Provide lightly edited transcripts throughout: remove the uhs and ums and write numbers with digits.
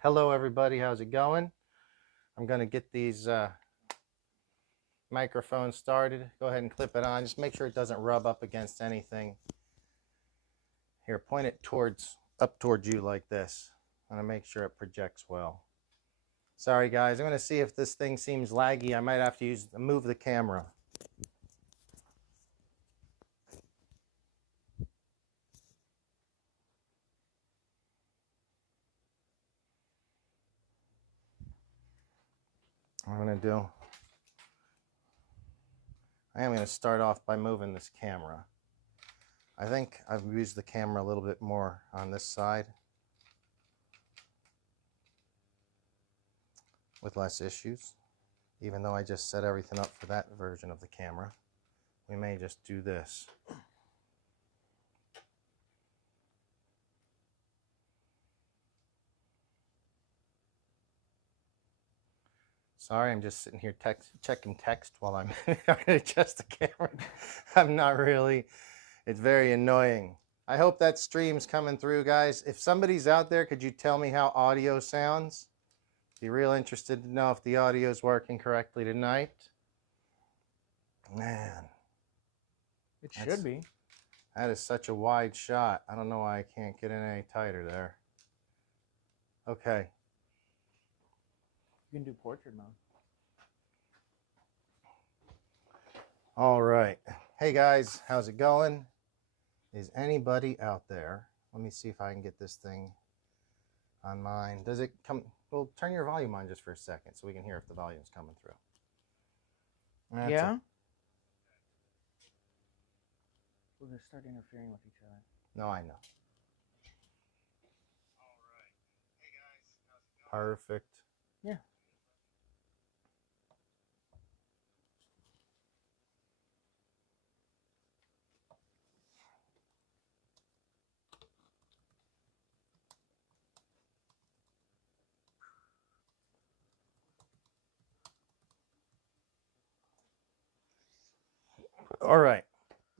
Hello everybody, how's it going? I'm going to get these microphones started. Go ahead and clip it on. Just make sure it doesn't rub up against anything. Here, point it up towards you like this. I'm going to make sure it projects well. Sorry guys, I'm going to see if this thing seems laggy. I might have to move the camera. I am going to start off by moving this camera. I think I've used the camera a little bit more on this side with less issues, even though I just set everything up for that version of the camera. We may just do this. Sorry, I'm just sitting here checking text while I'm trying to adjust the camera. I'm not really. It's very annoying. I hope that stream's coming through, guys. If somebody's out there, could you tell me how audio sounds? Be real interested to know if the audio is working correctly tonight. Man. It should be. That is such a wide shot. I don't know why I can't get in any tighter there. Okay. You can do portrait mode. All right. Hey guys, how's it going? Is anybody out there? Let me see if I can get this thing on mine. Does it come? Well, turn your volume on just for a second so we can hear if the volume's coming through. Yeah? We're going to start interfering with each other. No, I know. All right. Hey guys, how's it going? Perfect. Yeah. All right.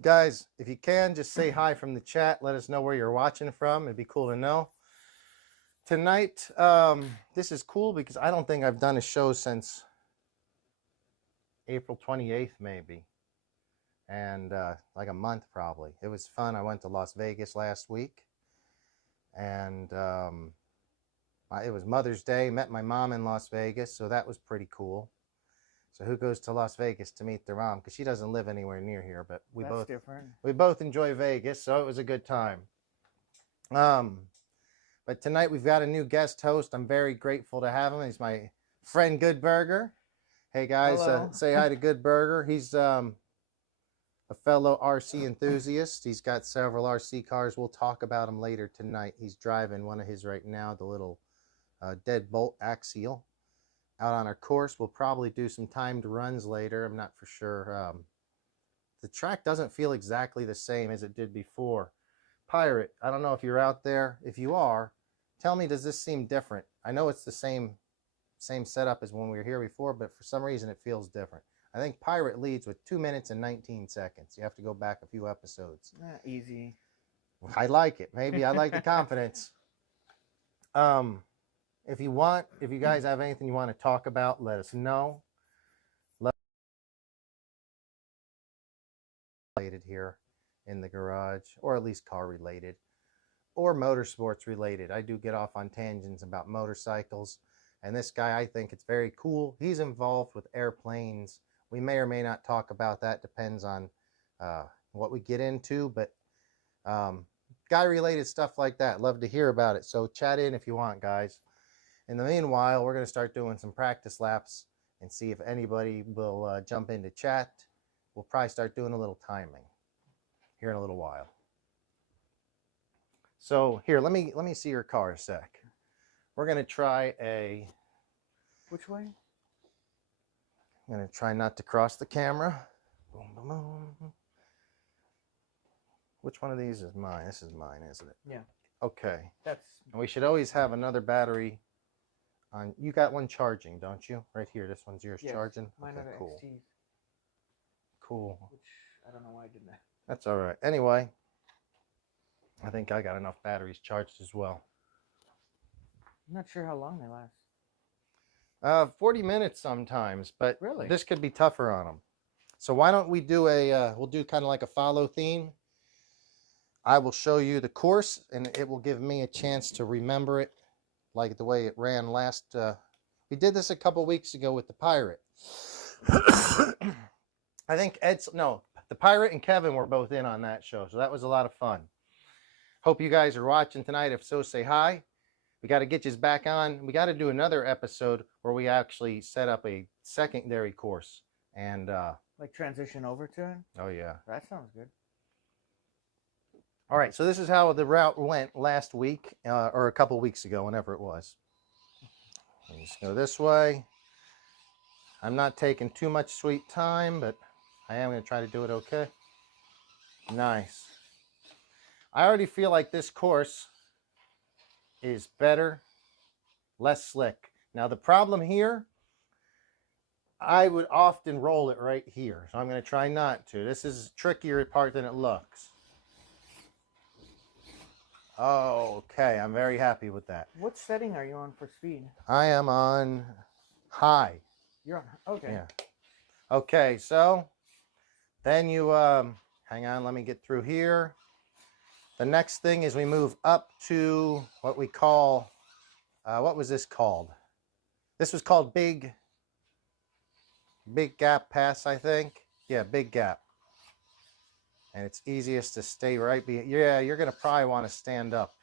Guys, if you can, just say hi from the chat. Let us know where you're watching from. It'd be cool to know. Tonight, this is cool because I don't think I've done a show since April 28th, maybe. And like a month, probably. It was fun. I went to Las Vegas last week. And it was Mother's Day. Met my mom in Las Vegas, so that was pretty cool. So who goes to Las Vegas to meet their mom? Because she doesn't live anywhere near here, but we both enjoy Vegas, so it was a good time. But tonight we've got a new guest host. I'm very grateful to have him. He's my friend Good Burger. Hey guys, say hi to Good Burger. He's a fellow RC enthusiast. He's got several RC cars. We'll talk about him later tonight. He's driving one of his right now, the little Deadbolt Axial. Out on our course. We'll probably do some timed runs later. I'm not for sure. The track doesn't feel exactly the same as it did before. Pirate, I don't know if you're out there. If you are, tell me, does this seem different? I know it's the same setup as when we were here before, but for some reason it feels different. I think Pirate leads with 2 minutes and 19 seconds. You have to go back a few episodes. Easy. I like it. Maybe I like the confidence. If you guys have anything you want to talk about, let us know. Related here in the garage, or at least car related, or motorsports related. I do get off on tangents about motorcycles, and this guy, I think it's very cool. He's involved with airplanes. We may or may not talk about that, depends on what we get into, but guy related stuff like that, love to hear about it. So chat in if you want, guys. In the meanwhile, we're going to start doing some practice laps and see if anybody will jump into chat. We'll probably start doing a little timing here in a little while. So here, let me see your car a sec. We're going to try a... Which way? I'm going to try not to cross the camera. Boom, boom, boom. Which one of these is mine? This is mine, isn't it? Yeah. Okay. And we should always have another battery on. You got one charging, don't you? Right here. This one's yours, yes. Charging? Mine okay, are the cool. XTs. Cool. Which, I don't know why I did that. That's all right. Anyway, I think I got enough batteries charged as well. I'm not sure how long they last. 40 minutes sometimes, but Really? this could be tougher on them. So why don't we do we'll do kind of like a follow theme. I will show you the course, and it will give me a chance to remember it like the way it ran last. We did this a couple weeks ago with the Pirate. I think the Pirate and Kevin were both in on that show, so that was a lot of fun. Hope you guys are watching tonight. If so, say hi. We got to get you back on. We got to do another episode where we actually set up a secondary course. And like transition over to it? Oh, yeah. That sounds good. All right, so this is how the route went last week, or a couple weeks ago, whenever it was. Let's go this way. I'm not taking too much sweet time, but I am going to try to do it okay. Nice. I already feel like this course is better, less slick. Now the problem here, I would often roll it right here, so I'm going to try not to. This is a trickier part than it looks. Okay, I'm very happy with that. What setting are you on for speed? I am on high. You're on, okay. Yeah. Okay, so then you, hang on, let me get through here. The next thing is we move up to what we call, what was this called? This was called Big Gap Pass, I think. Yeah, Big Gap. And it's easiest to stay right behind. Yeah, you're going to probably want to stand up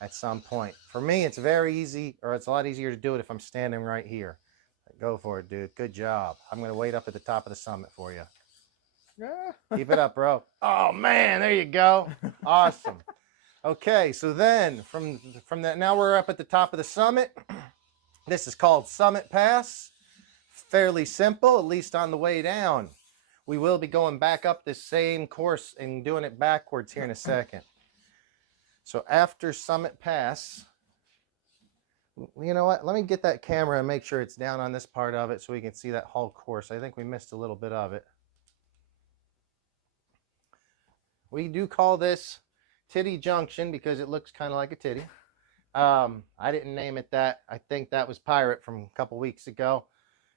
at some point. For me, it's very easy, or it's a lot easier to do it if I'm standing right here. Go for it, dude. Good job. I'm going to wait up at the top of the summit for you. Keep it up, bro. Oh, man, there you go. Awesome. Okay, so then from that, now we're up at the top of the summit. This is called Summit Pass. Fairly simple, at least on the way down. We will be going back up this same course and doing it backwards here in a second. So after Summit Pass, you know what? Let me get that camera and make sure it's down on this part of it so we can see that whole course. I think we missed a little bit of it. We do call this Titty Junction because it looks kind of like a titty. I didn't name it that. I think that was Pirate from a couple weeks ago.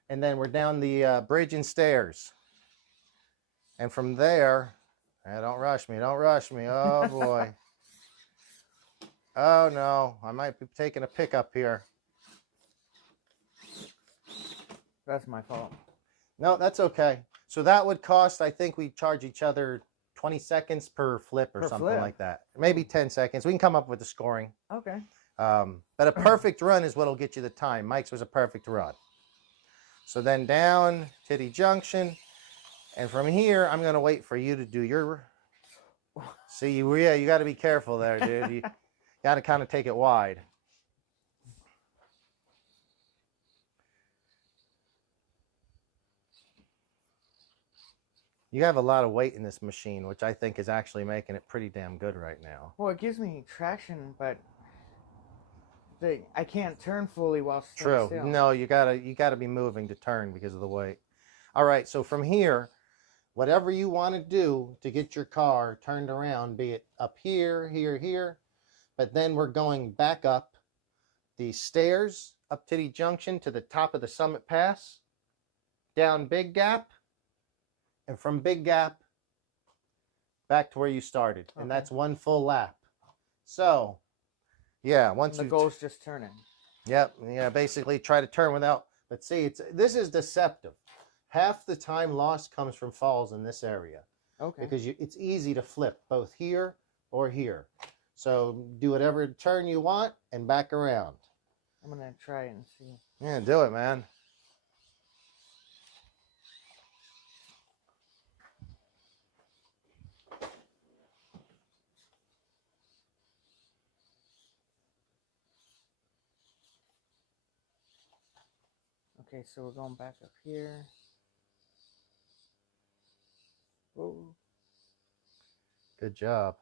And then we're down the bridge and stairs. And from there, don't rush me, don't rush me. Oh, boy. Oh, no. I might be taking a pickup here. That's my fault. No, that's okay. So that would cost, I think we charge each other 20 seconds per flip or something like that. Maybe 10 seconds. We can come up with the scoring. Okay. But a perfect run is what will get you the time. Mike's was a perfect run. So then down Titty Junction. And from here, I'm going to wait for you to do your... See, yeah, you got to be careful there, dude. You got to kind of take it wide. You have a lot of weight in this machine, which I think is actually making it pretty damn good right now. Well, it gives me traction, but I can't turn fully while True. still. No, you gotta be moving to turn because of the weight. All right, so from here, whatever you want to do to get your car turned around, be it up here, here, but then we're going back up the stairs up Titty Junction to the top of the Summit Pass, down Big Gap, and from Big Gap back to where you started. Okay. And that's one full lap. So, yeah, once the goal's just turning. Yep, yeah, basically try to turn without, but see, this is deceptive. Half the time lost comes from falls in this area. Okay. Because it's easy to flip both here or here. So do whatever turn you want and back around. I'm going to try it and see. Yeah, do it, man. Okay, so we're going back up here. Whoa. Good job.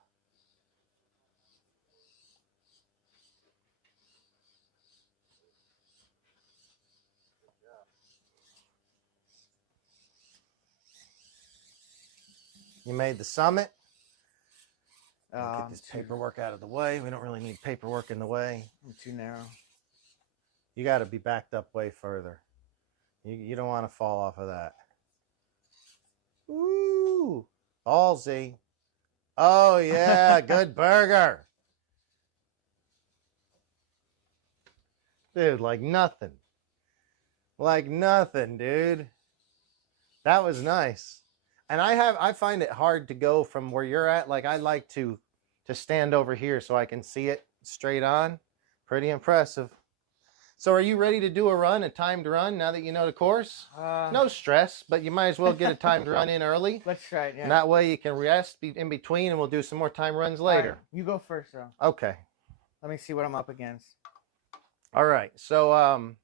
You made the summit. Get this paperwork out of the way. We don't really need paperwork in the way. I'm too narrow. You got to be backed up way further. You don't want to fall off of that. Ooh, ballsy. Oh, yeah, good burger. Dude, like nothing. Like nothing, dude. That was nice. And I find it hard to go from where you're at. Like I like to stand over here so I can see it straight on. Pretty impressive. So are you ready to do a run, a timed run, now that you know the course? No stress, but you might as well get a timed run in early. Let's try it, yeah. And that way you can rest in between, and we'll do some more time runs later. Right, you go first, though. Okay. Let me see what I'm up against. All right. So,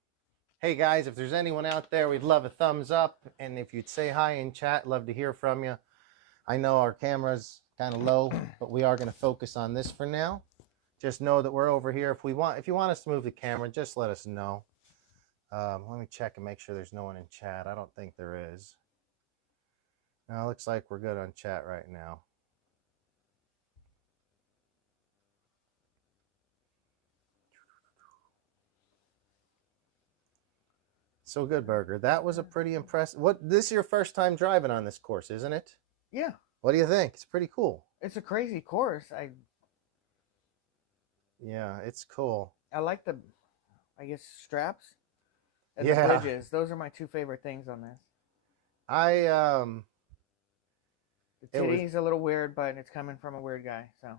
hey, guys, if there's anyone out there, we'd love a thumbs up. And if you'd say hi in chat, love to hear from you. I know our camera's kind of low, but we are going to focus on this for now. Just know that we're over here. If you want us to move the camera, just let us know. Let me check and make sure there's no one in chat. I don't think there is. No, it looks like we're good on chat right now. So Good Burger. That was a pretty impressive. This is your first time driving on this course, isn't it? Yeah. What do you think? It's pretty cool. It's a crazy course. Yeah, it's cool. I like the, I guess, straps and Yeah. the bridges. Those are my two favorite things on this. The titty's a little weird, but it's coming from a weird guy. So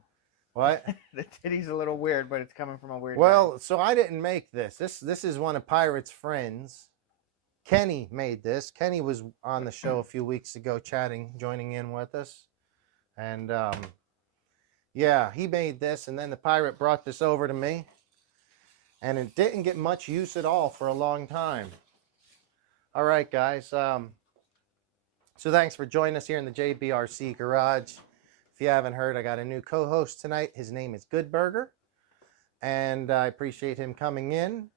what? The titty's a little weird, but it's coming from a weird guy. Well, so I didn't make this. This is one of Pirate's friends. Kenny made this. Kenny was on the show a few weeks ago joining in with us. And yeah, he made this, and then the Pirate brought this over to me. And it didn't get much use at all for a long time. All right, guys. So thanks for joining us here in the JBRC garage. If you haven't heard, I got a new co-host tonight. His name is Good Burger, and I appreciate him coming in.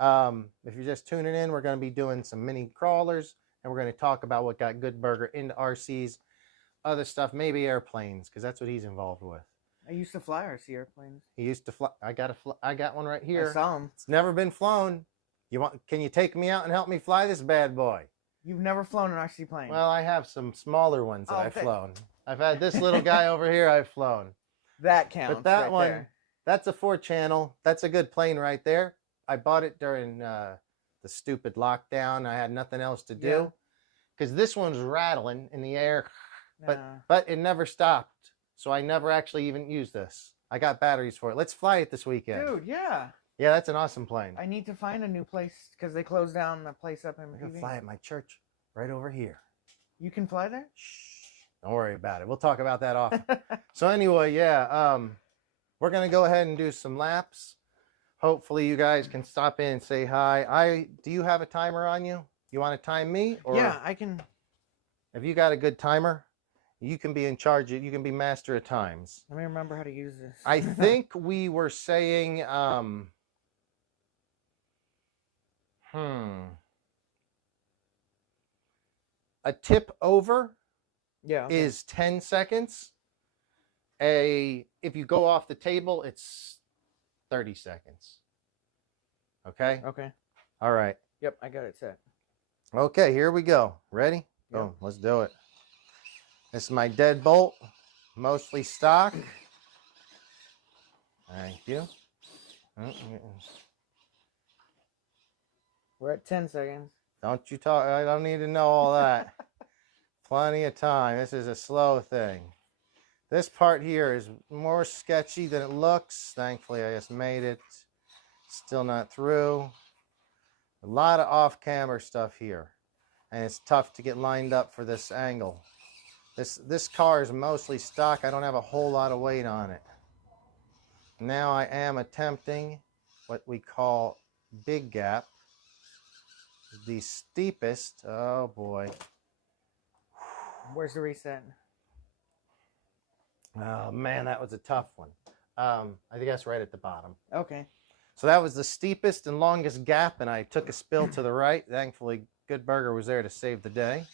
If you're just tuning in, we're going to be doing some mini crawlers, and we're going to talk about what got Good Burger into RCs, other stuff, maybe airplanes, because that's what he's involved with. I used to fly RC airplanes. He used to fly. I got one right here. I saw him. It's never been flown. Can you take me out and help me fly this bad boy? You've never flown an RC plane? Well, I have some smaller ones that I've flown. I've had this little guy over here I've flown. That counts. But that right one, there. That's a 4-channel. That's a good plane right there. I bought it during the stupid lockdown. I had nothing else to do. Because this one's rattling in the air, but it never stopped. So I never actually even used this. I got batteries for it. Let's fly it this weekend. Dude, yeah. Yeah, that's an awesome plane. I need to find a new place because they closed down the place up in I'm going to fly at my church right over here. You can fly there? Shh. Don't worry about it. We'll talk about that often. So anyway, yeah, we're going to go ahead and do some laps. Hopefully you guys can stop in and say hi. Do you have a timer on you? You want to time me? Or yeah, I can. If you got a good timer, you can be in charge. You can be master of times. Let me remember how to use this. I think we were saying, a tip over is 10 seconds. If you go off the table, it's 30 seconds. Okay? Okay. All right. Yep, I got it set. Okay, here we go. Ready? Yep. Boom. Let's do it. This is my deadbolt, mostly stock. Thank you. We're at 10 seconds. Don't you talk. I don't need to know all that. Plenty of time. This is a slow thing. This part here is more sketchy than it looks. Thankfully, I just made it. Still not through. A lot of off-camera stuff here. And it's tough to get lined up for this angle. This car is mostly stock. I don't have a whole lot of weight on it. Now I am attempting what we call big gap. The steepest. Oh boy. Where's the reset? Oh man, that was a tough one. I think that's right at the bottom. Okay. So that was the steepest and longest gap, and I took a spill to the right. Thankfully, Good Burger was there to save the day.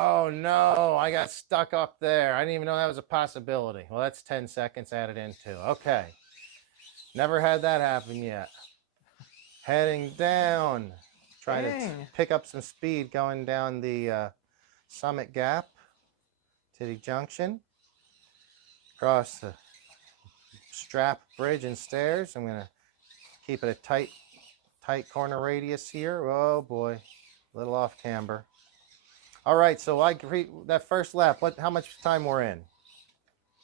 Oh no, I got stuck up there. I didn't even know that was a possibility. Well, that's 10 seconds added in too. Okay. Never had that happen yet. Heading down. Trying to pick up some speed going down the Summit Gap to the junction. Across the Strap Bridge and stairs. I'm going to keep it a tight corner radius here. Oh boy. A little off camber. All right, so that first lap, how much time we're in?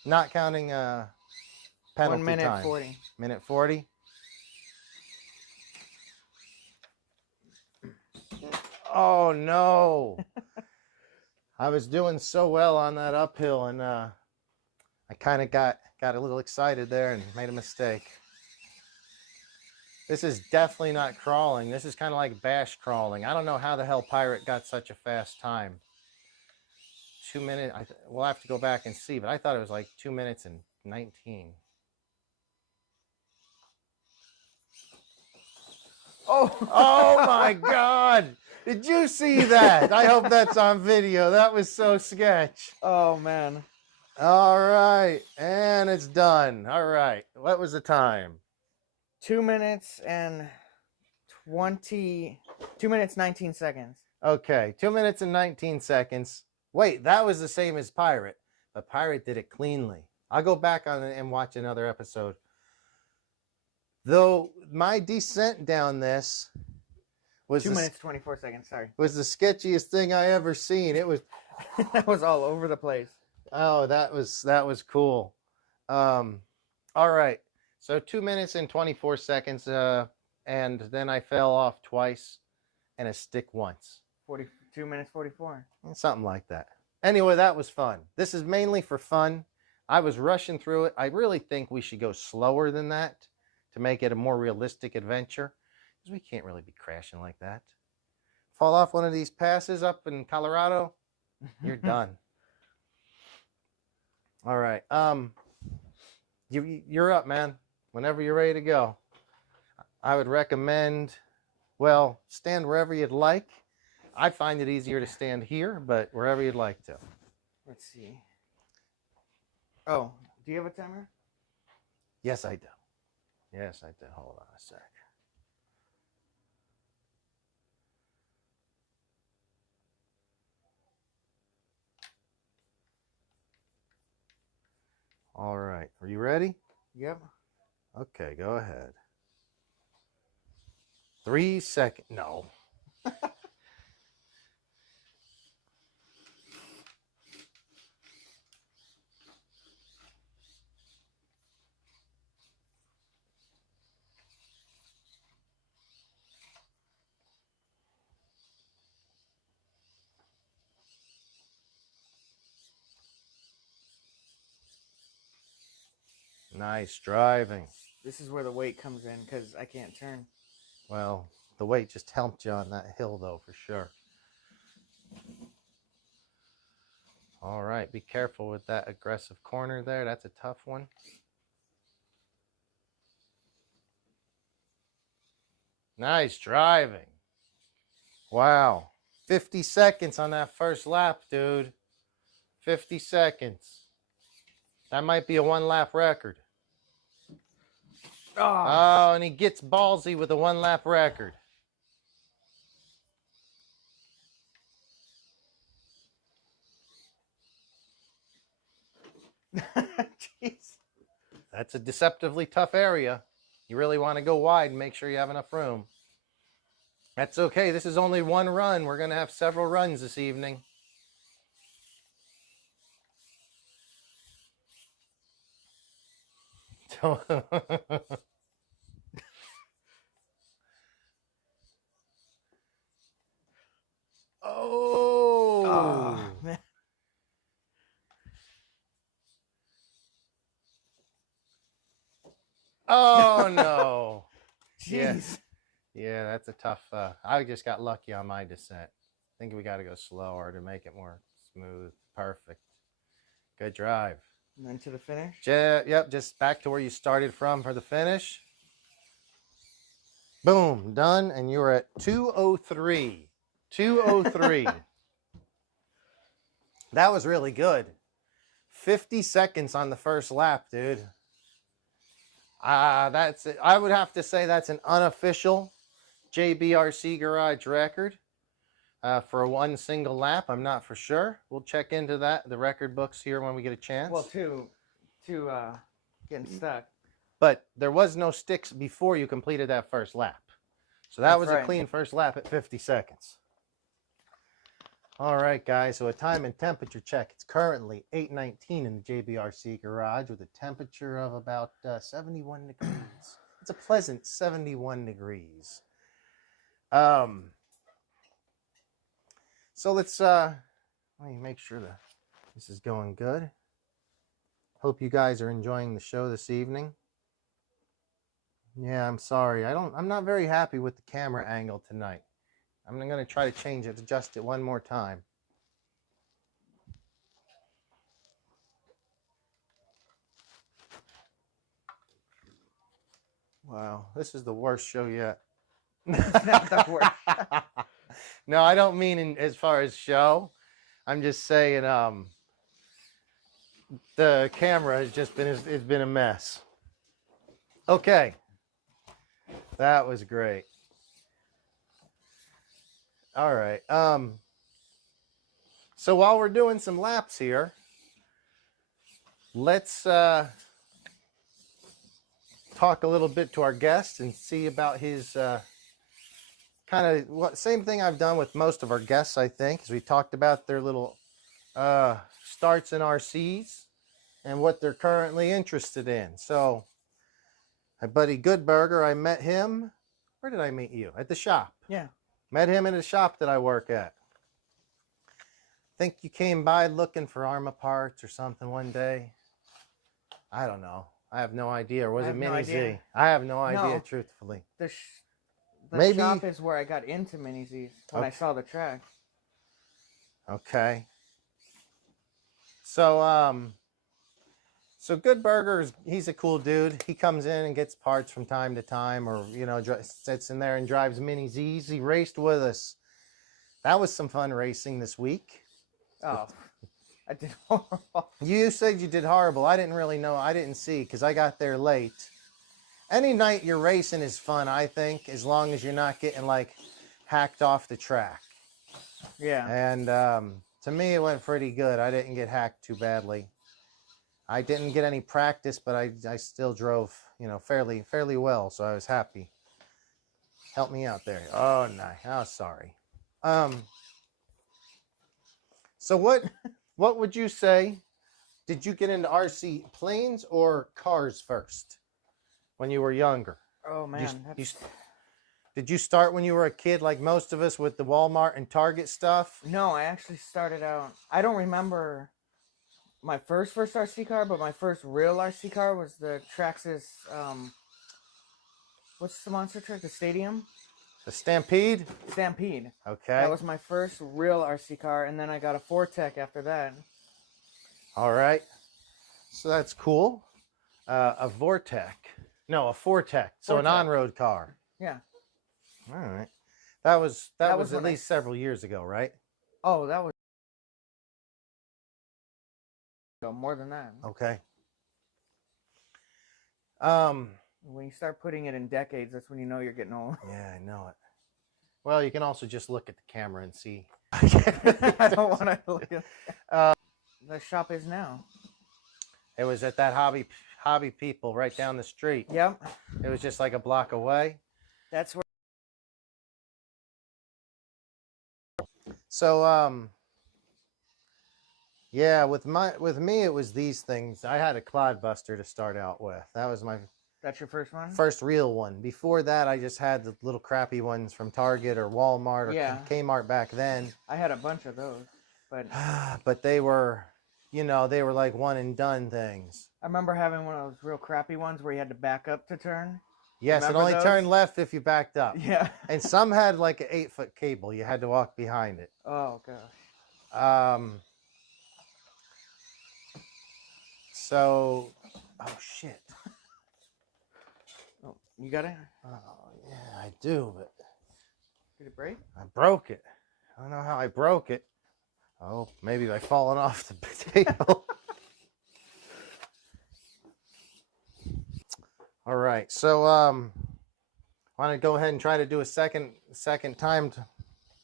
Not counting penalty 1 minute time. 40. Minute 40. Oh no. I was doing so well on that uphill, and I kind of got a little excited there and made a mistake. This is definitely not crawling. This is kind of like bash crawling. I don't know how the hell Pirate got such a fast time. 2 minutes. We'll have to go back and see, but I thought it was like 2 minutes and 19. Oh my God. Did you see that? I hope that's on video. That was so sketch. Oh, man. All right. And it's done. All right. What was the time? 2 minutes and 2 minutes, 19 seconds. Okay. 2 minutes and 19 seconds. Wait, that was the same as Pirate, but Pirate did it cleanly. I'll go back on it and watch another episode. Though my descent down this was 2 minutes, 24 seconds. Sorry. Was the sketchiest thing I ever seen. It was that was all over the place. Oh, that was cool. All right. So 2 minutes and 24 seconds, and then I fell off twice and a stick once. 2 minutes, 44. Something like that. Anyway, that was fun. This is mainly for fun. I was rushing through it. I really think we should go slower than that to make it a more realistic adventure, because we can't really be crashing like that. Fall off one of these passes up in Colorado, you're done. All right. You're up, man. Whenever you're ready to go. I would recommend, well, stand wherever you'd like. I find it easier to stand here, but wherever you'd like to. Let's see. Oh, do you have a timer? Yes, I do. Yes, I do. Hold on a sec. All right. Are you ready? Yep. Okay, go ahead. 3 seconds. No. Nice driving. This is where the weight comes in because I can't turn. Well, the weight just helped you on that hill, though, for sure. All right, be careful with that aggressive corner there. That's a tough one. Nice driving. Wow. 50 seconds on that first lap, dude. 50 seconds. That might be a one-lap record. Oh, and he gets ballsy with a one-lap record. Jeez. That's a deceptively tough area. You really want to go wide and make sure you have enough room. That's okay. This is only one run. We're going to have several runs this evening. Oh, man. Oh no. Jeez. Yeah, that's a tough I just got lucky on my descent. I think we got to go slower to make it more smooth. Perfect. Good drive. And then to the finish? Yep, just back to where you started from for the finish. Boom, done, and you're at 2:03. 2:03. That was really good. 50 seconds on the first lap, dude. That's it. I would have to say that's an unofficial JBRC garage record for one single lap. I'm not for sure. We'll check into that, the record books here when we get a chance. Well, to getting stuck. But there was no sticks before you completed that first lap. So that was a clean first lap at 50 seconds. All right, guys, so a time and temperature check. It's currently 8:19 in the JBRC garage with a temperature of about 71 degrees. It's a pleasant 71 degrees. So let's let me make sure that this is going good. Hope you guys are enjoying the show this evening. Yeah, I'm sorry. I'm not very happy with the camera angle tonight. I'm going to try to change it, adjust it one more time. Wow, this is the worst show yet. It's not the worst. No, I don't mean as far as show. I'm just saying the camera has just been, it's been a mess. Okay. That was great. All right. So while we're doing some laps here, let's talk a little bit to our guest and see about his kind of same thing I've done with most of our guests, I think, is we talked about their little starts in RCs and what they're currently interested in. So my buddy Goodburger, I met him. Where did I meet you? At the shop. Yeah. Met him in a shop that I work at. I think you came by looking for Arma parts or something one day. I don't know. I have no idea. Or was it Mini Z? I have no idea, truthfully. The Maybe shop is where I got into Mini Z's when I saw the track. Okay. So, so Goodburger, he's a cool dude. He comes in and gets parts from time to time, or, you know, sits in there and drives Mini Z's. He raced with us. That was some fun racing this week. Oh, I did horrible. You said you did horrible. I didn't really know. I didn't see because I got there late. Any night you're racing is fun, I think, as long as you're not getting, like, hacked off the track. Yeah. And to me, it went pretty good. I didn't get hacked too badly. I didn't get any practice, but I still drove, you know, fairly well, so I was happy. Help me out there. Oh, no. Oh, sorry. So what would you say? Did you get into RC planes or cars first when you were younger? Oh, man. Did you start when you were a kid like most of us with the Walmart and Target stuff? No, I actually started out. I don't remember my first RC car, but my first real RC car was the Traxxas, what's the monster truck? The Stadium? The Stampede? Stampede. Okay. That was my first real RC car, and then I got a Fortec after that. All right. So that's cool. A Vortec. No, a Fortec. So an on-road car. Yeah. All right. That was at least several years ago, right? Oh, that was more than that. Okay. When you start putting it in decades, that's when you know you're getting old. Yeah, I know it. Well, you can also just look at the camera and see. I don't want to look at the shop is now. It was at that hobby people right down the street. Yep. It was just like a block away. That's where. So yeah, with me it was these things. I had a Clodbuster to start out with. That was my That's your first one? first real one. Before that, I just had the little crappy ones from Target or Walmart or Kmart back then. I had a bunch of those, but but they were, you know, they were like one and done things. I remember having one of those real crappy ones where you had to back up to turn. Yes, it only turned left if you backed up. Yeah. And some had like an 8-foot cable. You had to walk behind it. Oh gosh. So, oh shit. Oh, you got it? Oh yeah, I do, but did it break? I broke it. I don't know how I broke it. Oh, maybe by falling off the table. All right, so I want to go ahead and try to do a second timed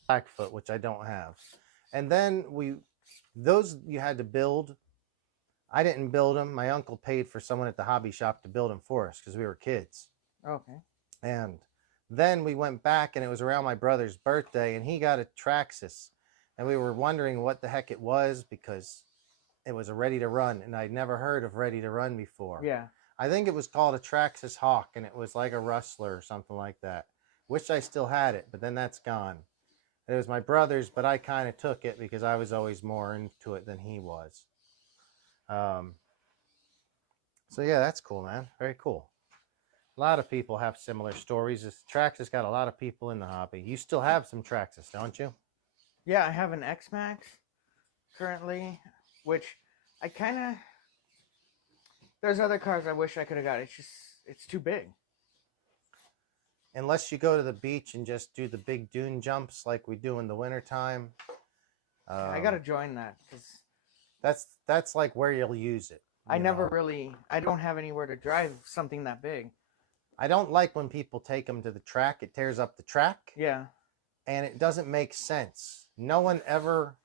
Blackfoot, which I don't have. And then those you had to build. I didn't build them. My uncle paid for someone at the hobby shop to build them for us because we were kids. Okay. And then we went back, and it was around my brother's birthday, and he got a Traxxas. And we were wondering what the heck it was because it was a Ready to Run, and I'd never heard of Ready to Run before. Yeah. I think it was called a Traxxas Hawk, and it was like a Rustler or something like that. Wish I still had it, but then that's gone. It was my brother's, but I kind of took it because I was always more into it than he was. So yeah, that's cool, man. Very cool. A lot of people have similar stories. This Traxxas got a lot of people in the hobby. You still have some Traxxas, don't you? Yeah, I have an X-Max currently, which I kind of... There's other cars I wish I could have got. It's too big. Unless you go to the beach and just do the big dune jumps like we do in the wintertime. I got to join that because... That's like where you'll use it. I don't have anywhere to drive something that big. I don't like when people take them to the track. It tears up the track. Yeah. And it doesn't make sense. No one ever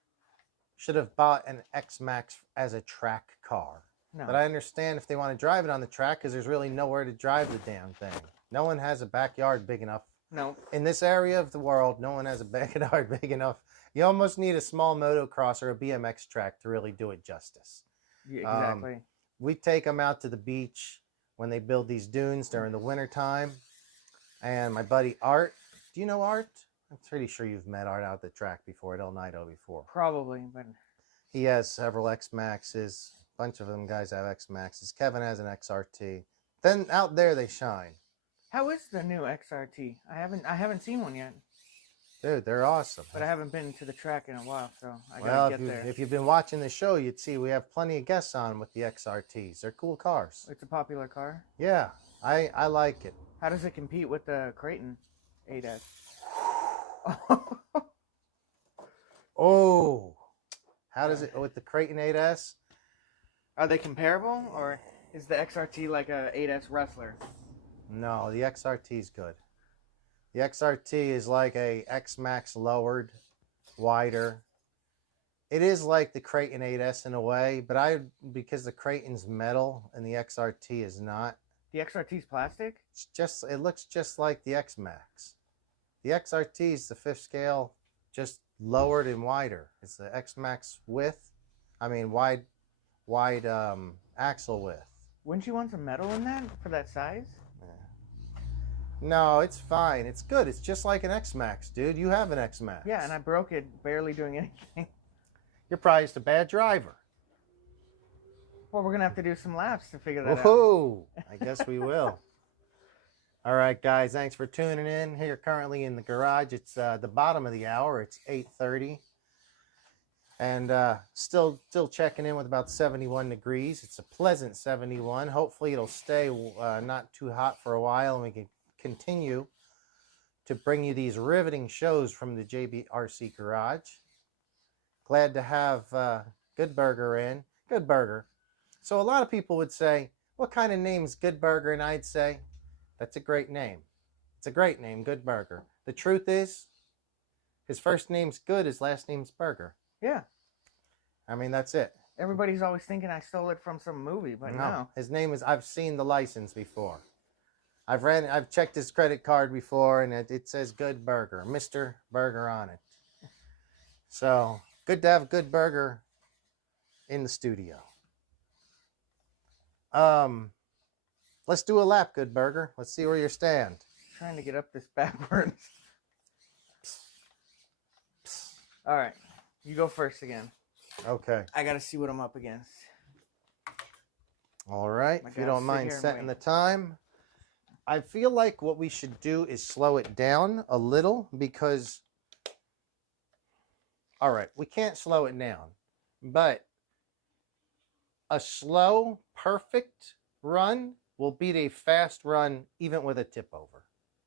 should have bought an X-Max as a track car. No. But I understand if they want to drive it on the track because there's really nowhere to drive the damn thing. No one has a backyard big enough. No. In this area of the world, no one has a backyard big enough. You almost need a small motocross or a BMX track to really do it justice. Yeah, exactly. We take them out to the beach when they build these dunes during the wintertime. And my buddy Art, do you know Art? I'm pretty sure you've met Art out at the track before, at El Nido before. Probably, but... He has several X-Maxes. A bunch of them guys have X-Maxes. Kevin has an XRT. Then out there they shine. How is the new XRT? I haven't seen one yet. Dude, they're awesome. But I haven't been to the track in a while, so I gotta get there. If you've been watching the show, you'd see we have plenty of guests on with the XRTs. They're cool cars. It's a popular car? Yeah, I like it. How does it compete with the Creighton 8S? Oh, how does it with the Creighton 8S? Are they comparable, or is the XRT like a 8S Wrestler? No, the XRT is good. The XRT is like a X-Max lowered, wider. It is like the Creighton 8S in a way, but because the Creighton's metal and the XRT is not. The XRT's plastic? It looks just like the X-Max. The XRT is the 5th scale, just lowered and wider. It's the X-Max wide axle width. Wouldn't you want some metal in that for that size? No, it's fine. It's good. It's just like an X-Max, dude. You have an X-Max. Yeah, and I broke it barely doing anything. You're probably just a bad driver. Well, we're going to have to do some laps to figure that out. Woohoo! I guess we will. All right, guys. Thanks for tuning in. Here currently in the garage. It's the bottom of the hour. It's 8:30. And still checking in with about 71 degrees. It's a pleasant 71. Hopefully it'll stay not too hot for a while, and we can continue to bring you these riveting shows from the JB RC Garage. Glad to have Good Burger in. Good Burger. So a lot of people would say, what kind of name is Good Burger? And I'd say, that's a great name. It's a great name, Good Burger. The truth is, his first name's Good, his last name's Burger. Yeah. I mean, that's it. Everybody's always thinking I stole it from some movie, but no. His name is, I've seen the license before. I've checked his credit card before, and it says Good Burger, Mr. Burger on it. So, good to have Good Burger in the studio. Let's do a lap, Good Burger. Let's see where you stand. Trying to get up this backwards. All right, you go first again. Okay. I got to see what I'm up against. All right, if you don't mind setting the time. I feel like what we should do is slow it down a little because, all right, we can't slow it down, but a slow, perfect run will beat a fast run even with a tip over.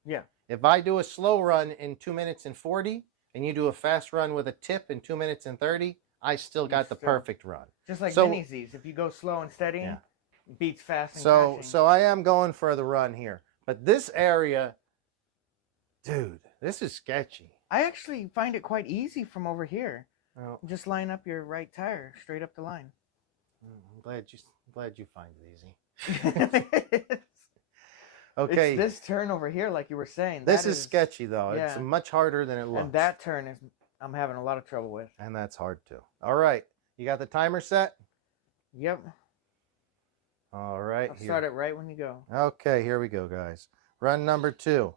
Yeah. If I do a slow run in 2 minutes and 40 and you do a fast run with a tip in 2 minutes and 30, I still got the perfect run. Just like mini Z's. If you go slow and steady, it beats fast and crashing. So I am going for the run here. But this area, dude, this is sketchy. I actually find it quite easy from over here. Oh. Just line up your right tire straight up the line. I'm glad you find it easy. Okay. It's this turn over here, like you were saying. This is sketchy, though. Yeah. It's much harder than it looks. And that turn I'm having a lot of trouble with. And that's hard, too. All right. You got the timer set? Yep. All right. I'll start it right when you go. Okay, here we go, guys. Run number 2.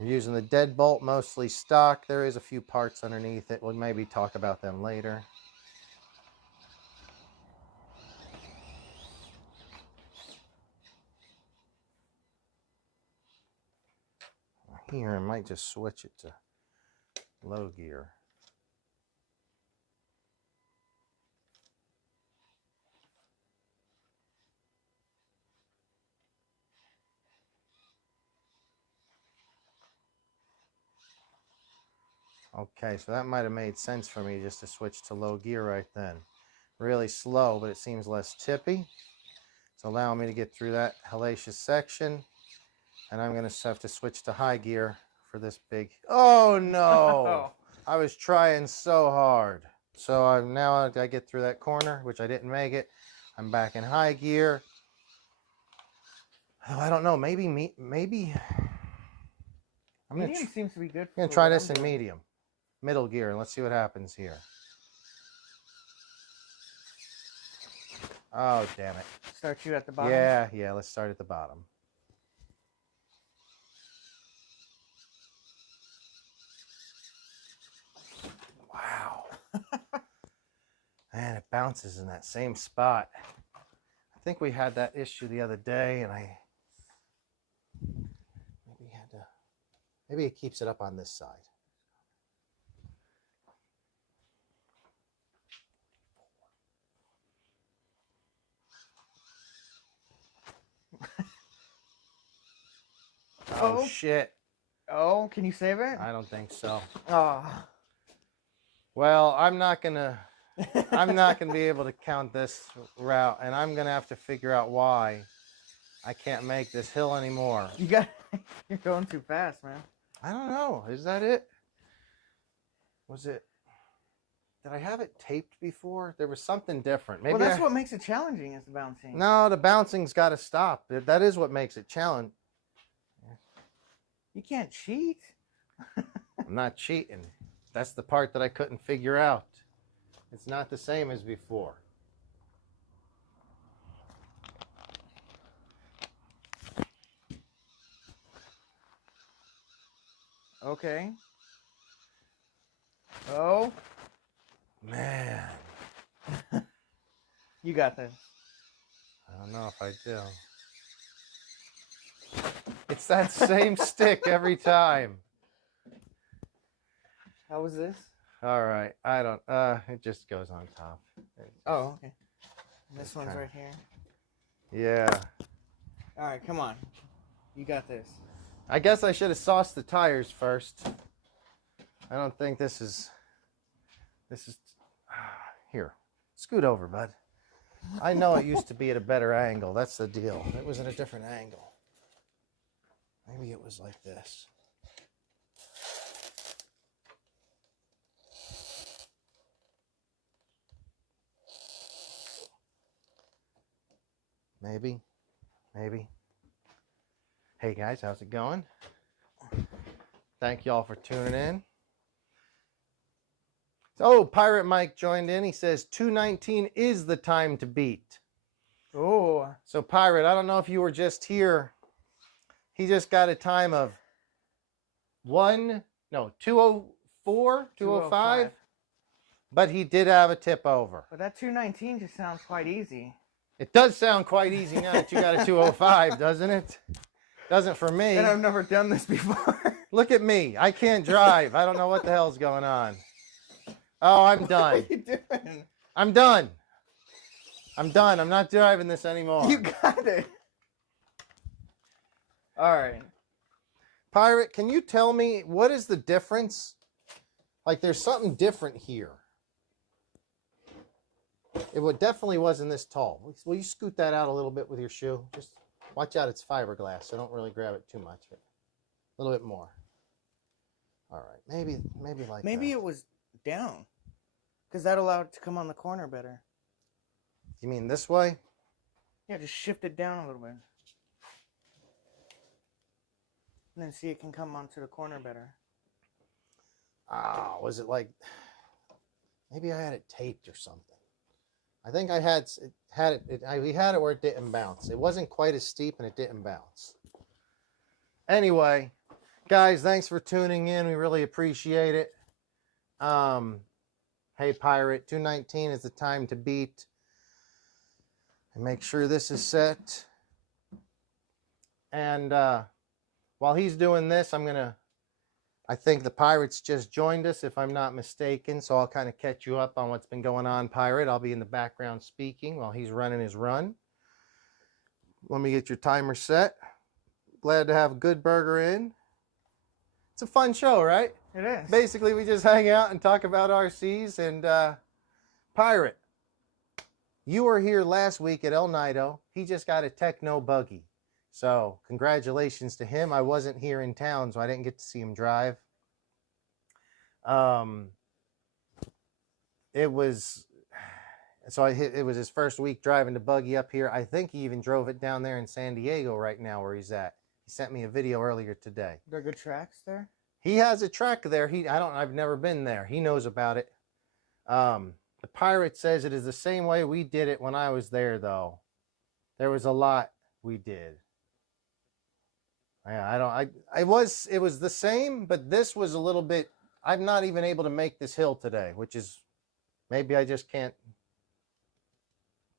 You're using the deadbolt, mostly stock. There is a few parts underneath it. We'll maybe talk about them later. Here, I might just switch it to low gear. Okay, so that might have made sense for me just to switch to low gear right then. Really slow, but it seems less tippy. It's allowing me to get through that hellacious section. And I'm going to have to switch to high gear for this big... Oh, no! I was trying so hard. So now I get through that corner, which I didn't make it. I'm back in high gear. Oh, I don't know. Maybe... Medium seems to be good. I'm going to try this in medium. Middle gear, and let's see what happens here. Oh, damn it. Start you at the bottom? Yeah, let's start at the bottom. Wow. Man, it bounces in that same spot. I think we had that issue the other day, and maybe it keeps it up on this side. Oh, shit. Oh, can you save it? I don't think so. Oh. Well, I'm not gonna be able to count this route, and I'm gonna have to figure out why I can't make this hill anymore. You're going too fast, man. I don't know. Is that it? Did I have it taped before? There was something different. Maybe well, that's what makes it challenging, is the bouncing. No, the bouncing's got to stop. That is what makes it challenging. You can't cheat. I'm not cheating. That's the part that I couldn't figure out. It's not the same as before. Okay. Oh. Man. You got this. I don't know if I do. It's that same stick every time. How was this? All right. I don't, it just goes on top. Oh, okay. And this one's right here. Yeah. All right, come on. You got this. I guess I should have sauced the tires first. I don't think this is, here, scoot over, bud. I know it used to be at a better angle. That's the deal. It was at a different angle. Maybe it was like this. Maybe. Hey guys, how's it going? Thank y'all for tuning in. Oh, Pirate Mike joined in. He says 2:19 is the time to beat. Oh. So Pirate, I don't know if you were just here. He just got a time of 2:04, 2:05. But he did have a tip over. But that 2:19 just sounds quite easy. It does sound quite easy now that you got a 2:05, doesn't it? Doesn't for me. And I've never done this before. Look at me. I can't drive. I don't know what the hell's going on. Oh, I'm done. What are you doing? I'm done. I'm not driving this anymore. You got it. All right. Pirate, can you tell me what is the difference? Like, there's something different here. definitely wasn't this tall. Will you scoot that out a little bit with your shoe? Just watch out, it's fiberglass, so don't really grab it too much. A little bit more. All right, maybe like Maybe that. it was down, because that allowed it to come on the corner better. You mean this way? Yeah, just shift it down a little bit. And then see it can come onto the corner better. Ah, was it like, maybe I had it taped or something. I think I had we had it where it didn't bounce. It wasn't quite as steep and it didn't bounce. Anyway, guys, thanks for tuning in. We really appreciate it. Hey, Pirate, 219 is the time to beat. And make sure this is set. And while he's doing this, I think the Pirates just joined us, if I'm not mistaken. So I'll kind of catch you up on what's been going on, Pirate. I'll be in the background speaking while he's running his run. Let me get your timer set. Glad to have Good Burger in. It's a fun show, right? It is. Basically, we just hang out and talk about RCs. And Pirate, you were here last week at El Nido. He just got a Techno buggy. So congratulations to him. I wasn't here in town, so I didn't get to see him drive. It was his first week driving the buggy up here. I think he even drove it down there in San Diego right now where he's at. He sent me a video earlier today. There are good tracks there? He has a track there. I've never been there. He knows about it. The Pirate says it is the same way we did it when I was there, though. There was a lot we did. Yeah, it was the same, but this was a little bit, I'm not even able to make this hill today, which is, maybe I just can't.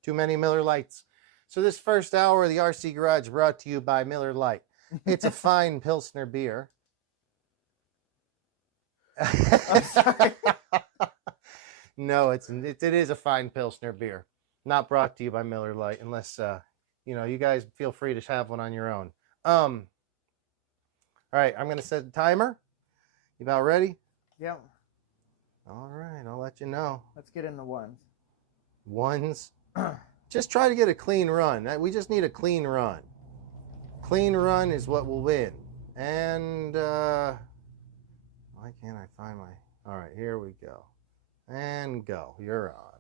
Too many Miller Lights. So this first hour of the RC Garage brought to you by Miller Lite. It's a fine Pilsner beer. I'm sorry. No, it is a fine Pilsner beer. Not brought to you by Miller Lite, unless, you guys feel free to have one on your own. All right, I'm going to set the timer. You about ready? Yep. All right, I'll let you know. Let's get in the ones. Ones? Just try to get a clean run. We just need a clean run. Clean run is what will win. And, why can't I find my... All right, here we go. And go. You're on.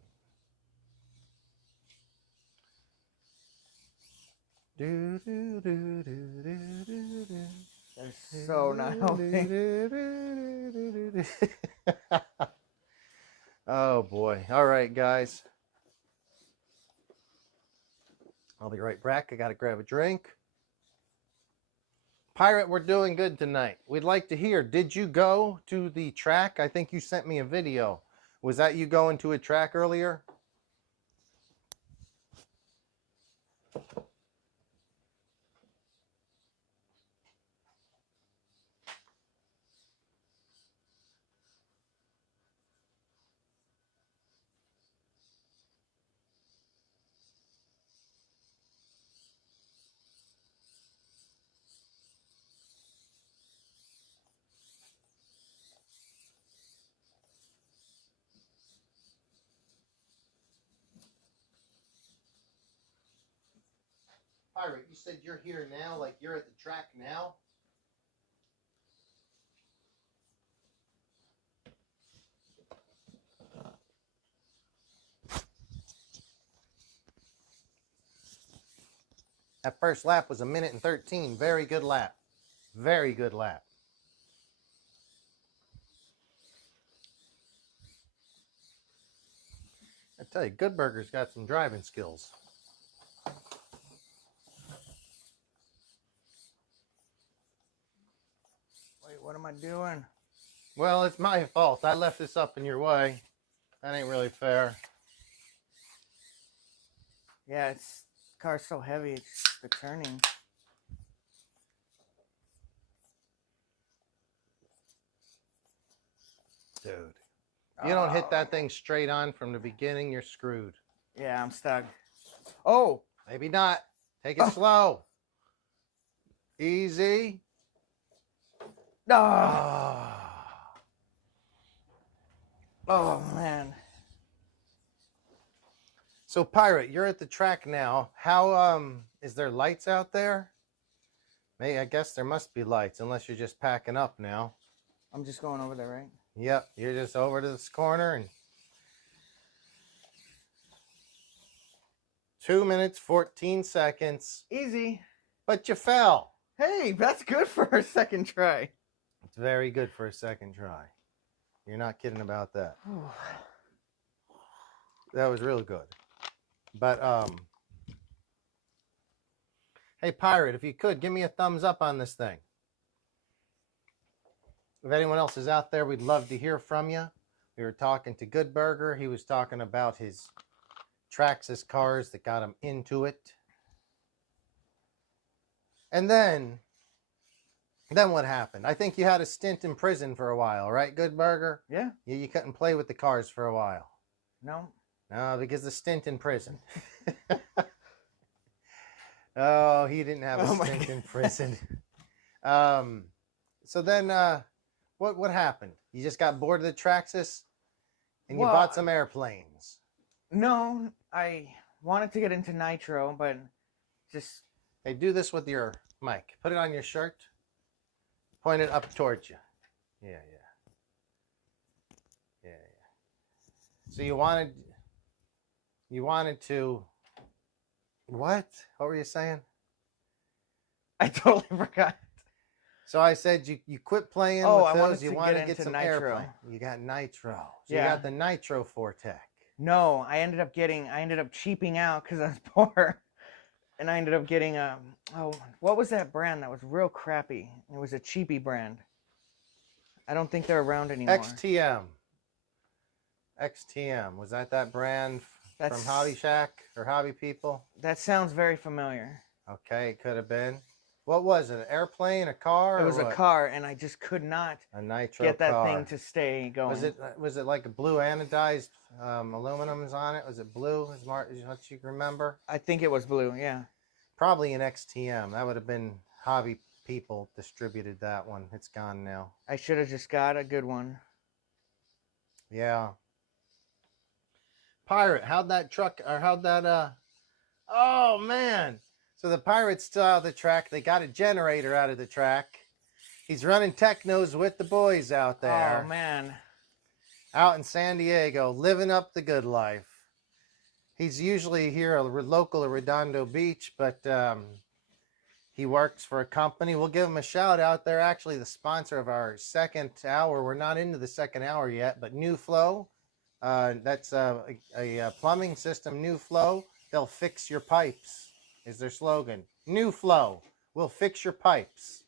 Do, do, do, do, do, do, do. They're so not helping. Oh boy. All right, guys. I'll be right back. I got to grab a drink. Pirate, we're doing good tonight. We'd like to hear, did you go to the track? I think you sent me a video. Was that you going to a track earlier? Pirate, you said you're here now, like you're at the track now? That first lap was 1:13. Very good lap. Very good lap. I tell you, Good Burger's got some driving skills. Wait, what am I doing? Well, it's my fault. I left this up in your way. That ain't really fair. Yeah, the car's so heavy, it's just the turning. Dude. If you don't hit that thing straight on from the beginning, you're screwed. Yeah, I'm stuck. Oh! Maybe not. Take it slow. Easy. Oh. Oh, man. So Pirate, you're at the track now. How is there lights out there? Hey, I guess there must be lights unless you're just packing up now. I'm just going over there, right? Yep, you're just over to this corner and 2 minutes, 14 seconds. Easy. But you fell. Hey, that's good for a second try. It's very good for a second try. You're not kidding about that. That was real good. But, hey, Pirate, if you could, give me a thumbs up on this thing. If anyone else is out there, we'd love to hear from you. We were talking to Good Burger. He was talking about his Traxxas cars that got him into it. And then what happened? I think you had a stint in prison for a while, right, Good Burger? Yeah. You couldn't play with the cars for a while. No. No, because the stint in prison. Oh, he didn't have a stint in prison. So then, what happened? You just got bored of the Traxxas, and you bought some airplanes. No, I wanted to get into nitro, but just... Hey, do this with your mic. Put it on your shirt. Point it up towards you. Yeah. So you wanted to... What? What were you saying? I totally forgot. So I said you quit playing with those. Wanted you to want to get get some nitro. airplane. You got nitro. So Yeah. you got the Nitro Fortec. No, I ended up cheaping out because I was poor. And I ended up getting what was that brand that was real crappy? It was a cheapy brand. I don't think they're around anymore. XTM. Was that brand from Hobby Shack or Hobby People? That sounds very familiar. Okay, it could have been. What was it? An airplane, a car? It was a car, and I just could not get that thing to stay going. Was it like a blue anodized aluminums on it? Was it blue? Is what you remember? I think it was blue. Yeah. Probably an XTM. That would have been Hobby People distributed that one. It's gone now. I should have just got a good one. Yeah. Pirate, how'd that oh man. So the Pirate's still out of the track. They got a generator out of the track. He's running technos with the boys out there. Oh man. Out in San Diego, living up the good life. He's usually here local at Redondo Beach, but he works for a company. We'll give him a shout out. They're actually the sponsor of our second hour. We're not into the second hour yet, but New Flow. That's a plumbing system, New Flow. They'll fix your pipes, is their slogan. New Flow will fix your pipes.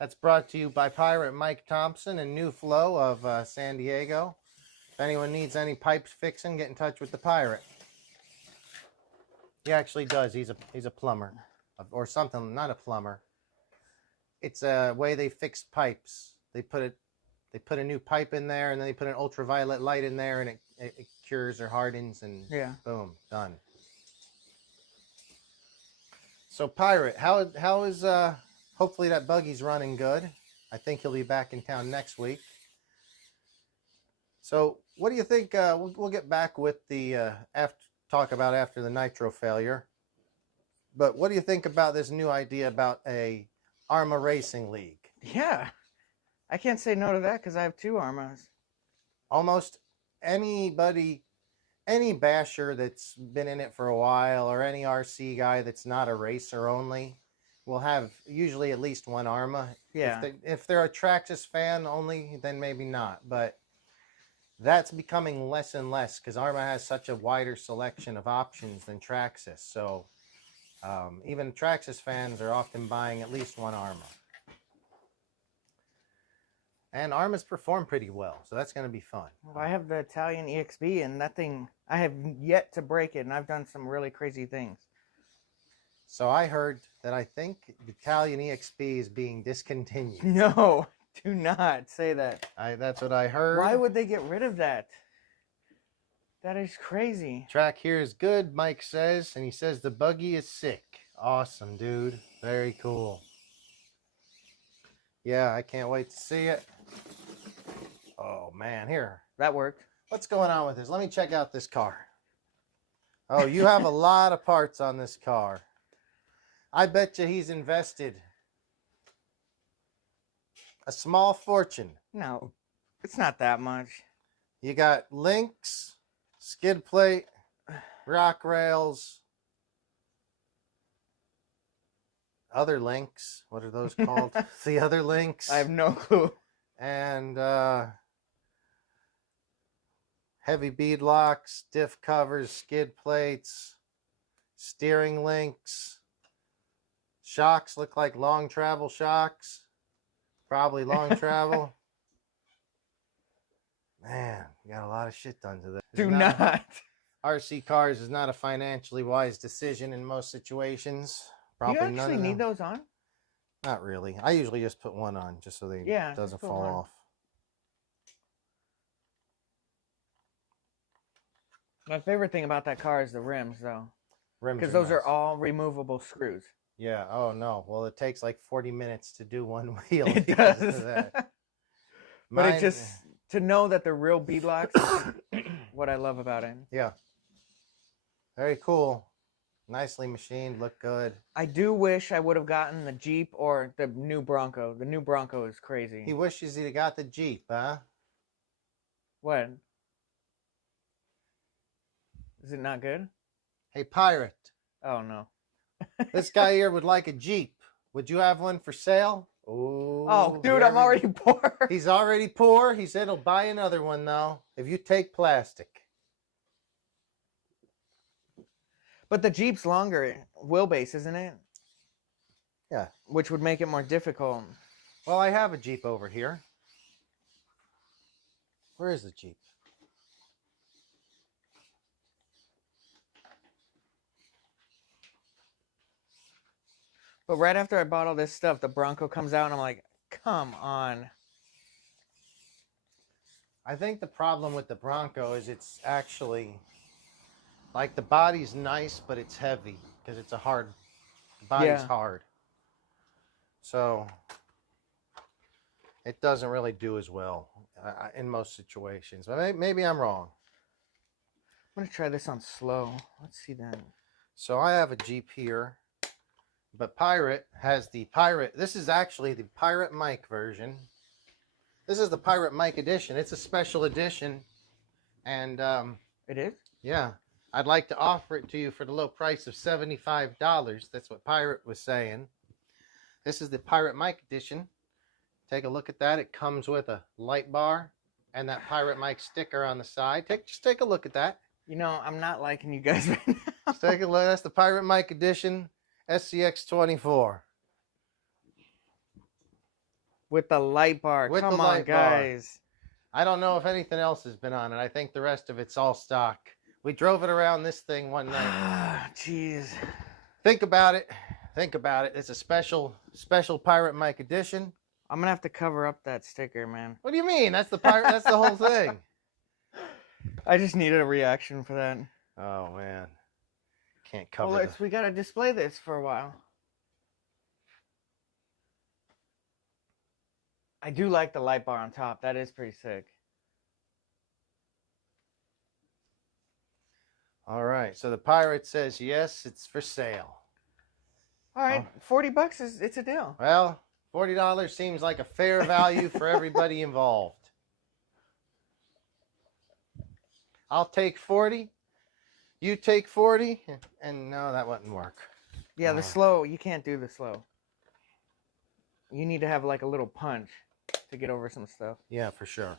That's brought to you by Pirate Mike Thompson and New Flow of San Diego. If anyone needs any pipes fixing, get in touch with the Pirate. He actually does. He's a plumber, or something. Not a plumber. It's a way they fix pipes. They put a new pipe in there, and then they put an ultraviolet light in there, and it cures or hardens, and boom, done. So Pirate, how is hopefully that buggy's running good. I think he'll be back in town next week. So what do you think? We'll get back with the talk about after the nitro failure. But what do you think about this new idea about a ARMA Racing League? Yeah, I can't say no to that because I have 2 ARMAs. Almost anybody, any basher that's been in it for a while, or any RC guy that's not a racer only, will have usually at least 1 ARMA. Yeah. If they're a Traxxas fan only, then maybe not. But that's becoming less and less because ARMA has such a wider selection of options than Traxxas. So even Traxxas fans are often buying at least 1 ARMA. And ARMA's perform pretty well, so that's going to be fun. Well, I have the Italian EXB, and that thing, I have yet to break it, and I've done some really crazy things. So I heard that I think the Italian EXB is being discontinued. No, do not say that. That's what I heard. Why would they get rid of that? That is crazy. Track here is good, Mike says, and he says the buggy is sick. Awesome, dude. Very cool. Yeah, I can't wait to see it. Oh, man, here. That worked. What's going on with this? Let me check out this car. Oh, you have a lot of parts on this car. I bet you he's invested a small fortune. No, it's not that much. You got links, skid plate, rock rails, other links. What are those called? The other links. I have no clue. And heavy bead locks, diff covers, skid plates, steering links. Shocks look like long travel shocks. Probably long travel. Man, you got a lot of shit done to this. Do not. RC cars is not a financially wise decision in most situations. Probably Do you actually need those on? Not really. I usually just put one on just so it doesn't fall off. My favorite thing about that car is the rims, though. Rims, because those are all removable screws. Yeah. Oh no. Well, it takes like 40 minutes to do one wheel. It because does. of that. But it just to know that they're real beadlocks is what I love about it. Yeah. Very cool. Nicely machined. Look good. I do wish I would have gotten the Jeep or the new Bronco. The new Bronco is crazy. He wishes he'd got the Jeep, huh? What? Is it not good? Hey, pirate. Oh, no. This guy here would like a Jeep. Would you have one for sale? Oh, dude, I'm already poor. He's already poor. He said he'll buy another one, though, if you take plastic. But the Jeep's longer wheelbase, isn't it? Yeah. Which would make it more difficult. Well, I have a Jeep over here. Where is the Jeep? But right after I bought all this stuff, the Bronco comes out and I'm like, come on. I think the problem with the Bronco is it's actually, like, the body's nice, but it's heavy because it's a hard, the body's hard. So it doesn't really do as well in most situations. But maybe I'm wrong. I'm going to try this on slow. Let's see that. So I have a Jeep here. But Pirate has the Pirate. This is actually the Pirate Mike version. This is the Pirate Mike edition. It's a special edition. And it is? Yeah. I'd like to offer it to you for the low price of $75. That's what Pirate was saying. This is the Pirate Mike edition. Take a look at that. It comes with a light bar and that Pirate Mike sticker on the side. Just take a look at that. You know, I'm not liking you guys right now. Just take a look. That's the Pirate Mike edition. SCX24 with the light bar. Come on, guys. I don't know if anything else has been on it. I think the rest of it's all stock. We drove it around this thing one night. Jeez. Think about it. Think about it. It's a special Pirate Mike edition. I'm gonna have to cover up that sticker, man. What do you mean? That's the pirate. That's the whole thing. I just needed a reaction for that. Oh man. Can't cover well, we got to display this for a while. I do like the light bar on top. That is pretty sick. All right. So the Pirate says, yes, it's for sale. All right. $40 it's a deal. Well, $40 seems like a fair value for everybody involved. I'll take 40. You take 40, and no, that wouldn't work. Yeah, the slow, you can't do the slow. You need to have like a little punch to get over some stuff. Yeah, for sure.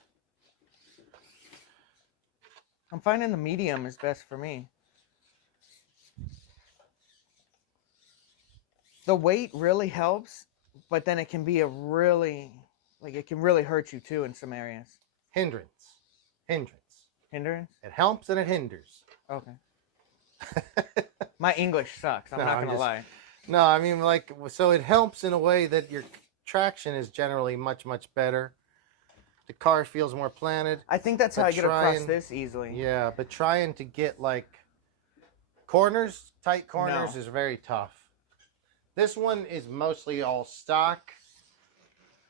I'm finding the medium is best for me. The weight really helps, but then it can be a really, it can really hurt you too in some areas. Hindrance. Hindrance? It helps and it hinders. Okay. My English sucks. I'm not going to lie. No, I mean, so it helps in a way that your traction is generally much, much better. The car feels more planted. I think that's how I get across this easily. Yeah, but trying to get, tight corners is very tough. This one is mostly all stock.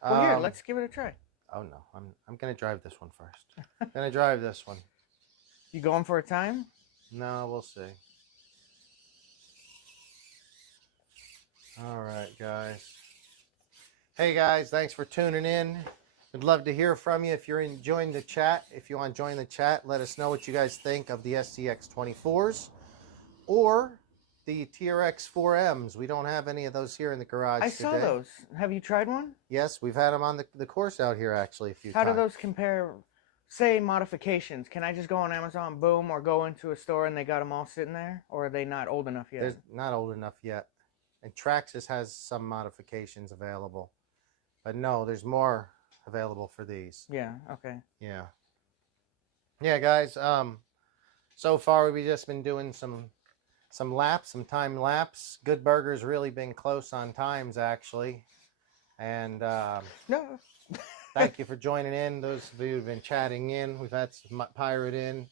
Well, here, let's give it a try. Oh, no. I'm going to drive this one first. I'm going to drive this one. You going for a time? No, we'll see. guys. Hey guys, thanks for tuning in. We'd love to hear from you if you're enjoying the chat. If you want to join the chat, let us know what you guys think of the SCX24s or the TRX 4Ms. We don't have any of those here in the garage I today. saw those. Have you tried one? Yes, we've had them on the course out here actually a few times. How do those compare, say, modifications? Can I just go on Amazon, boom, or go into a store and they got them all sitting there? Or are they not old enough yet? They're not old enough yet. And Traxxas has some modifications available. But no, there's more available for these. Yeah, okay. Yeah. Yeah, guys, so far we've just been doing some laps, some time lapse. Good Burger's really been close on times, actually. And No. thank you for joining in. Those of you who've been chatting in. We've had some Pirate in.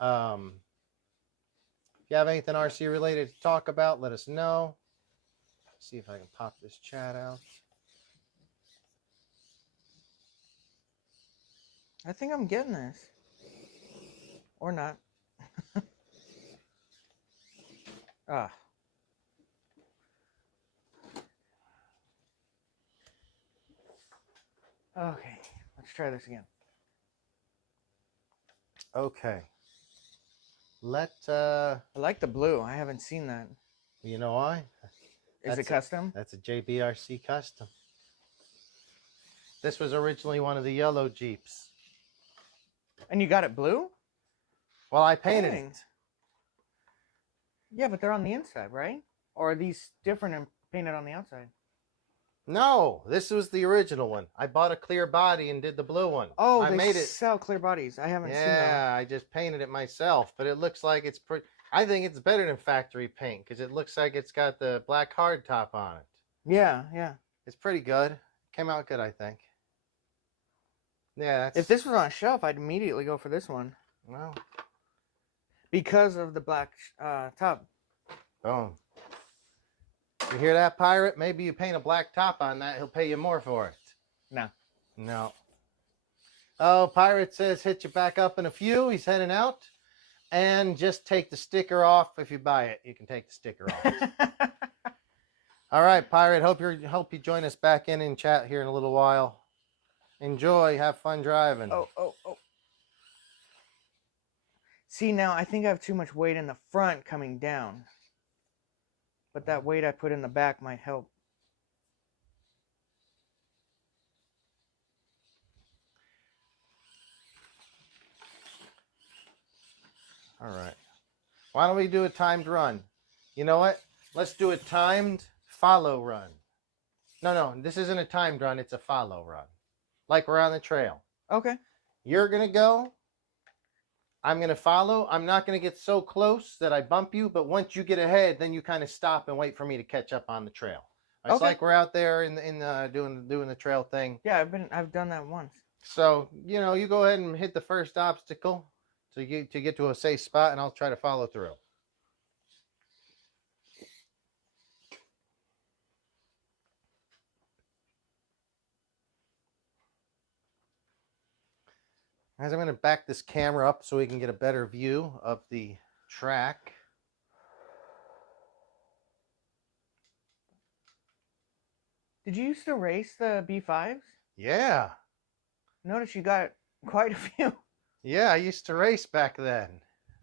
If you have anything RC related to talk about, let us know. See if I can pop this chat out. I think I'm getting this. Or not. Ah. Okay, let's try this again. Okay. I like the blue. I haven't seen that. You know why? Is it custom? That's a JBRC custom. This was originally one of the yellow Jeeps. And you got it blue? Well, I painted Dang. it. Yeah, but they're on the inside, right? Or are these different and painted on the outside? No, this was the original one. I bought a clear body and did the blue one. Oh, I they made it. sell clear bodies. I haven't seen that. Yeah, I just painted it myself, but it looks like it's pretty. I think it's better than factory paint because it looks like it's got the black hard top on it. Yeah, yeah. It's pretty good. Came out good, I think. Yeah, that's... If this was on a shelf, I'd immediately go for this one. Well, because of the black top. boom. You hear that, Pirate? Maybe you paint a black top on that. He'll pay you more for it. No. No. Oh, Pirate says hit you back up in a few. He's heading out. And just take the sticker off. If you buy it, you can take the sticker off. All right, Pirate. Hope you join us back in chat here in a little while. Enjoy. Have fun driving. Oh. See, now I think I have too much weight in the front coming down. But that weight I put in the back might help. All right. Why don't we do a timed run? You know what? Let's do a timed follow run. No, this isn't a timed run. It's a follow run. Like we're on the trail. Okay. You're going to go. I'm going to follow. I'm not going to get so close that I bump you, but once you get ahead, then you kind of stop and wait for me to catch up on the trail. It's okay. like we're out there in doing the trail thing. Yeah, I've done that once. So, you know, you go ahead and hit the first obstacle to get to a safe spot, and I'll try to follow through. Guys, I'm going to back this camera up so we can get a better view of the track. Did you used to race the B5s? Yeah. Notice you got quite a few. Yeah, I used to race back then.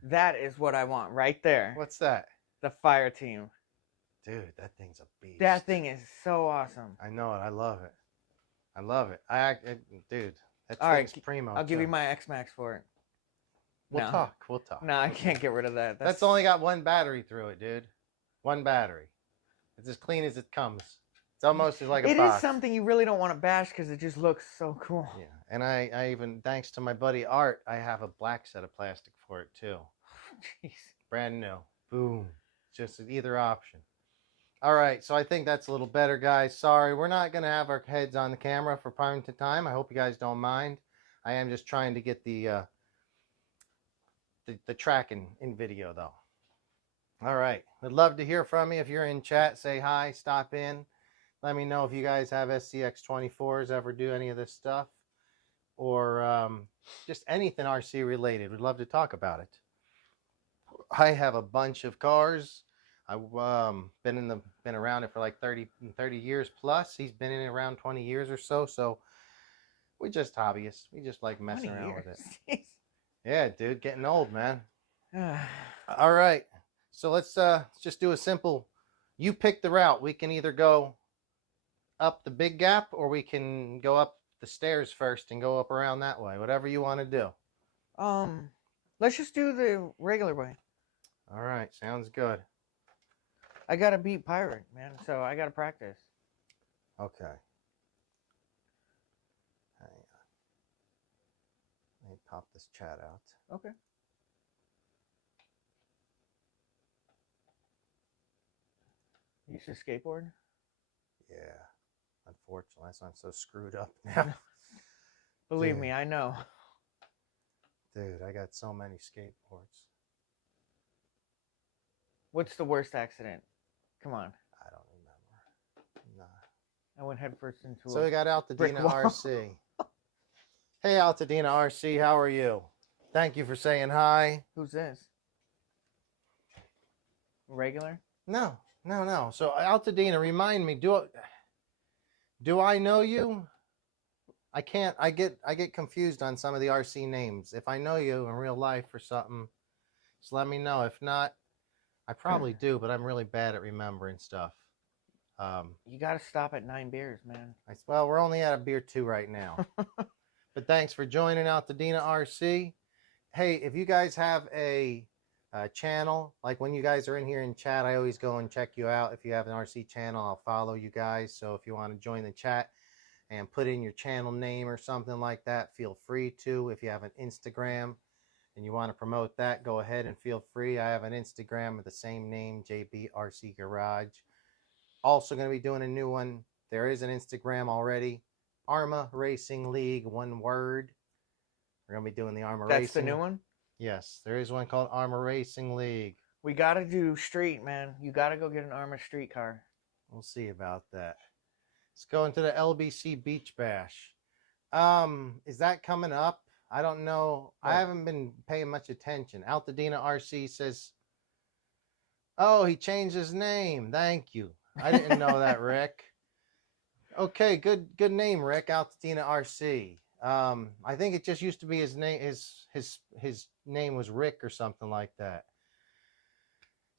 That is what I want right there. What's that? The fire team. Dude, that thing's a beast. That thing is so awesome. I know it. I love it. I love it. Dude, that All thing's right, primo. I'll give you my X-Max for it. We'll talk. We'll talk. No, I can't get rid of that. That's only got one battery through it, dude. One battery. It's as clean as it comes. It's almost like a box. It is something you really don't want to bash because it just looks so cool. Yeah, and I even, thanks to my buddy Art, I have a black set of plastic for it too. Jeez. Brand new. Boom. Just either option. All right, so I think that's a little better, guys. Sorry, we're not going to have our heads on the camera for time to time. I hope you guys don't mind. I am just trying to get the track in video, though. All right. I'd love to hear from you. If you're in chat, say hi, stop in. Let me know if you guys have SCX24s, ever do any of this stuff, or just anything RC related. We'd love to talk about it. I have a bunch of cars. I've been around it for like 30 years plus. He's been in it around 20 years or so. So we're just hobbyists. We just like messing around with it. Yeah, dude, getting old, man. All right. So let's just do a simple. You pick the route. We can either go up the big gap or we can go up the stairs first and go up around that way. Whatever you want to do. Let's just do the regular way. All right, sounds good. I gotta beat Pirate, man, so I gotta practice. Okay. Hang on. Let me pop this chat out. Okay. You used to skateboard? Yeah. Unfortunately, that's why I'm so screwed up now. Believe me, I know. Dude, I got so many skateboards. What's the worst accident? Come on. I don't remember. Nah. I went headfirst into So we got brick Altadena wall. RC. Hey, Altadena RC, how are you? Thank you for saying hi. Who's this? Regular? No. So Altadena, remind me, do I know you? I can't. I get confused on some of the RC names. If I know you in real life or something, just let me know. If not, I probably do, but I'm really bad at remembering stuff. You got to stop at 9 beers, man. Well, we're only at a beer 2 right now. But thanks for joining Altadena RC. Hey, if you guys have a channel, like when you guys are in here in chat, I always go and check you out. If you have an RC channel, I'll follow you guys. So if you want to join the chat and put in your channel name or something like that, feel free to. If you have an Instagram and you want to promote that, go ahead and feel free. I have an Instagram with the same name, JB RC Garage. Also going to be doing a new one. There is an Instagram already. Arma Racing League, one word. We're going to be doing the Arma Racing. That's the new one? Yes, there is one called Arma Racing League. We got to do street, man. You got to go get an Arma street car. We'll see about that. Let's go into the LBC Beach Bash. Is that coming up? I don't know. Oh. I haven't been paying much attention. Altadena RC says, oh, he changed his name. Thank you. I didn't know that, Rick. Okay, good name, Rick. Altadena RC. I think it just used to be his name. His name was Rick or something like that.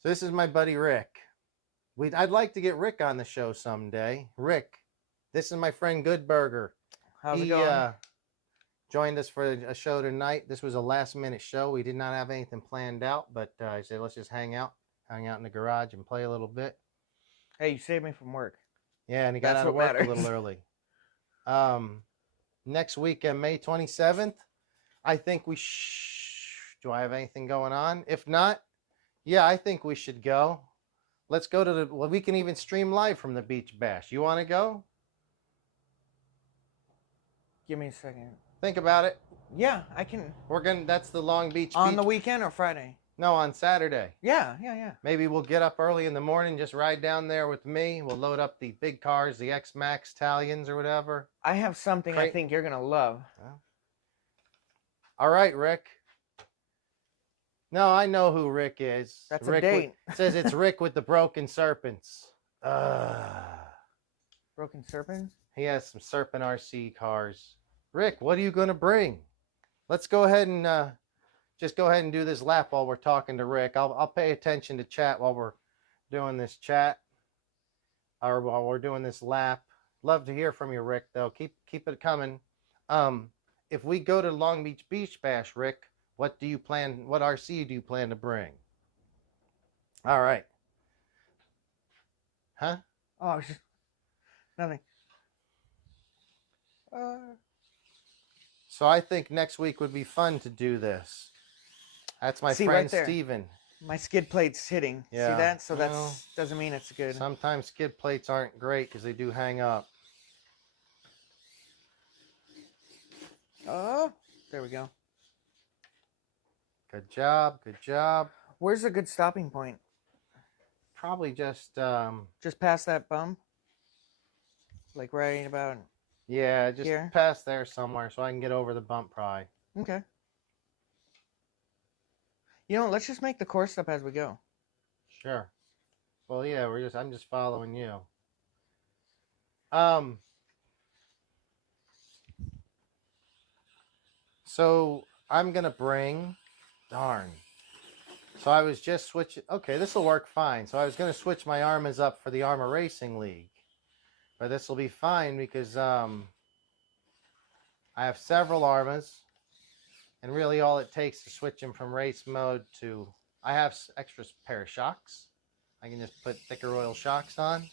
So this is my buddy Rick. I'd like to get Rick on the show someday. Rick, this is my friend Goodburger. How's it going? Joined us for a show tonight. This was a last-minute show. We did not have anything planned out, but I said let's just hang out in the garage and play a little bit. Hey, you saved me from work. Yeah, and he got out of work a little early. Next weekend, May 27th, I think we do I have anything going on? If not, yeah, I think we should go. Let's go to well, we can even stream live from the Beach Bash. You want to go? Give me a second. Think about it. Yeah, I can. That's the Long Beach. On the weekend or Friday? No, on Saturday. Yeah. Maybe we'll get up early in the morning, just ride down there with me. We'll load up the big cars, the X-Max Italians or whatever. I have something I think you're going to love. Well, all right, Rick. No, I know who Rick is. That's Rick a date. Says it's Rick with the broken serpents. Broken serpents? He has some Serpent RC cars. Rick, what are you going to bring? Let's go ahead and just go ahead and do this lap while we're talking to Rick. I'll pay attention to chat while we're doing this chat, or while we're doing this lap. Love to hear from you, Rick, though. Keep it coming. If we go to Long Beach Beach Bash, Rick, what RC do you plan to bring? All right. Huh? Oh, nothing. So I think next week would be fun to do this. That's my friend right Steven. My skid plate's hitting. Yeah. See that? So that doesn't mean it's good. Sometimes skid plates aren't great because they do hang up. Oh, there we go. Good job. Good job. Where's a good stopping point? Probably just past that bump? Like right about... Yeah, just here? past there somewhere so I can get over the bump probably. Okay. You know, let's just make the course up as we go. Sure. Well, yeah, I'm just following you. Um, so I'm gonna bring, darn. So I was just switching. Okay, this will work fine. So I was gonna switch my Armas up for the Arma Racing League, but this will be fine because I have several Armas, and really all it takes to switch them from race mode to. I have extra pair of shocks. I can just put thicker oil shocks on.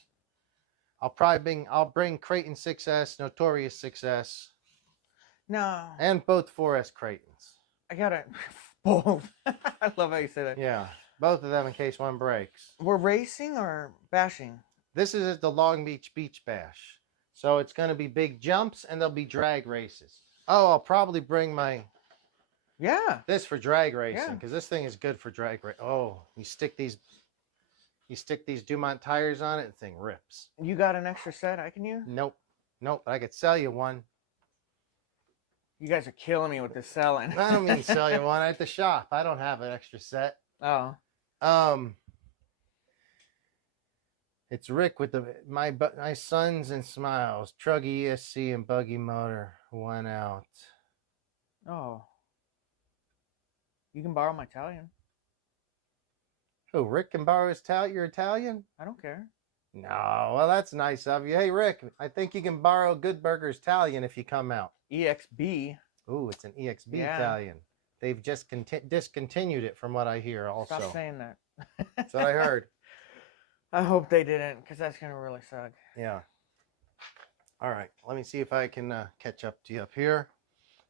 I'll bring Creighton 6S, Notorious 6S. No. And both 4S Creightons. I got it. Both. I love how you say that. Yeah, both of them in case one breaks. We're racing or bashing? This is at the Long Beach Beach Bash. So it's going to be big jumps and there'll be drag races. Oh, I'll probably bring this for drag racing because this thing is good for drag racing. Oh, you stick these Dumont tires on it, the thing rips. You got an extra set I can use? Nope. But I could sell you one. You guys are killing me with the selling. I don't mean sell you one at the shop. I don't have an extra set. Oh. It's Rick with my sons and smiles. Truggy ESC and buggy motor went out. Oh. You can borrow my Italian. Oh, Rick can borrow his your Italian? I don't care. No, well, that's nice of you. Hey, Rick, I think you can borrow Good Burger's Italian if you come out. EXB. Ooh, it's an EXB Italian. They've just discontinued it from what I hear also. Stop saying that. That's what I heard. I hope they didn't, because that's going to really suck. Yeah. All right, let me see if I can catch up to you up here.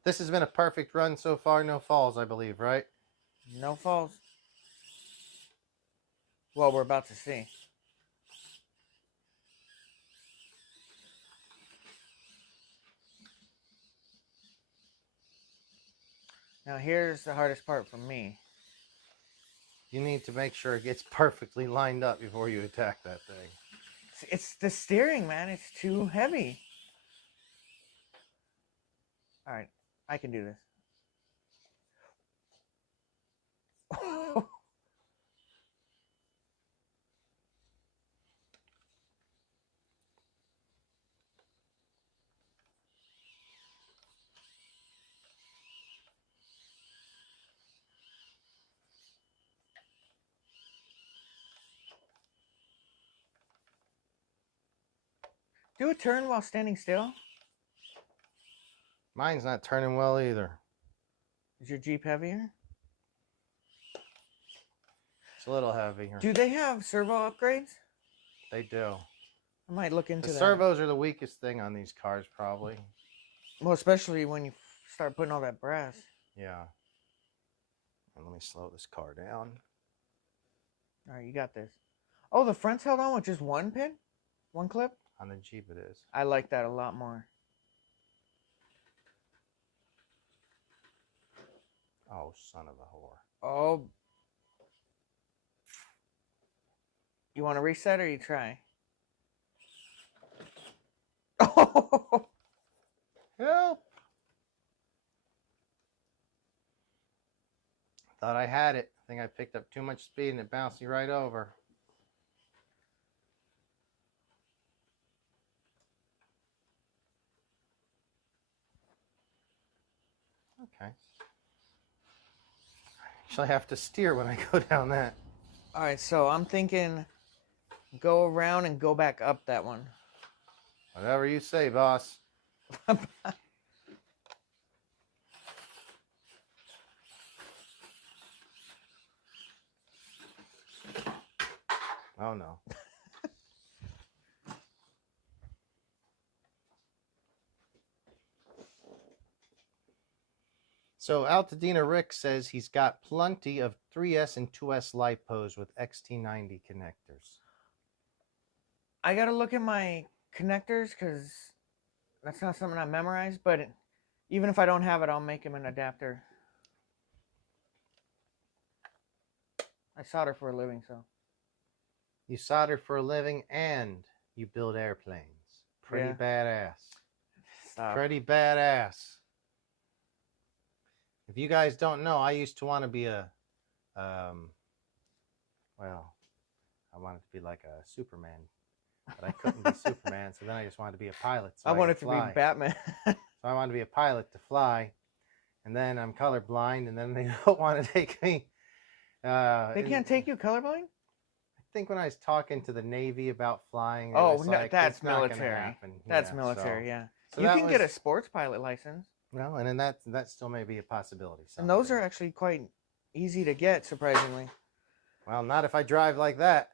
This has been a perfect run so far. No falls, I believe, right? No falls. Well, we're about to see. Now, here's the hardest part for me. You need to make sure it gets perfectly lined up before you attack that thing. It's the steering, man. It's too heavy. All right, I can do this. Do a turn while standing still. Mine's not turning well either. Is your Jeep heavier? It's a little heavier. Do they have servo upgrades? They do. I might look into that. The servos are the weakest thing on these cars, probably. Well, especially when you start putting all that brass. Yeah. And let me slow this car down. All right, you got this. Oh, the front's held on with just one pin? One clip? On the Jeep it is. I like that a lot more. Oh, son of a whore. Oh. You want to reset or you try? Oh! Help! Thought I had it. I think I picked up too much speed and it bounced me right over. Okay. Actually, I have to steer when I go down that. All right, so I'm thinking go around and go back up that one. Whatever you say, boss. Oh, no. So Altadena Rick says he's got plenty of 3S and 2S LiPos with XT90 connectors. I got to look at my connectors because that's not something I memorized, but even if I don't have it, I'll make him an adapter. I solder for a living, so. You solder for a living and you build airplanes. Pretty badass. Stop. Pretty badass. If you guys don't know, I used to want to be a, well, I wanted to be like a Superman, but I couldn't be Superman. So then I just wanted to be a pilot. So I wanted could to fly. be Batman. So I wanted to be a pilot to fly, and then I'm colorblind, and then they don't want to take me. They can't take you colorblind? I think when I was talking to the Navy about flying, oh was no, like, that's it's not gonna military. happen. That's Yeah, military. so, Yeah. so You that can get a was- sports pilot license. Well, and then that still may be a possibility. And those someday. are actually quite easy to get, surprisingly. Well, not if I drive like that.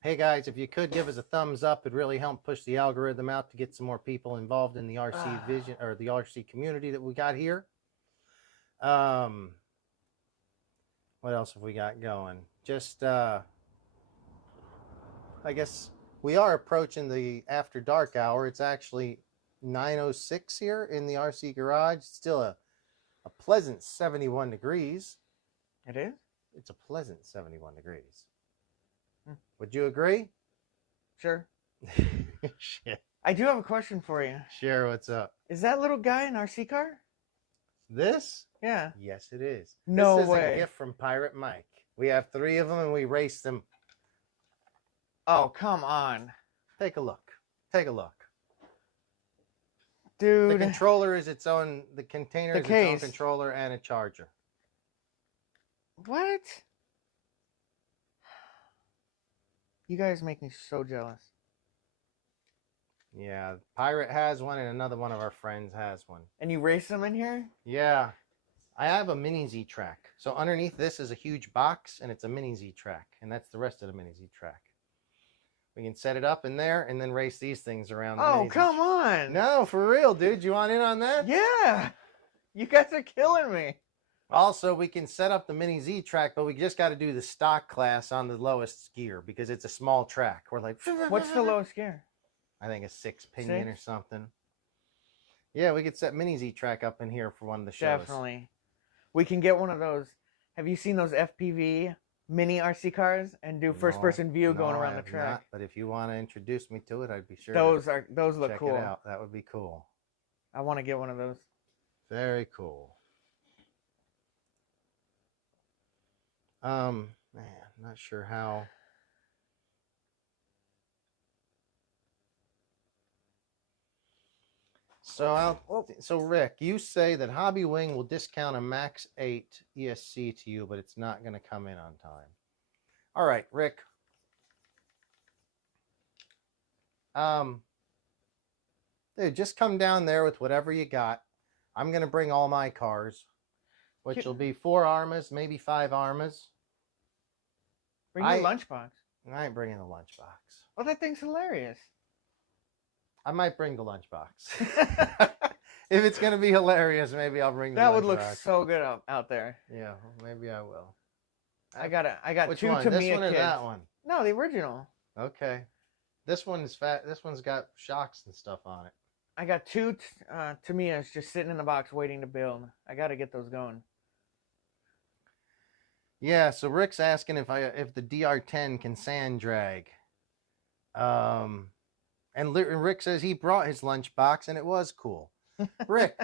Hey guys, if you could give us a thumbs up, it'd really help push the algorithm out to get some more people involved in the RC vision or the RC community that we got here. What else have we got going? Just I guess we are approaching the after dark hour. It's actually 9:06 here in the RC garage. It's still a pleasant 71 degrees. It is? It's a pleasant 71 degrees. Would you agree? Sure. Shit. I do have a question for you. Sure, what's up? Is that little guy an RC car? This? Yeah. Yes, it is. No this is way. a gift from Pirate Mike. We have 3 of them and we race them. Oh, come on. Take a look. Take a look. Dude. The controller is its own, the container The is case. its own controller and a charger. What? You guys make me so jealous. Yeah, Pirate has one and another one of our friends has one. And you race them in here? Yeah. I have a mini Z-Track. So underneath this is a huge box and it's a mini Z-Track. And that's the rest of the mini Z-Track. We can set it up in there and then race these things around. Oh, come on. No, for real, dude. You want in on that? Yeah. You guys are killing me. Also, we can set up the mini Z-Track, but we just got to do the stock class on the lowest gear because it's a small track. We're like, What's the lowest gear? I think a 6 pinion 6? or something. Yeah, we could set mini Z-Track up in here for one of the shows. Definitely. We can get one of those. Have you seen those FPV mini RC cars and do first-person view going around the track? Not, but if you want to introduce me to it, I'd be sure. Those look check cool. it out. That would be cool. I want to get one of those. Very cool. Man, not sure how. So Rick, you say that Hobby Wing will discount a Max 8 ESC to you, but it's not going to come in on time. All right, Rick. Dude, just come down there with whatever you got. I'm going to bring all my cars, which will be 4 Armas, maybe 5 Armas. Bring your lunchbox. I ain't bringing the lunchbox. Well, that thing's hilarious. I might bring the lunchbox. If it's going to be hilarious, maybe I'll bring the lunchbox. That would look so good out there. Yeah, maybe I will. I got Which 2 one? Tamiya This one or kids. that one? No, the original. Okay. This one is fat. This one's got shocks and stuff on it. I got 2 Tamiyas just sitting in the box waiting to build. I got to get those going. Yeah, so Rick's asking if the DR10 can sand drag. And Rick says he brought his lunchbox and it was cool. Rick,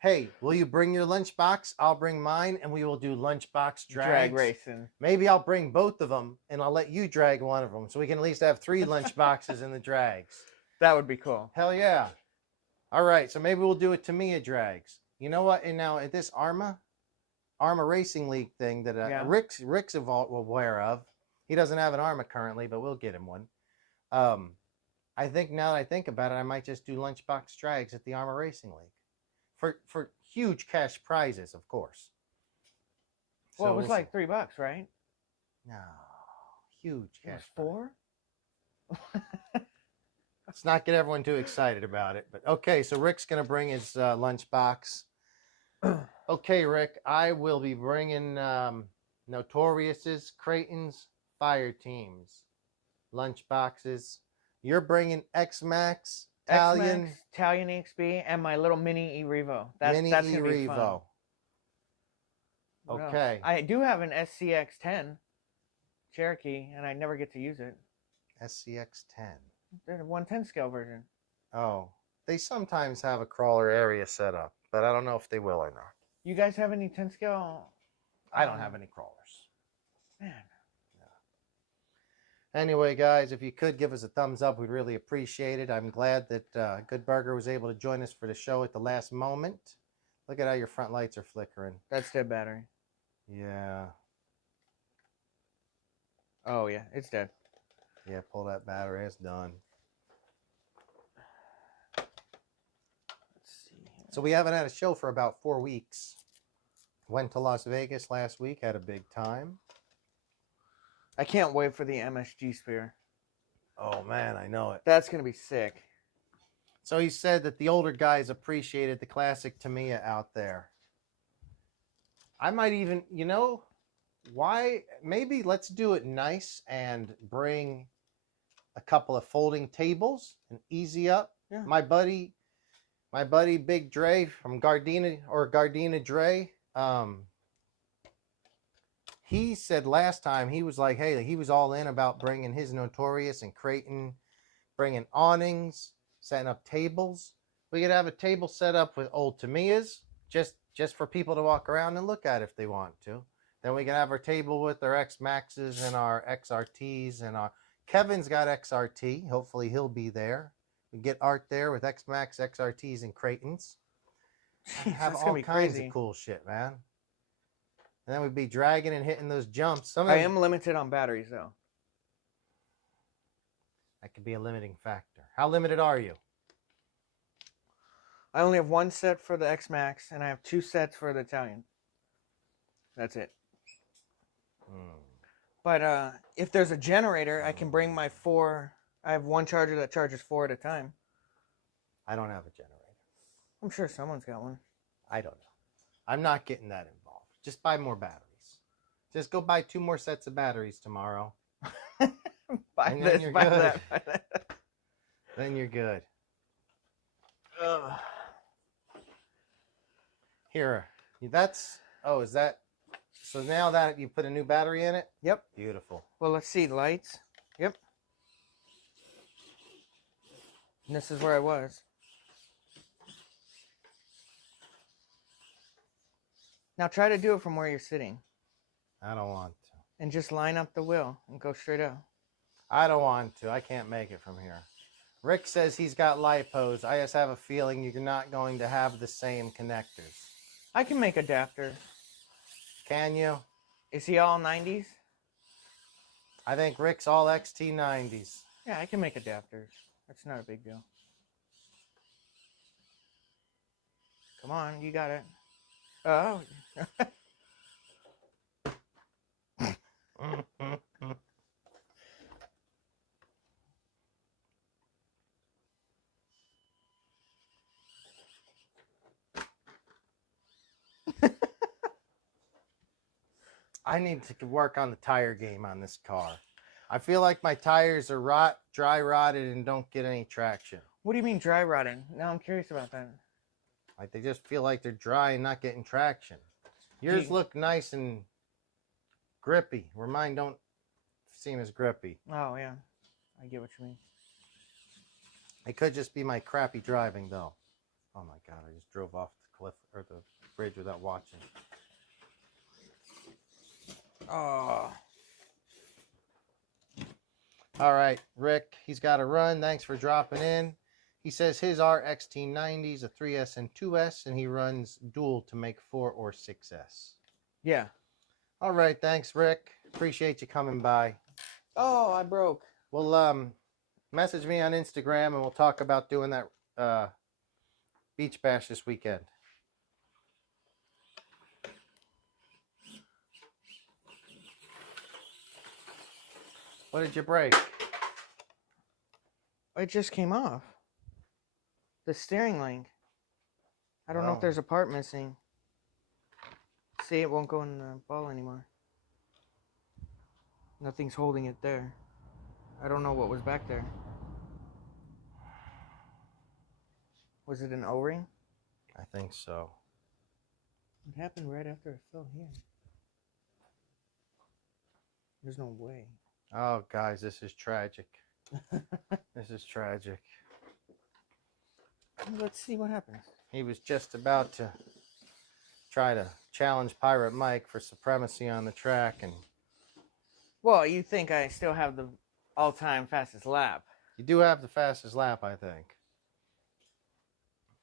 hey, will you bring your lunchbox? I'll bring mine and we will do lunchbox Drag racing. Maybe I'll bring both of them and I'll let you drag one of them so we can at least have 3 lunchboxes in the drags. That would be cool. Hell yeah. All right, so maybe we'll do it Tamiya drags. You know what? And now at this Arma Racing League thing that Rick's aware of. He doesn't have an Arma currently, but we'll get him one. I think now that I think about it, I might just do lunchbox drags at the Arma Racing League for huge cash prizes, of course. Well, it was like $3, right? No, huge cash. It was 4? Let's not get everyone too excited about it. But okay, so Rick's gonna bring his lunchbox. Okay, Rick, I will be bringing Notorious's, Creighton's, Fire Teams, lunchboxes. You're bringing X-Max, Italian EXP, and my little mini E-Revo. That's gonna be fun. Okay. I do have an SCX10 Cherokee, and I never get to use it. SCX10. There's a 110 scale version. Oh, they sometimes have a crawler area set up, but I don't know if they will or not. You guys have any 10 scale? I don't have any crawlers. Anyway, guys, if you could give us a thumbs up, we'd really appreciate it. I'm glad that Good Burger was able to join us for the show at the last moment. Look at how your front lights are flickering. That's dead battery. Yeah. Oh, yeah, it's dead. Yeah, pull that battery. It's done. Let's see here. So we haven't had a show for about 4 weeks. Went to Las Vegas last week. Had a big time. I can't wait for the MSG Sphere. Oh, man, I know it. That's going to be sick. So he said that the older guys appreciated the classic Tamiya out there. I might even, you know, why? Maybe let's do it nice and bring a couple of folding tables and easy up. Yeah. My buddy Big Dre from Gardena Dre, he said last time, he was like, hey, he was all in about bringing his Notorious and Creighton, bringing awnings, setting up tables. We could have a table set up with old Tamiyas, just for people to walk around and look at if they want to. Then we can have our table with our X Maxes and our XRTs and our... Kevin's got XRT. Hopefully he'll be there. We get Art there with X Max, XRTs, and Creightons. Have all kinds of cool shit, man. And then we'd be dragging and hitting those jumps. I am limited on batteries, though. That could be a limiting factor. How limited are you? I only have 1 set for the X Max, and I have 2 sets for the Italian. That's it. But if there's a generator, I can bring my 4. I have 1 charger that charges 4 at a time. I don't have a generator. I'm sure someone's got one. I don't know. I'm not getting that involved. Just buy more batteries. Just go buy 2 more sets of batteries tomorrow. Buy this, buy that, buy that. Then you're good. Ugh. Here, that's... Oh, is that... So now that you put a new battery in it? Yep. Beautiful. Well, let's see. Lights. Yep. And this is where I was. Now try to do it from where you're sitting. I don't want to. And just line up the wheel and go straight up. I don't want to. I can't make it from here. Rick says he's got lipos. I just have a feeling you're not going to have the same connectors. I can make adapters. Can you? Is he all 90s? I think Rick's all XT90s. Yeah, I can make adapters. That's not a big deal. Come on, you got it. Oh. I need to work on the tire game on this car. I feel like my tires are dry rotted and don't get any traction. What do you mean dry rotting? Now I'm curious about that. Like they just feel like they're dry and not getting traction. Yours look nice and grippy, where mine don't seem as grippy. Oh, yeah. I get what you mean. It could just be my crappy driving, though. Oh, my God. I just drove off the cliff or the bridge without watching. Oh. All right, Rick. He's got to run. Thanks for dropping in. He says his are XT90s, a 3S and 2S, and he runs dual to make 4 or 6S. Yeah. All right, thanks, Rick. Appreciate you coming by. Oh, I broke. Well, message me on Instagram, and we'll talk about doing that beach bash this weekend. What did you break? It just came off. The steering link. I don't know if there's a part missing. See, it won't go in the ball anymore. Nothing's holding it there. I don't know what was back there. Was it an O-ring? I think so. It happened right after it fell here. There's no way. Oh, guys, this is tragic. This is tragic. Let's see what happens. He was just about to try to challenge Pirate Mike for supremacy on the track, and well, you think I still have the all-time fastest lap. You do have the fastest lap, I think.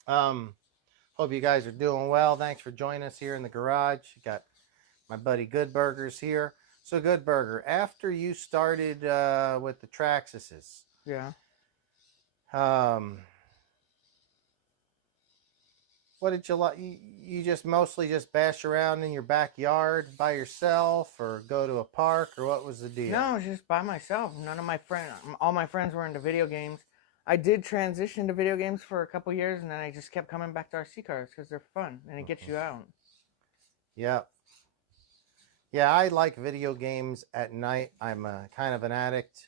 Hope you guys are doing well. Thanks for joining us here in the garage. Got my buddy Good Burgers here. So Good Burger, after you started with the Traxxas, Yeah. What did you like? You just mostly just bash around in your backyard by yourself, or go to a park, or what was the deal? No, just by myself. None of my friends, all my friends were into video games. I did transition to video games for a couple years, and then I just kept coming back to RC cars because they're fun and it gets you out. Yeah. Yeah, I like video games at night. I'm kind of an addict.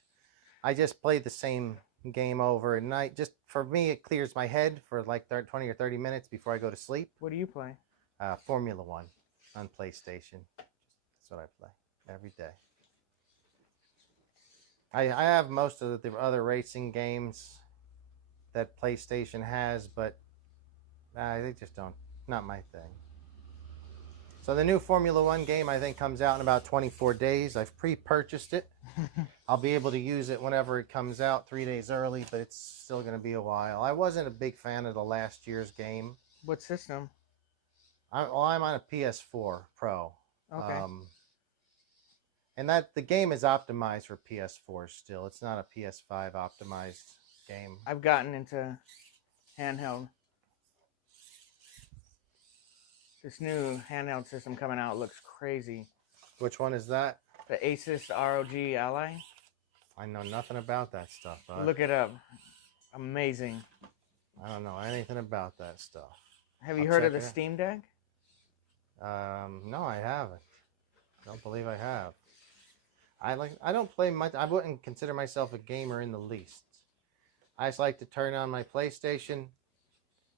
I just play the same game over at night. Just for me, it clears my head for like 20 or 30 minutes before I go to sleep. What do you play? Formula One on PlayStation. That's what I play every day. I have most of the other racing games that PlayStation has, but they just don't, not my thing. So the new Formula One game, I think, comes out in about 24 days. I've pre-purchased it. I'll be able to use it whenever it comes out, 3 days early, but it's still going to be a while. I wasn't a big fan of the last year's game. What system? I'm on a PS4 Pro. Okay. And the game is optimized for PS4 still. It's not a PS5 optimized game. I've gotten into handheld. This new handheld system coming out looks crazy. Which one is that? The Asus ROG Ally. I know nothing about that stuff. Look it up. Amazing. I don't know anything about that stuff. Have you heard of the Steam Deck? No, I haven't. Don't believe I have. I don't play much. I wouldn't consider myself a gamer in the least. I just like to turn on my PlayStation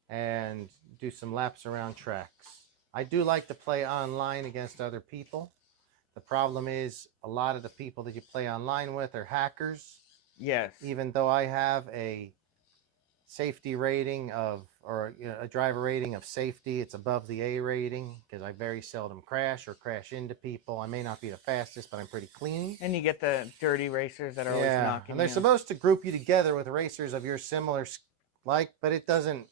and do some laps around tracks. I do like to play online against other people. The problem is a lot of the people that you play online with are hackers. Yes. Even though I have a safety rating or a driver rating of safety, it's above the A rating because I very seldom crash or crash into people. I may not be the fastest, but I'm pretty clean. And you get the dirty racers that are always knocking and they're you. supposed to group you together with racers of your similar but it doesn't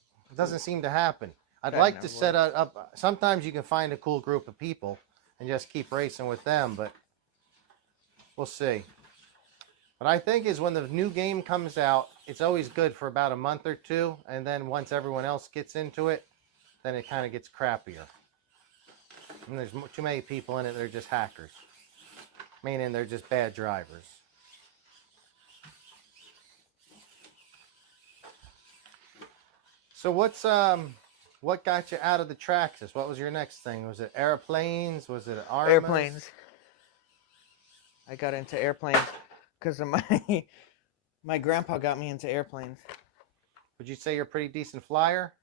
seem to happen. I'd like to set up. Sometimes you can find a cool group of people and just keep racing with them, but we'll see. What I think is when the new game comes out, it's always good for about a month or two, and then once everyone else gets into it, then it kind of gets crappier. And there's too many people in it that are just hackers, meaning they're just bad drivers. So what got you out of the Traxxas? What was your next thing? Was it airplanes? Was it armas? Airplanes. I got into airplanes because of my grandpa got me into airplanes. Would you say you're a pretty decent flyer?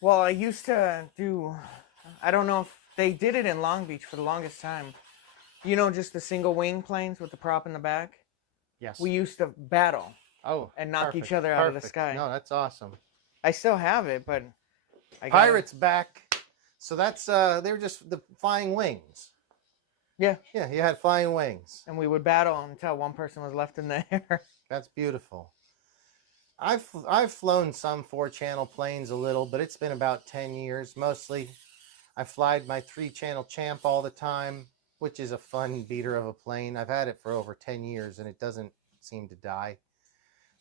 Well, I used to do, I don't know if they did it in Long Beach for the longest time. You know, just the single wing planes with the prop in the back? Yes. We used to battle. Oh, and knock perfect, each other out of the sky. No, that's awesome. I still have it, but Pirates back. So that's they were just the flying wings. Yeah. Yeah, you had flying wings. And we would battle until one person was left in the air. That's beautiful. I've flown some 4-channel planes a little, but it's been about 10 years. Mostly I flied my 3-channel Champ all the time, which is a fun beater of a plane. I've had it for over 10 years and it doesn't seem to die.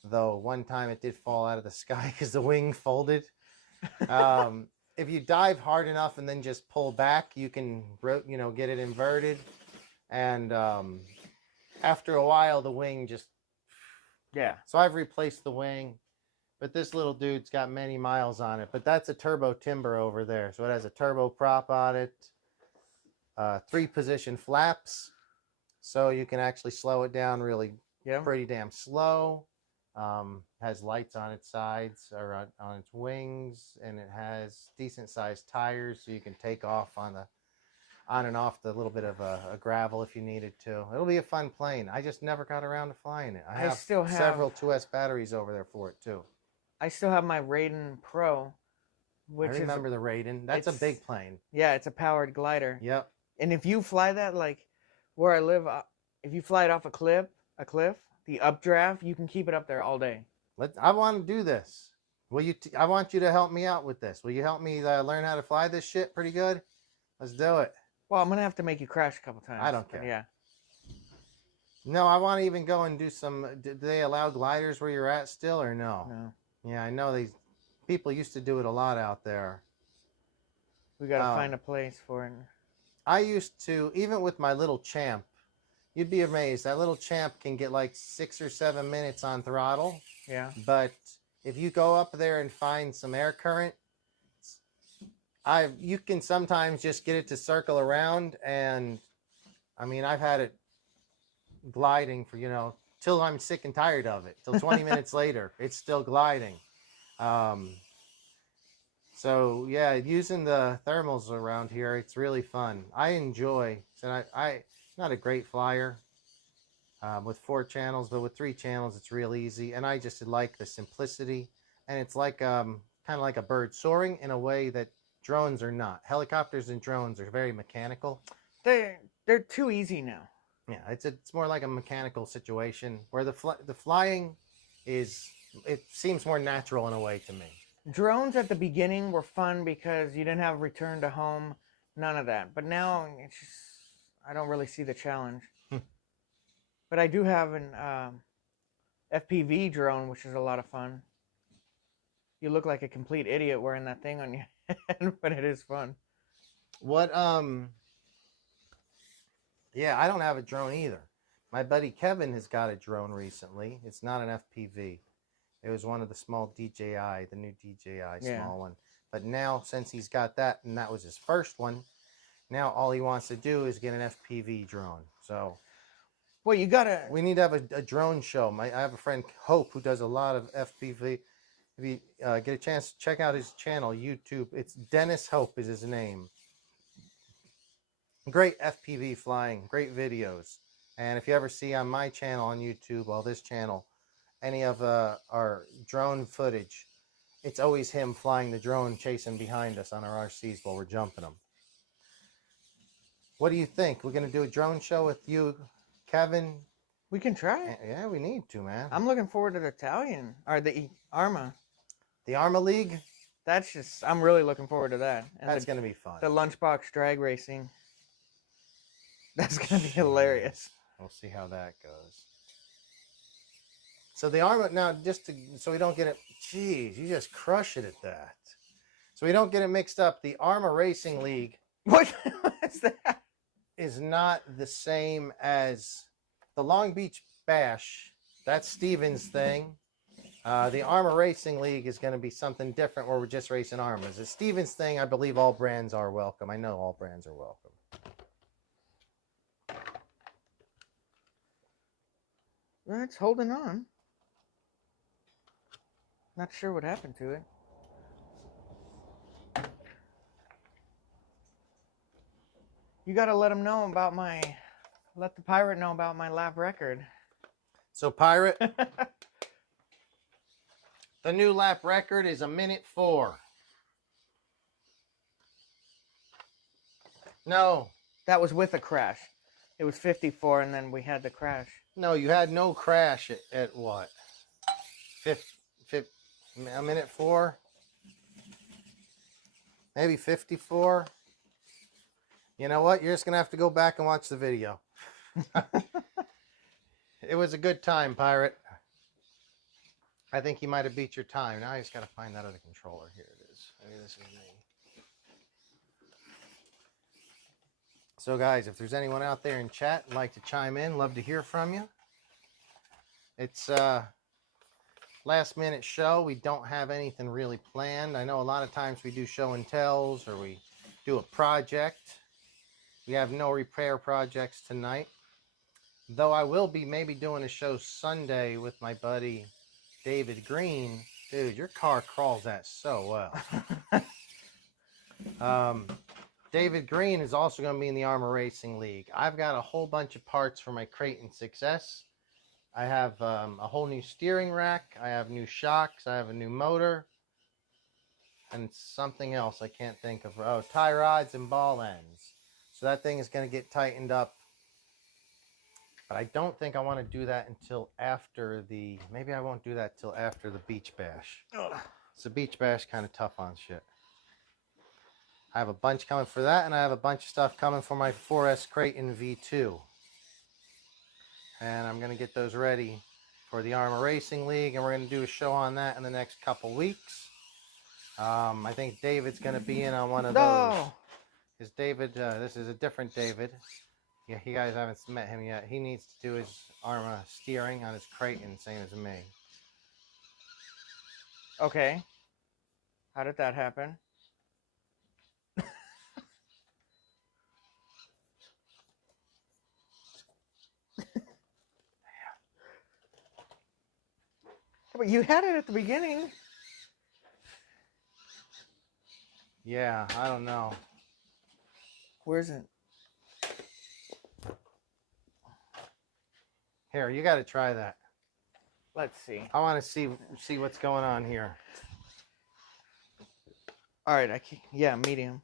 Though one time it did fall out of the sky because the wing folded. If you dive hard enough and then just pull back, you can, get it inverted. And after a while, the wing just... Yeah. So I've replaced the wing, but this little dude's got many miles on it. But that's a turbo timber over there. So it has a turbo prop on it, 3-position flaps. So you can actually slow it down really pretty damn slow. Has lights on its sides or on its wings, and it has decent sized tires, so you can take off on and off the little bit of a gravel if you needed to. It'll be a fun plane. I just never got around to flying it. I still have several 2S batteries over there for it too. I still have my Raiden Pro, which I remember the Raiden. That's a big plane. Yeah, it's a powered glider. Yep. And if you fly that, like where I live, if you fly it off a cliff, the updraft, you can keep it up there all day. I want to do this. Will you? I want you to help me out with this. Will you help me learn how to fly this shit pretty good? Let's do it. Well, I'm gonna have to make you crash a couple times. I don't care. Yeah. No, I want to even go and do some. Do they allow gliders where you're at still, or no? No. Yeah, I know these people used to do it a lot out there. We gotta find a place for it. I used to, even with my little Champ, you'd be amazed. That little Champ can get like 6 or 7 minutes on throttle. Yeah. But if you go up there and find some air current, you can sometimes just get it to circle around. And I mean, I've had it gliding for, till I'm sick and tired of it. Till 20 minutes later, it's still gliding. So yeah, using the thermals around here, it's really fun. I enjoy. So I'm not a great flyer with 4 channels, but with 3 channels, it's real easy. And I just like the simplicity. And it's like kind of like a bird soaring in a way that drones are not. Helicopters and drones are very mechanical. They're too easy now. Yeah, it's more like a mechanical situation where the flying it seems more natural in a way to me. Drones at the beginning were fun because you didn't have return to home, none of that. But now it's just, I don't really see the challenge. But I do have an FPV drone, which is a lot of fun. You look like a complete idiot wearing that thing on your head, but it is fun. Yeah, I don't have a drone either. My buddy Kevin has got a drone recently. It's not an FPV. It was one of the small DJI, the new DJI small one. But now, since he's got that, and that was his first one, now all he wants to do is get an FPV drone. So, well, we need to have a drone show. I have a friend, Hope, who does a lot of FPV. If you get a chance to check out his channel, YouTube, it's Dennis Hope is his name. Great FPV flying, great videos. And if you ever see on my channel on YouTube, well, this channel, any of our drone footage, it's always him flying the drone, chasing behind us on our RCs while we're jumping them. What do you think? We're going to do a drone show with you, Kevin? We can try it. Yeah, we need to, man. I'm looking forward to the Italian, or the Arma. The Arma League? I'm really looking forward to that. And that's going to be fun. The lunchbox drag racing. That's going to be hilarious. We'll see how that goes. So the Arma, now so we don't get it, geez, you just crush it at that. So we don't get it mixed up. The Arma Racing League. What is that? Is not the same as the Long Beach Bash. That's Steven's thing. The Arma Racing League is going to be something different where we're just racing Armas. It's Steven's thing. I believe all brands are welcome. I know all brands are welcome. Well, it's holding on. Not sure what happened to it. You got to let the pirate know about my lap record. So pirate, the new lap record is 1:04. No. That was with a crash. It was 54 and then we had the crash. No, you had no crash at what? 1:04? Maybe 54? You know what? You're just going to have to go back and watch the video. It was a good time, pirate. I think you might have beat your time. Now I just got to find that other controller. Here it is. Maybe this is me. So guys, if there's anyone out there in chat who'd like to chime in, love to hear from you. It's last minute show. We don't have anything really planned. I know a lot of times we do show and tells or we do a project. We have no repair projects tonight. Though I will be maybe doing a show Sunday with my buddy David Green. Dude, your car crawls that so well. David Green is also going to be in the Arma Racing League. I've got a whole bunch of parts for my Creighton Success. I have a whole new steering rack. I have new shocks. I have a new motor. And something else I can't think of. Oh, tie rods and ball ends. So that thing is going to get tightened up But I don't think I want to do that until after the, maybe I won't do that till after the beach bash. Ugh. It's a beach bash kind of tough on shit. I have a bunch coming for that, and I have a bunch of stuff coming for my 4S Creighton V2. And I'm going to get those ready for the Armor Racing League, and we're going to do a show on that in the next couple weeks. I think David's going to be in on one of those. Is David, this is a different David. Yeah, you guys haven't met him yet. He needs to do his Arma steering on his Creighton, same as me. Okay. How did that happen? But you had it at the beginning. Yeah, I don't know. Where is it? Here, you got to try that. Let's see. I want to see what's going on here. All right, yeah, medium.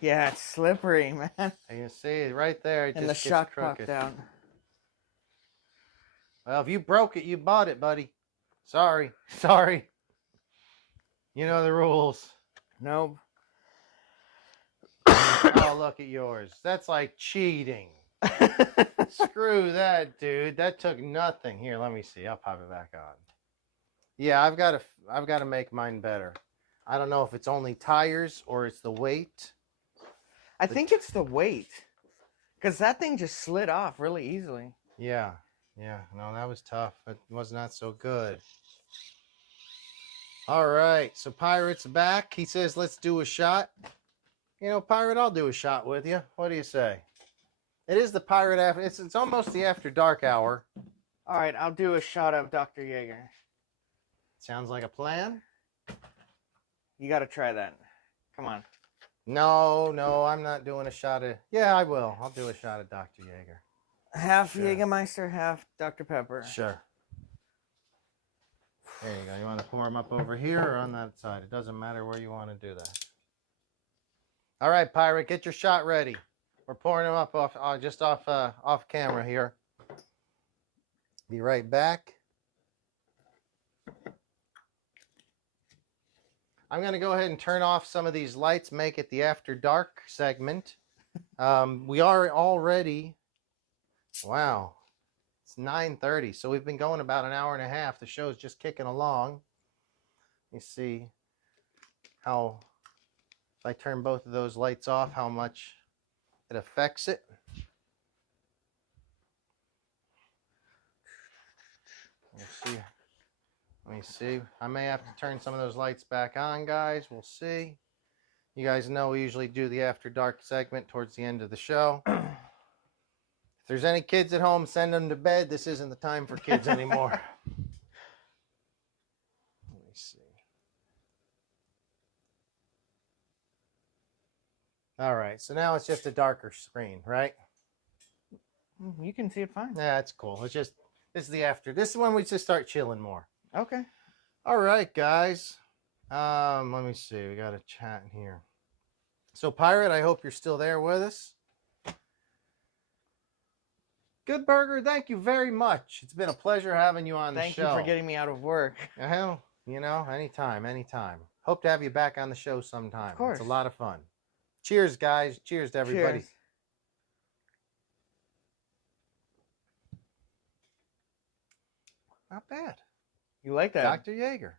Yeah, it's slippery, man. You can see it right there. It And just the gets shock crooked. popped out. Well, if you broke it, you bought it, buddy. Sorry. Sorry. You know the rules. Nope. Oh, look at yours. That's like cheating. Screw that, dude. That took nothing. Here, let me see. I'll pop it back on. Yeah, I've got to make mine better. I don't know if it's only tires or it's the weight. I think it's the weight. Because that thing just slid off really easily. Yeah. Yeah. No, that was tough. It was not so good. All right. So Pirate's back. He says, let's do a shot. You know, Pirate, I'll do a shot with you. What do you say? It is the Pirate after. It's almost the after dark hour. All right, I'll do a shot of Dr. Jaeger. Sounds like a plan. You got to try that. Come on. No, I'm not doing a shot of... Yeah, I will. I'll do a shot of Dr. Jaeger. Half Sure. Jägermeister, half Dr. Pepper. Sure. There you go. You want to pour them up over here or on that side? It doesn't matter where you want to do that. All right, Pirate, get your shot ready. We're pouring them up off camera here. Be right back. I'm going to go ahead and turn off some of these lights, make it the after dark segment. We are already, wow, it's 9:30, so we've been going about an hour and a half. The show's just kicking along. You see how, if I turn both of those lights off, how much it affects it. Let me see. I may have to turn some of those lights back on, guys. We'll see. You guys know we usually do the After Dark segment towards the end of the show. If there's any kids at home, send them to bed. This isn't the time for kids anymore. Let me see. All right. So now it's just a darker screen, right? You can see it fine. Yeah, that's cool. It's just, this is the after. This is when we just start chilling more. Okay. All right, guys. Let me see. We got a chat in here. So, Pirate, I hope you're still there with us. Good Burger, thank you very much. It's been a pleasure having you on the show. Thank you for getting me out of work. Hell, you know, anytime. Hope to have you back on the show sometime. Of course. It's a lot of fun. Cheers, guys. Cheers to everybody. Cheers. Not bad. You like that? Dr. Jaeger.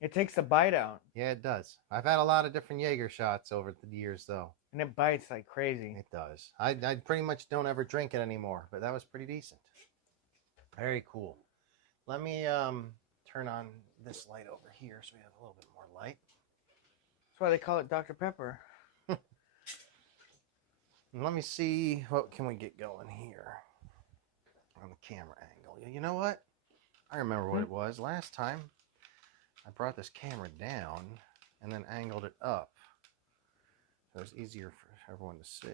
It takes the bite out. Yeah, it does. I've had a lot of different Jaeger shots over the years, though. And it bites like crazy. It does. I pretty much don't ever drink it anymore, but that was pretty decent. Very cool. Let me turn on this light over here so we have a little bit more light. That's why they call it Dr. Pepper. And let me see, what can we get going here on the camera angle. You know what? I remember what it was. Last time, I brought this camera down and then angled it up. It was easier for everyone to see.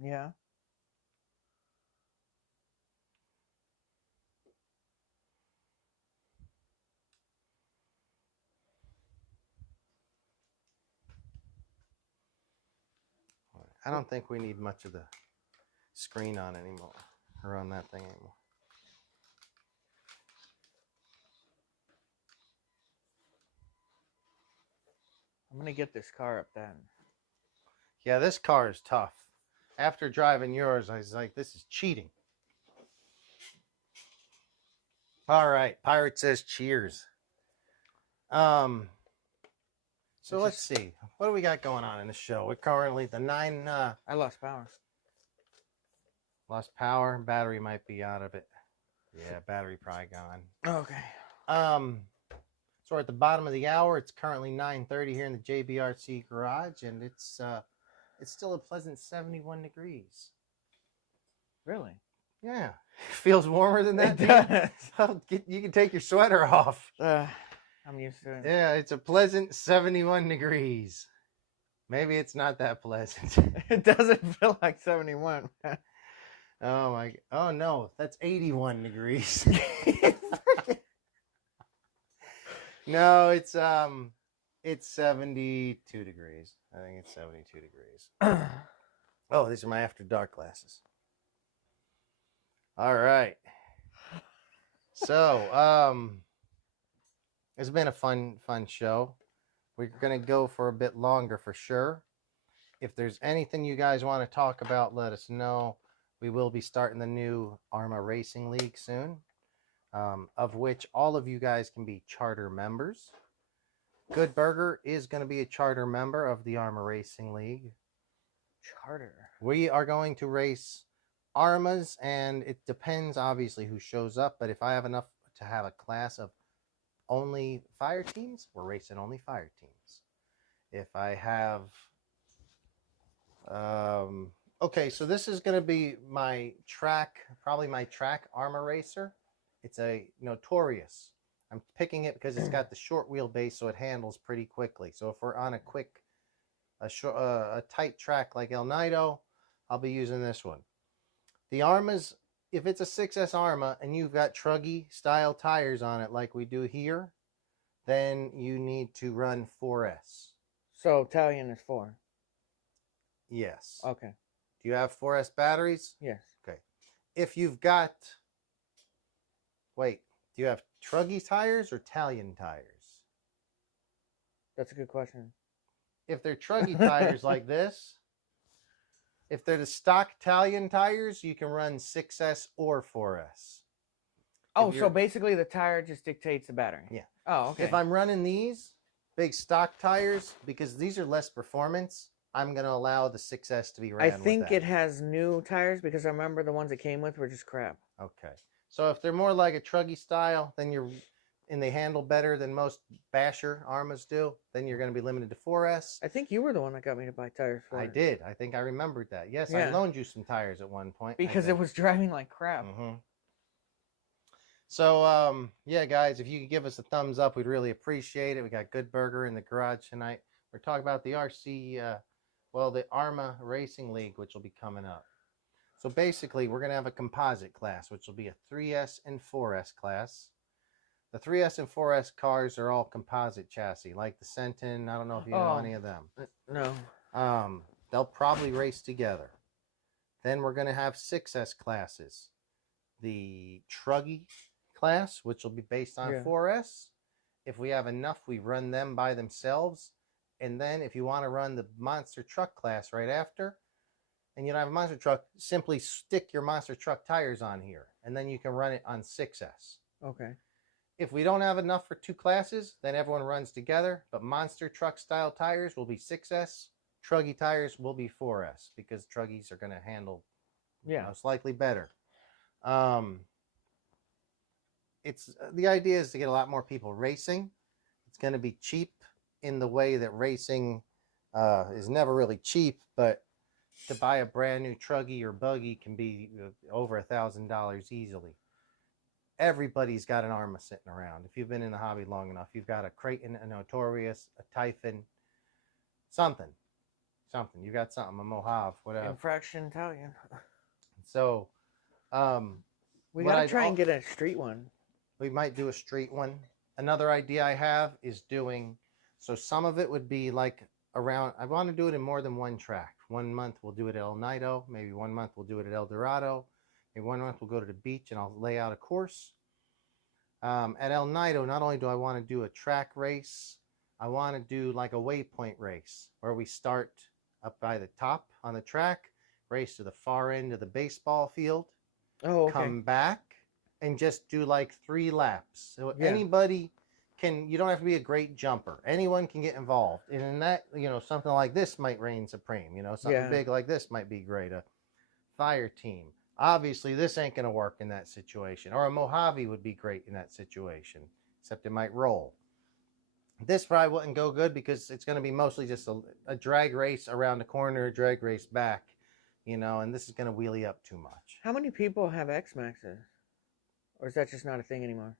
Yeah. I don't think we need much of the screen on anymore, or on that thing anymore. I'm going to get this car up then. Yeah, this car is tough. After driving yours, I was like, this is cheating. All right, Pirate says cheers. So let's see. What do we got going on in the show? We're currently the 9... I lost power. Lost power. Battery might be out of it. Yeah, battery probably gone. Okay. So we're at the bottom of the hour. It's currently 9:30 here in the JBRC garage, and it's still a pleasant 71 degrees. Really? Yeah. Feels warmer than that. It does. You can take your sweater off. I'm used to it. Yeah, it's a pleasant 71 degrees. Maybe it's not that pleasant. It doesn't feel like 71. Oh my! Oh no, that's 81 degrees. No, it's 72 degrees. I think it's 72 degrees. Oh, these are my after dark glasses. All right. So, it's been a fun show. We're going to go for a bit longer for sure. If there's anything you guys want to talk about, let us know. We will be starting the new ARMA Racing League soon, of which all of you guys can be charter members. Good Burger is going to be a charter member of the ARMA Racing League. Charter. We are going to race ARMAs, and it depends, obviously, who shows up. But if I have enough to have a class of only fire teams, we're racing only fire teams. If I have... okay, so this is going to be my track, probably my track ARMA racer. It's a Notorious. I'm picking it because it's got the short wheelbase, so it handles pretty quickly. So if we're on a tight track like El Nido, I'll be using this one. The ARMAs, if it's a 6S ARMA and you've got Truggy style tires on it like we do here, then you need to run 4S. So Italian is 4. Yes. Okay. Do you have 4S batteries? Yes. Okay. If you've got... Wait. Do you have Truggy tires or Italian tires? That's a good question. If they're Truggy tires like this, if they're the stock Italian tires, you can run 6S or 4S. Oh, so basically the tire just dictates the battery. Yeah. Oh, okay. If I'm running these big stock tires, because these are less performance, I'm going to allow the 6S to be ran I think with that. it has new tires because I remember the ones it came with were just crap. Okay. So if they're more like a Truggy style, then they handle better than most basher ARMAs do, then you're going to be limited to 4S. I think you were the one that got me to buy tires for it. I did. I think I remembered that. Yes, Yeah. I loaned you some tires at one point. Because it was driving like crap. Mm-hmm. So, yeah, guys, if you could give us a thumbs up, we'd really appreciate it. We got Good Burger in the garage tonight. We're talking about the the ARMA Racing League, which will be coming up. So basically, we're going to have a composite class, which will be a 3S and 4S class. The 3S and 4S cars are all composite chassis, like the Sentin. I don't know if you know any of them. No. They'll probably race together. Then we're going to have 6S classes. The Truggy class, which will be based on 4S. If we have enough, we run them by themselves. And then if you want to run the monster truck class right after, and you don't have a monster truck, simply stick your monster truck tires on here, and then you can run it on 6S. Okay. If we don't have enough for 2 classes, then everyone runs together, but monster truck style tires will be 6S, Truggy tires will be 4S, because Truggies are going to handle most likely better. The idea is to get a lot more people racing. It's going to be cheap in the way that racing is never really cheap, but to buy a brand new Truggy or buggy can be over $1,000 easily. everybody's got an Arma sitting around. If you've been in the hobby long enough, you've got a Creighton, a Notorious, a Typhon, something. You got something, a Mojave, whatever. Infraction Italian. So, we gotta try and get a street one. We might do a street one. Another idea I have is doing, so some of it would be like around, I want to do it in more than one track. 1 month we'll do it at El Nido. Maybe 1 month we'll do it at El Dorado. Maybe 1 month we'll go to the beach and I'll lay out a course. At El Nido, not only do I want to do a track race, I want to do like a waypoint race where we start up by the top on the track, race to the far end of the baseball field, come back, and just do like 3 laps. So anybody can, you don't have to be a great jumper. Anyone can get involved. And in that, something like this might reign supreme. Something big like this might be great. A fire team. Obviously, this ain't going to work in that situation. Or a Mojave would be great in that situation, except it might roll. This probably wouldn't go good because it's going to be mostly just a drag race around the corner, a drag race back, and this is going to wheelie up too much. How many people have X-Maxes? Or is that just not a thing anymore?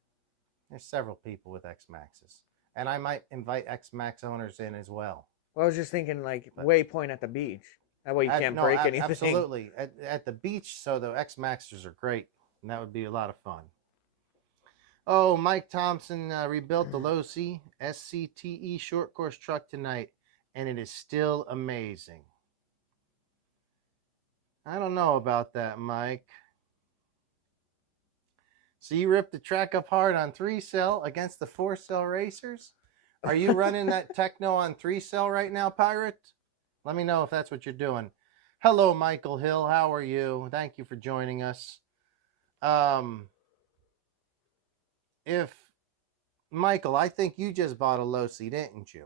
There's several people with X-Maxes. And I might invite X-Max owners in as well. Well, I was just thinking like waypoint at the beach. That way you can't break anything. Absolutely. At the beach, so the X-Maxers are great. And that would be a lot of fun. Oh, Mike Thompson rebuilt the Low C SCTE short course truck tonight, and it is still amazing. I don't know about that, Mike. So you ripped the track up hard on 3-cell against the 4-cell racers? Are you running that Techno on 3-cell right now, Pirate? Let me know if that's what you're doing. Hello, Michael Hill. How are you? Thank you for joining us. Michael, I think you just bought a Low-C, didn't you?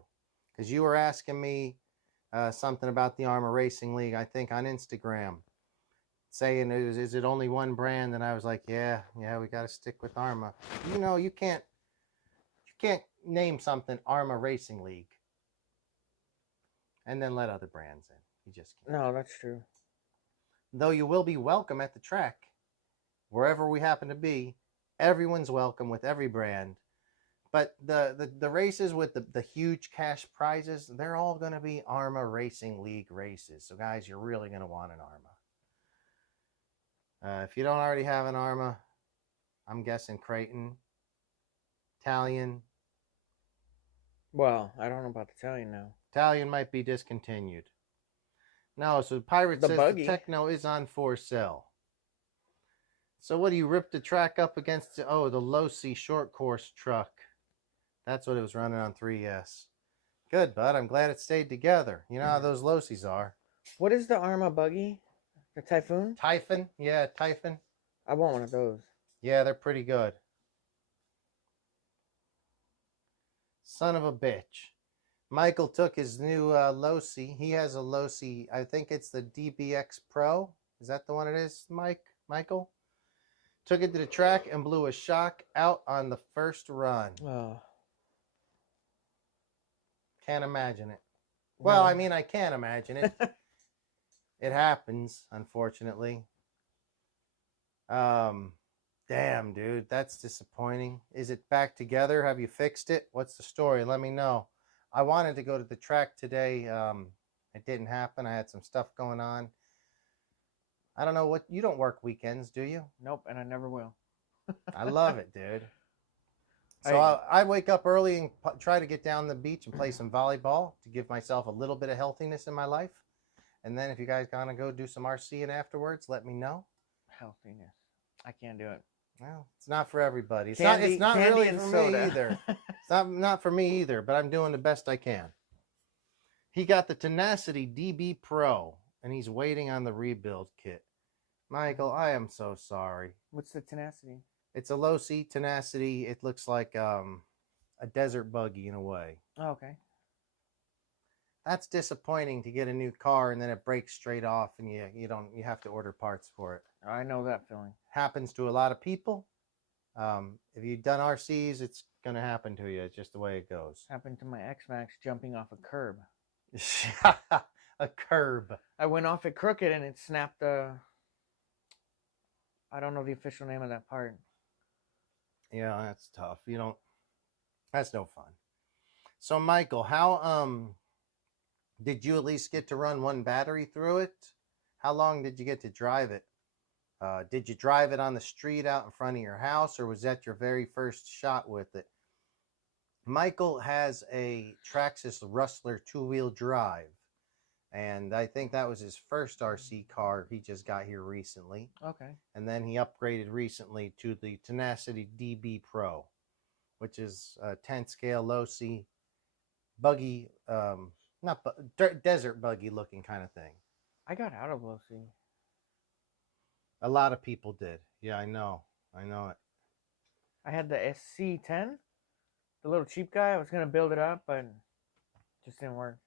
Because you were asking me something about the Arma Racing League, I think, on Instagram, saying, is it only one brand? And I was like, yeah, we got to stick with Arma. You can't name something Arma Racing League and then let other brands in. You just can't. No, that's true. Though you will be welcome at the track, wherever we happen to be. Everyone's welcome with every brand. But the races with the huge cash prizes, they're all going to be Arma Racing League races. So, guys, you're really going to want an Arma. If you don't already have an Arma, I'm guessing Creighton, Italian. Well, I don't know about the Italian now. Italian might be discontinued. No, so Pirate says the Techno is on 4-cell. So what do you rip the track up against? The Low-C short course truck. That's what it was running on 3S. Good, bud. I'm glad it stayed together. You know how those Low-Cs are. What is the Arma buggy? The Typhoon? Typhon? Yeah, Typhon. I want one of those. Yeah, they're pretty good. Son of a bitch. Michael took his new Low-C. He has a Low-C. I think it's the DBX Pro. Is that the one it is, Michael? Took it to the track and blew a shock out on the first run. Oh. Can't imagine it. Well, I mean, I can't imagine it. It happens, unfortunately. Damn, dude. That's disappointing. Is it back together? Have you fixed it? What's the story? Let me know. I wanted to go to the track today. It didn't happen. I had some stuff going on. I don't know what, you don't work weekends, do you? Nope, and I never will. I love it, dude. So I wake up early and try to get down the beach and play some volleyball to give myself a little bit of healthiness in my life. And then if you guys gonna go do some RCing afterwards, let me know. Healthiness. I can't do it. Well, it's not for everybody. It's not really for me either. It's not for me either, but I'm doing the best I can. He got the Tenacity DB Pro. And he's waiting on the rebuild kit. Michael, I am so sorry. What's the Tenacity? It's a Low-C Tenacity. It looks like a desert buggy in a way. Oh, okay. That's disappointing to get a new car and then it breaks straight off and you have to order parts for it. I know that feeling. Happens to a lot of people. If you've done RCs, it's going to happen to you. It's just the way it goes. Happened to my X-Max jumping off a curb. A curb. I went off it crooked and it snapped I don't know the official name of that part. Yeah, that's tough. You don't. That's no fun. So, Michael, how did you at least get to run one battery through it? How long did you get to drive it? Did you drive it on the street out in front of your house, or was that your very first shot with it? Michael has a Traxxas Rustler two-wheel drive, and I think that was his first RC car. He just got here recently. Okay. And then he upgraded recently to the Tenacity DB Pro, which is a 10 scale low C buggy, not desert buggy looking kind of thing. I got out of low C. A lot of people did. Yeah, I know it. I had the SC10, the little cheap guy. I was gonna build it up, but it just didn't work.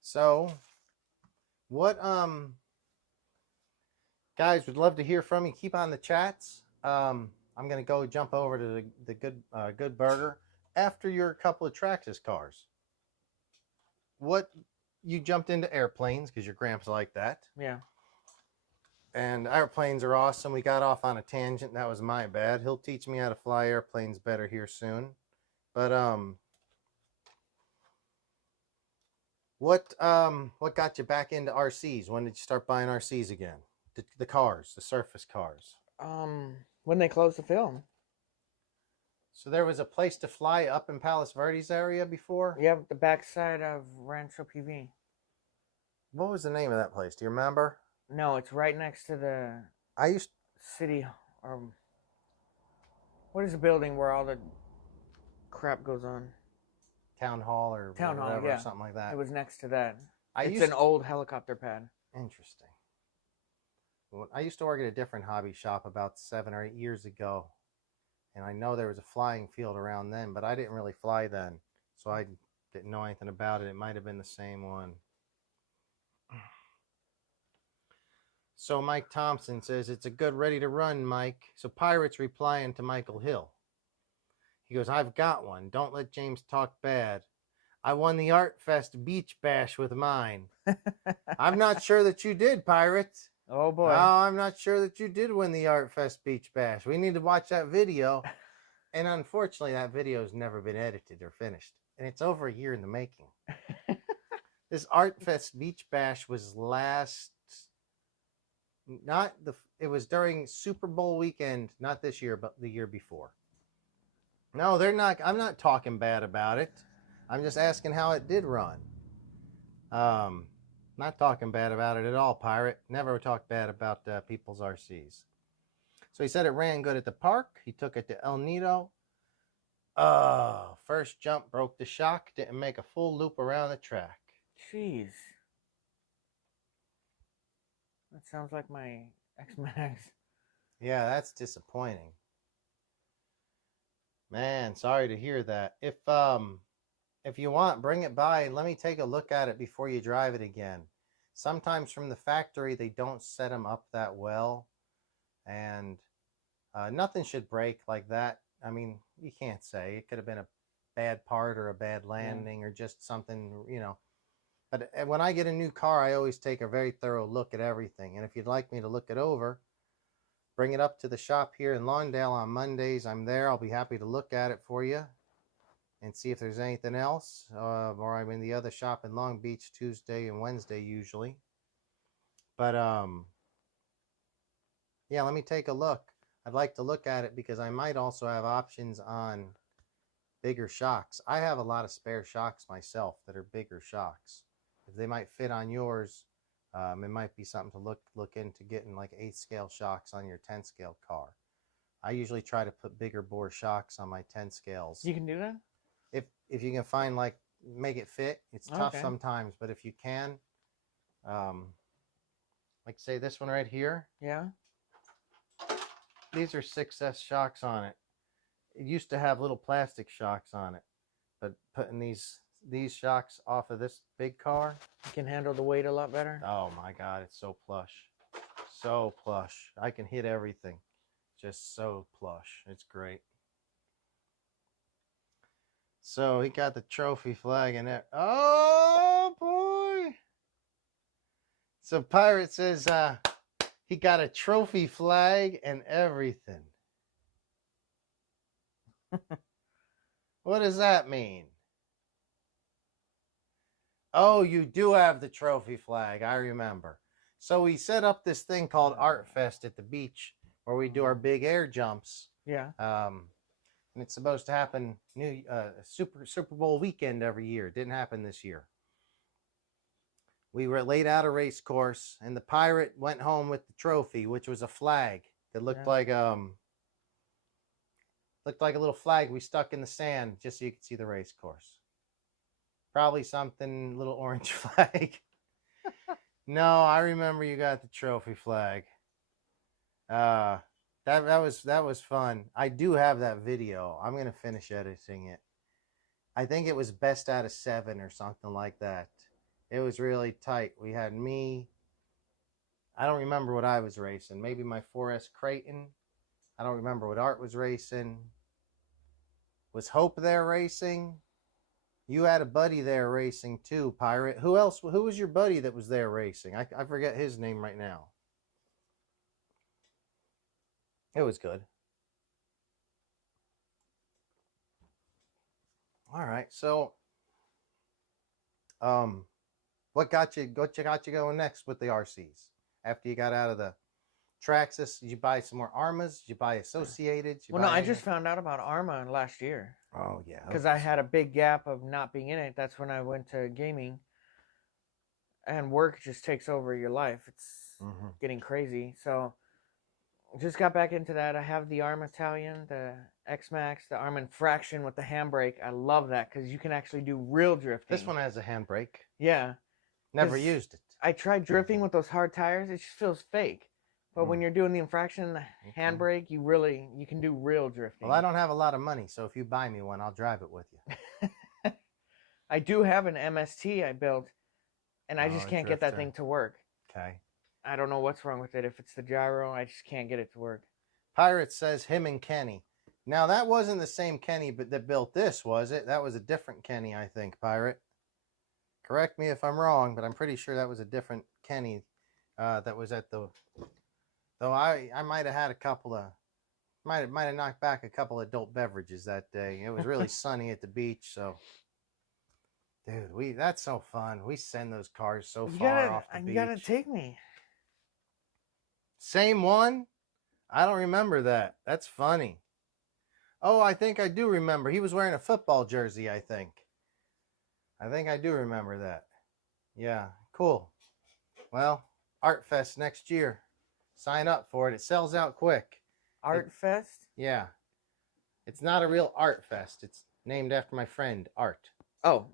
So, what guys, would love to hear from you. Keep on the chats. I'm gonna go jump over to the Good Burger after your couple of Traxxas cars. What you jumped into airplanes because your grandpa's like that. Yeah. And airplanes are awesome. We got off on a tangent. That was my bad. He'll teach me how to fly airplanes better here soon. But what got you back into RCs? When did you start buying RCs again? The cars, the surface cars. When they closed the film. So there was a place to fly up in Palos Verdes area before? Yeah, the backside of Rancho PV. What was the name of that place? Do you remember? No, it's right next to the city, or what is the building where all the crap goes on? Town Hall or Town Hall, whatever, yeah. or something like that. It was next to that. It's an old helicopter pad. Interesting. Well, I used to work at a different hobby shop about 7 or 8 years ago, and I know there was a flying field around then, but I didn't really fly then, so I didn't know anything about it. It might have been the same one. So Mike Thompson says, it's a good ready to run, Mike. So Pirate's replying to Michael Hill. He goes, I've got one. Don't let James talk bad. I won the Art Fest Beach Bash with mine. I'm not sure that you did, Pirate. Oh, boy. No, I'm not sure that you did win the Art Fest Beach Bash. We need to watch that video. And unfortunately, that video has never been edited or finished. And it's over a year in the making. This Art Fest Beach Bash was it was during Super Bowl weekend, not this year, but the year before. No, they're not. I'm not talking bad about it. I'm just asking how it did run. Not talking bad about it at all, Pirate. Never talk bad about people's RCs. So he said it ran good at the park. He took it to El Nido. First jump broke the shock. Didn't make a full loop around the track. Jeez. That sounds like my X-Max. Yeah, that's disappointing. Man, sorry to hear that. If you want, bring it by and let me take a look at it before you drive it again. Sometimes from the factory, they don't set them up that well. And nothing should break like that. I mean, you can't say. It could have been a bad part or a bad landing or just something, you know. But when I get a new car, I always take a very thorough look at everything. And if you'd like me to look it over, bring it up to the shop here in Lawndale on Mondays. I'm there. I'll be happy to look at it for you and see if there's anything else. Or I'm in the other shop in Long Beach Tuesday and Wednesday usually. But yeah, let me take a look. I'd like to look at it because I might also have options on bigger shocks. I have a lot of spare shocks myself that are bigger shocks. If they might fit on yours, it might be something to look into getting like 8 scale shocks on your 10 scale car. I usually try to put bigger bore shocks on my 10 scales. You can do that? If you can find, like, make it fit. It's tough sometimes, but if you can, like say this one right here. Yeah. These are 6S shocks on it. It used to have little plastic shocks on it, but putting these shocks off of this big car, you can handle the weight a lot better. Oh my God, it's so plush. So plush. I can hit everything. Just so plush. It's great. So he got the trophy flag in there. Oh boy. So Pirate says, He got a trophy flag and everything. What does that mean? Oh, you do have the trophy flag. I remember. So we set up this thing called Art Fest at the beach where we do our big air jumps. Yeah. And it's supposed to happen Super Bowl weekend every year. It didn't happen this year. We were laid out a race course, and the pirate went home with the trophy, which was a flag that looked like a little flag we stuck in the sand just so you could see the race course. Probably something little orange flag. No, I remember you got the trophy flag. That was fun. I do have that video. I'm gonna finish editing it. I think it was best out of 7 or something like that. It was really tight. We had me. I don't remember what I was racing. Maybe my 4S Creighton. I don't remember what Art was racing. Was Hope there racing? You had a buddy there racing too, Pirate. Who else? Who was your buddy that was there racing? I forget his name right now. It was good. All right, so what got you going next with the RCs? After you got out of the Traxxas, did you buy some more Armas? Did you buy Associated? Well, no, I just found out about Arma last year. Oh, yeah. Because I had a big gap of not being in it. That's when I went to gaming. And work just takes over your life. It's getting crazy. So, just got back into that. I have the Arma Italian, the X-Max, the Arma Infraction with the handbrake. I love that because you can actually do real drifting. This one has a handbrake. Yeah. Never used it. I tried drifting with those hard tires. It just feels fake. But when you're doing the infraction and the handbrake, you can do real drifting. Well, I don't have a lot of money, so if you buy me one, I'll drive it with you. I do have an MST I built, and I just can't get that thing to work. Okay. I don't know what's wrong with it. If it's the gyro, I just can't get it to work. Pirate says him and Kenny. Now, that wasn't the same Kenny that built this, was it? That was a different Kenny, I think, Pirate. Correct me if I'm wrong, but I'm pretty sure that was a different Kenny that was at the... Though I might have had a couple of... Might have knocked back a couple of adult beverages that day. It was really sunny at the beach, so... Dude, that's so fun. We send those cars so far off the beach. You gotta take me. Same one? I don't remember that. That's funny. Oh, I think I do remember. He was wearing a football jersey, I think. I think I do remember that. Yeah, cool. Well, Art Fest next year. Sign up for it. It sells out quick. Art Fest? Yeah. It's not a real Art Fest. It's named after my friend, Art. Oh.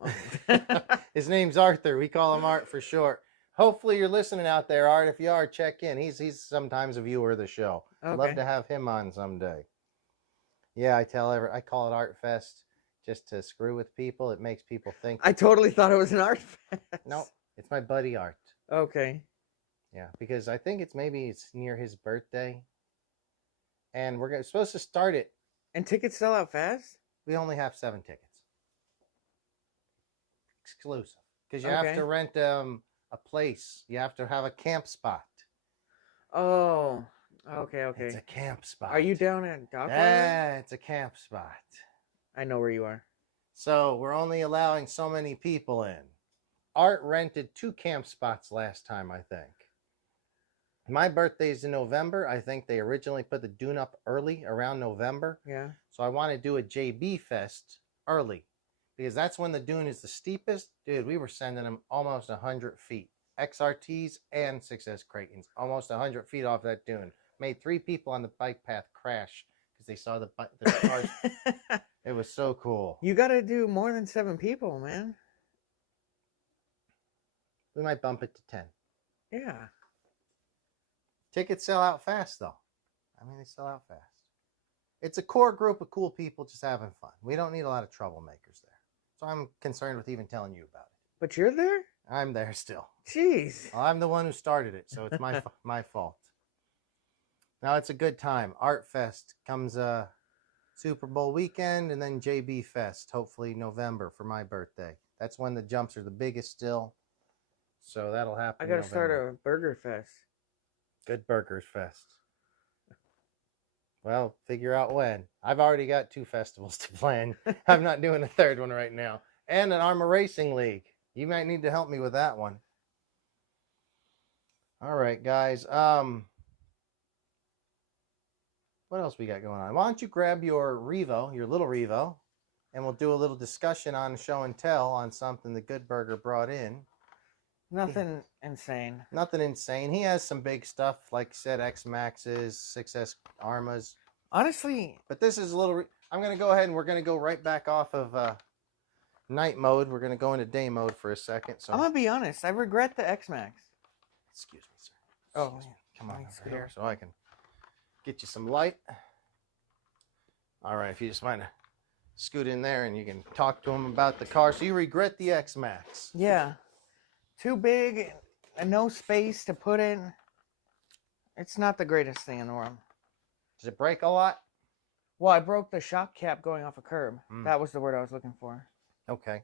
His name's Arthur. We call him Art for short. Hopefully you're listening out there, Art. If you are, check in. He's sometimes a viewer of the show. Okay. I'd love to have him on someday. Yeah, I call it Art Fest just to screw with people. It makes people think. I totally thought it was an Art Fest. No, it's my buddy Art. Okay. Yeah, because I think it's near his birthday. And we're supposed to start it. And tickets sell out fast? We only have 7 tickets. Exclusive. Because you have to rent a place. You have to have a camp spot. Oh, okay. It's a camp spot. Are you down at Dock? Yeah, it's a camp spot. I know where you are. So we're only allowing so many people in. Art rented 2 camp spots last time, I think. My birthday's in November. I think they originally put the dune up early, around November. Yeah. So I want to do a JB Fest early. Because that's when the dune is the steepest. Dude, we were sending them almost 100 feet. XRTs and 6S Creightons. Almost 100 feet off that dune. Made 3 people on the bike path crash because they saw the cars. It was so cool. You got to do more than 7 people, man. We might bump it to 10. Yeah. Tickets sell out fast, though. I mean, they sell out fast. It's a core group of cool people just having fun. We don't need a lot of troublemakers there. So I'm concerned with even telling you about it. But you're there? I'm there still. Jeez. Well, I'm the one who started it, so it's my fault. Now, it's a good time. Art Fest comes Super Bowl weekend, and then JB Fest, hopefully November for my birthday. That's when the jumps are the biggest still. So that'll happen. I got to start a burger fest. Good Burgers Fest. Well, figure out when. I've already got 2 festivals to plan. I'm not doing a third one right now. And an Armor Racing League. You might need to help me with that one. All right, guys. What else we got going on? Why don't you grab your Revo, your little Revo, and we'll do a little discussion on show and tell on something that Good Burger brought in. Nothing insane. Nothing insane. He has some big stuff, like I said, X Maxes, 6S Armas. Honestly, but this is a little. I'm going to go ahead and we're going to go right back off of night mode. We're going to go into day mode for a second. So I'm going to be honest. I regret the X Max. Excuse me, sir. Oh, come on over here so I can get you some light. All right, if you just mind to scoot in there and you can talk to him about the car. So you regret the X Max? Yeah. Too big and no space to put in. It's not the greatest thing in the world. Does it break a lot? Well, I broke the shock cap going off a curb. That was the word I was looking for. Okay.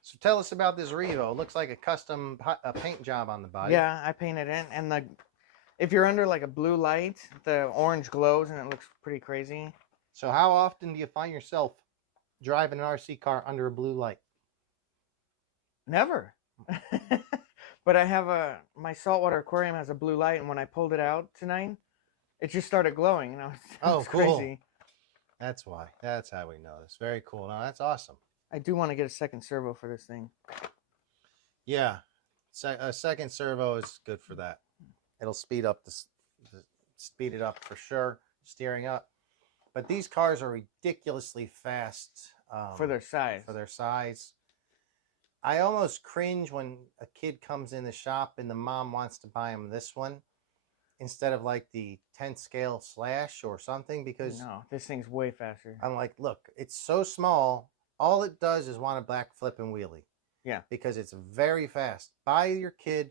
So tell us about this Revo. It looks like a custom paint job on the body. Yeah, I painted it. And if you're under like a blue light, the orange glows and it looks pretty crazy. So how often do you find yourself driving an RC car under a blue light? Never. But I have my saltwater aquarium has a blue light, and when I pulled it out tonight, it just started glowing. You know, oh, cool. Crazy. That's why. That's how we know this. Very cool. Now that's awesome. I do want to get a second servo for this thing. Yeah, a second servo is good for that. It'll speed up speed it up for sure. Steering up. But these cars are ridiculously fast for their size. For their size. I almost cringe when a kid comes in the shop and the mom wants to buy him this one instead of like the 10 scale Slash or something, because no, this thing's way faster. I'm like, look, it's so small. All it does is want a back flip and wheelie. Yeah. Because it's very fast. Buy your kid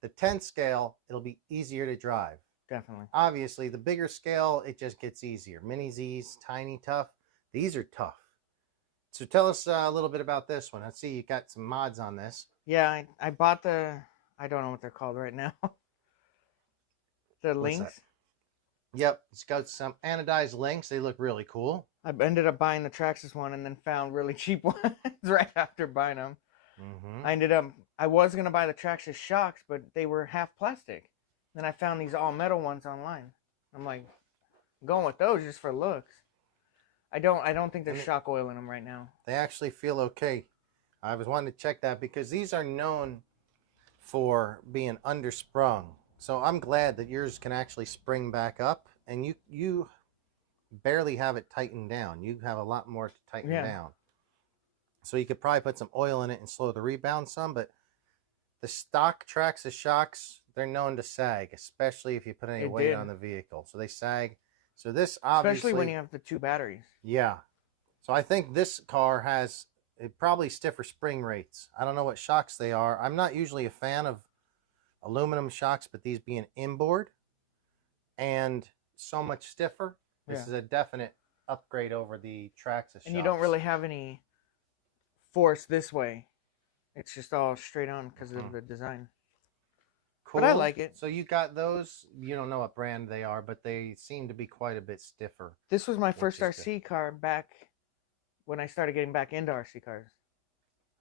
the 10 scale. It'll be easier to drive. Definitely. Obviously, the bigger scale, it just gets easier. Mini Z's, tiny, tough. These are tough. So tell us a little bit about this one. I see you got some mods on this. Yeah, I bought I don't know what they're called right now. The links. Yep, it's got some anodized links. They look really cool. I ended up buying the Traxxas one and then found really cheap ones right after buying them. I was going to buy the Traxxas shocks, but they were half plastic. Then I found these all metal ones online. I'm like, I'm going with those just for looks. I don't think there's shock oil in them right now. They actually feel okay. I was wanting to check that because these are known for being undersprung. So I'm glad that yours can actually spring back up, and you barely have it tightened down. You have a lot more to tighten down. So you could probably put some oil in it and slow the rebound some, but the stock Traxxas shocks, they're known to sag, especially if you put any weight on the vehicle. So they sag. So this obviously... Especially when you have the 2 batteries. Yeah. So I think this car has probably stiffer spring rates. I don't know what shocks they are. I'm not usually a fan of aluminum shocks, but these being inboard and so much stiffer, this is a definite upgrade over the Traxxas shocks. And you don't really have any force this way. It's just all straight on because of the design. Cool. But I like it. So you got those. You don't know what brand they are, but they seem to be quite a bit stiffer. This was my first RC car back when I started getting back into RC cars.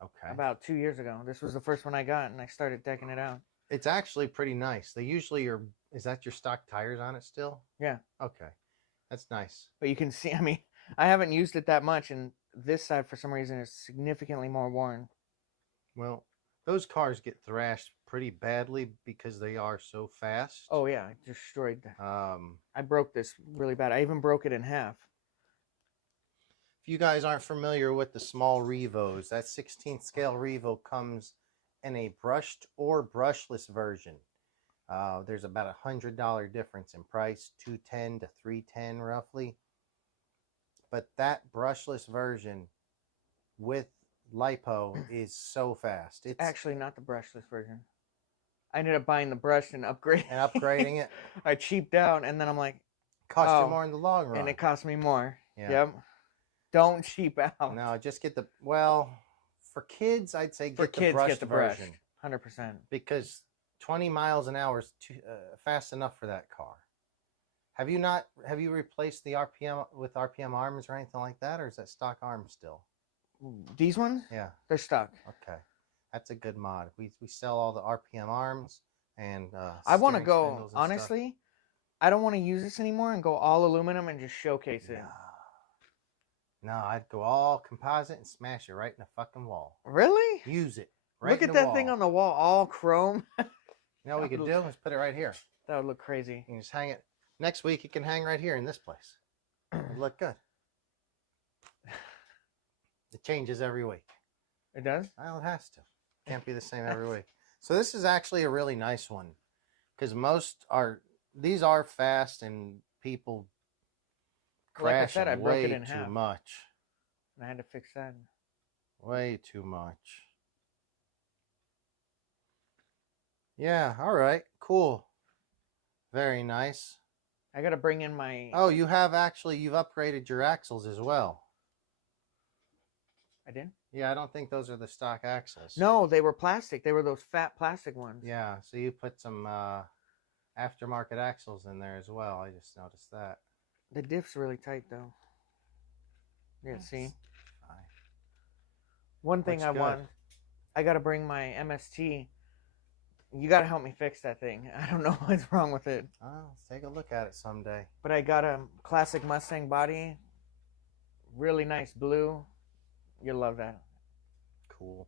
Okay. About 2 years ago. This was the first one I got, and I started decking it out. It's actually pretty nice. They usually are... Is that your stock tires on it still? Yeah. Okay. That's nice. But you can see, I mean, I haven't used it that much, and this side, for some reason, is significantly more worn. Well, those cars get thrashed pretty badly because they are so fast. Oh, yeah. I destroyed that. I broke this really bad. I even broke it in half. If you guys aren't familiar with the small Revos, that 16th scale Revo comes in a brushed or brushless version. There's about $100 difference in price, $210 to $310 roughly. But that brushless version with lipo is so fast. It's actually not the brushless version. I ended up buying the brush and upgrading it. I cheaped out, and then I'm like, cost you more in the long run. And it cost me more. Yeah. Yep. Don't cheap out. No, just get the, well, for kids, I'd say get the brushed version. 100%. Because 20 miles an hour is fast enough for that car. Have you replaced the RPM with RPM arms or anything like that, or is that stock arms still? These ones? Yeah. They're stock. Okay. That's a good mod. We sell all the RPM arms and I want to steering go, spindles and honestly, stuff. I don't want to use this anymore and go all aluminum and just showcase it. No, I'd go all composite and smash it right in the fucking wall. Really? Use it. Right Look in at the that wall. thing on the wall, all chrome. You know what we could do? Let's put it right here. That would look crazy. You can just hang it. Next week, it can hang right here in this place. It'd look good. It changes every week. It does? Well, it has to. Can't be the same every week. So this is actually a really nice one, because these are fast and people crash Like I said, I broke way it in too half. much. I had to fix that. Way too much. Yeah, all right, cool. Very nice. I got to bring in my... Oh, you've upgraded your axles as well. I did? Yeah, I don't think those are the stock axles. No, they were plastic. They were those fat plastic ones. Yeah, so you put some aftermarket axles in there as well. I just noticed that. The diff's really tight, though. Yeah, see? Fine. One thing Looks good. I got to bring my MST. You got to help me fix that thing. I don't know what's wrong with it. Oh, let's take a look at it someday. But I got a classic Mustang body. Really nice blue. You'll love that. Cool.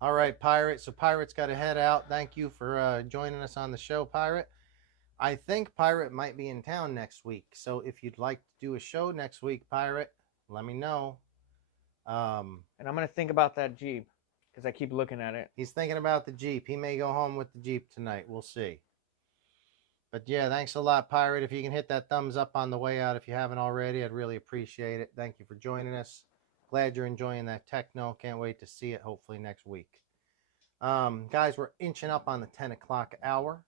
All right, Pirate. So Pirate's got to head out. Thank you for joining us on the show, Pirate. I think Pirate might be in town next week. So if you'd like to do a show next week, Pirate, let me know. And I'm going to think about that Jeep, because I keep looking at it. He's thinking about the Jeep. He may go home with the Jeep tonight. We'll see. But yeah, thanks a lot, Pirate. If you can hit that thumbs up on the way out, if you haven't already, I'd really appreciate it. Thank you for joining us. Glad you're enjoying that techno. Can't wait to see it hopefully next week. Guys, we're inching up on the 10 o'clock hour.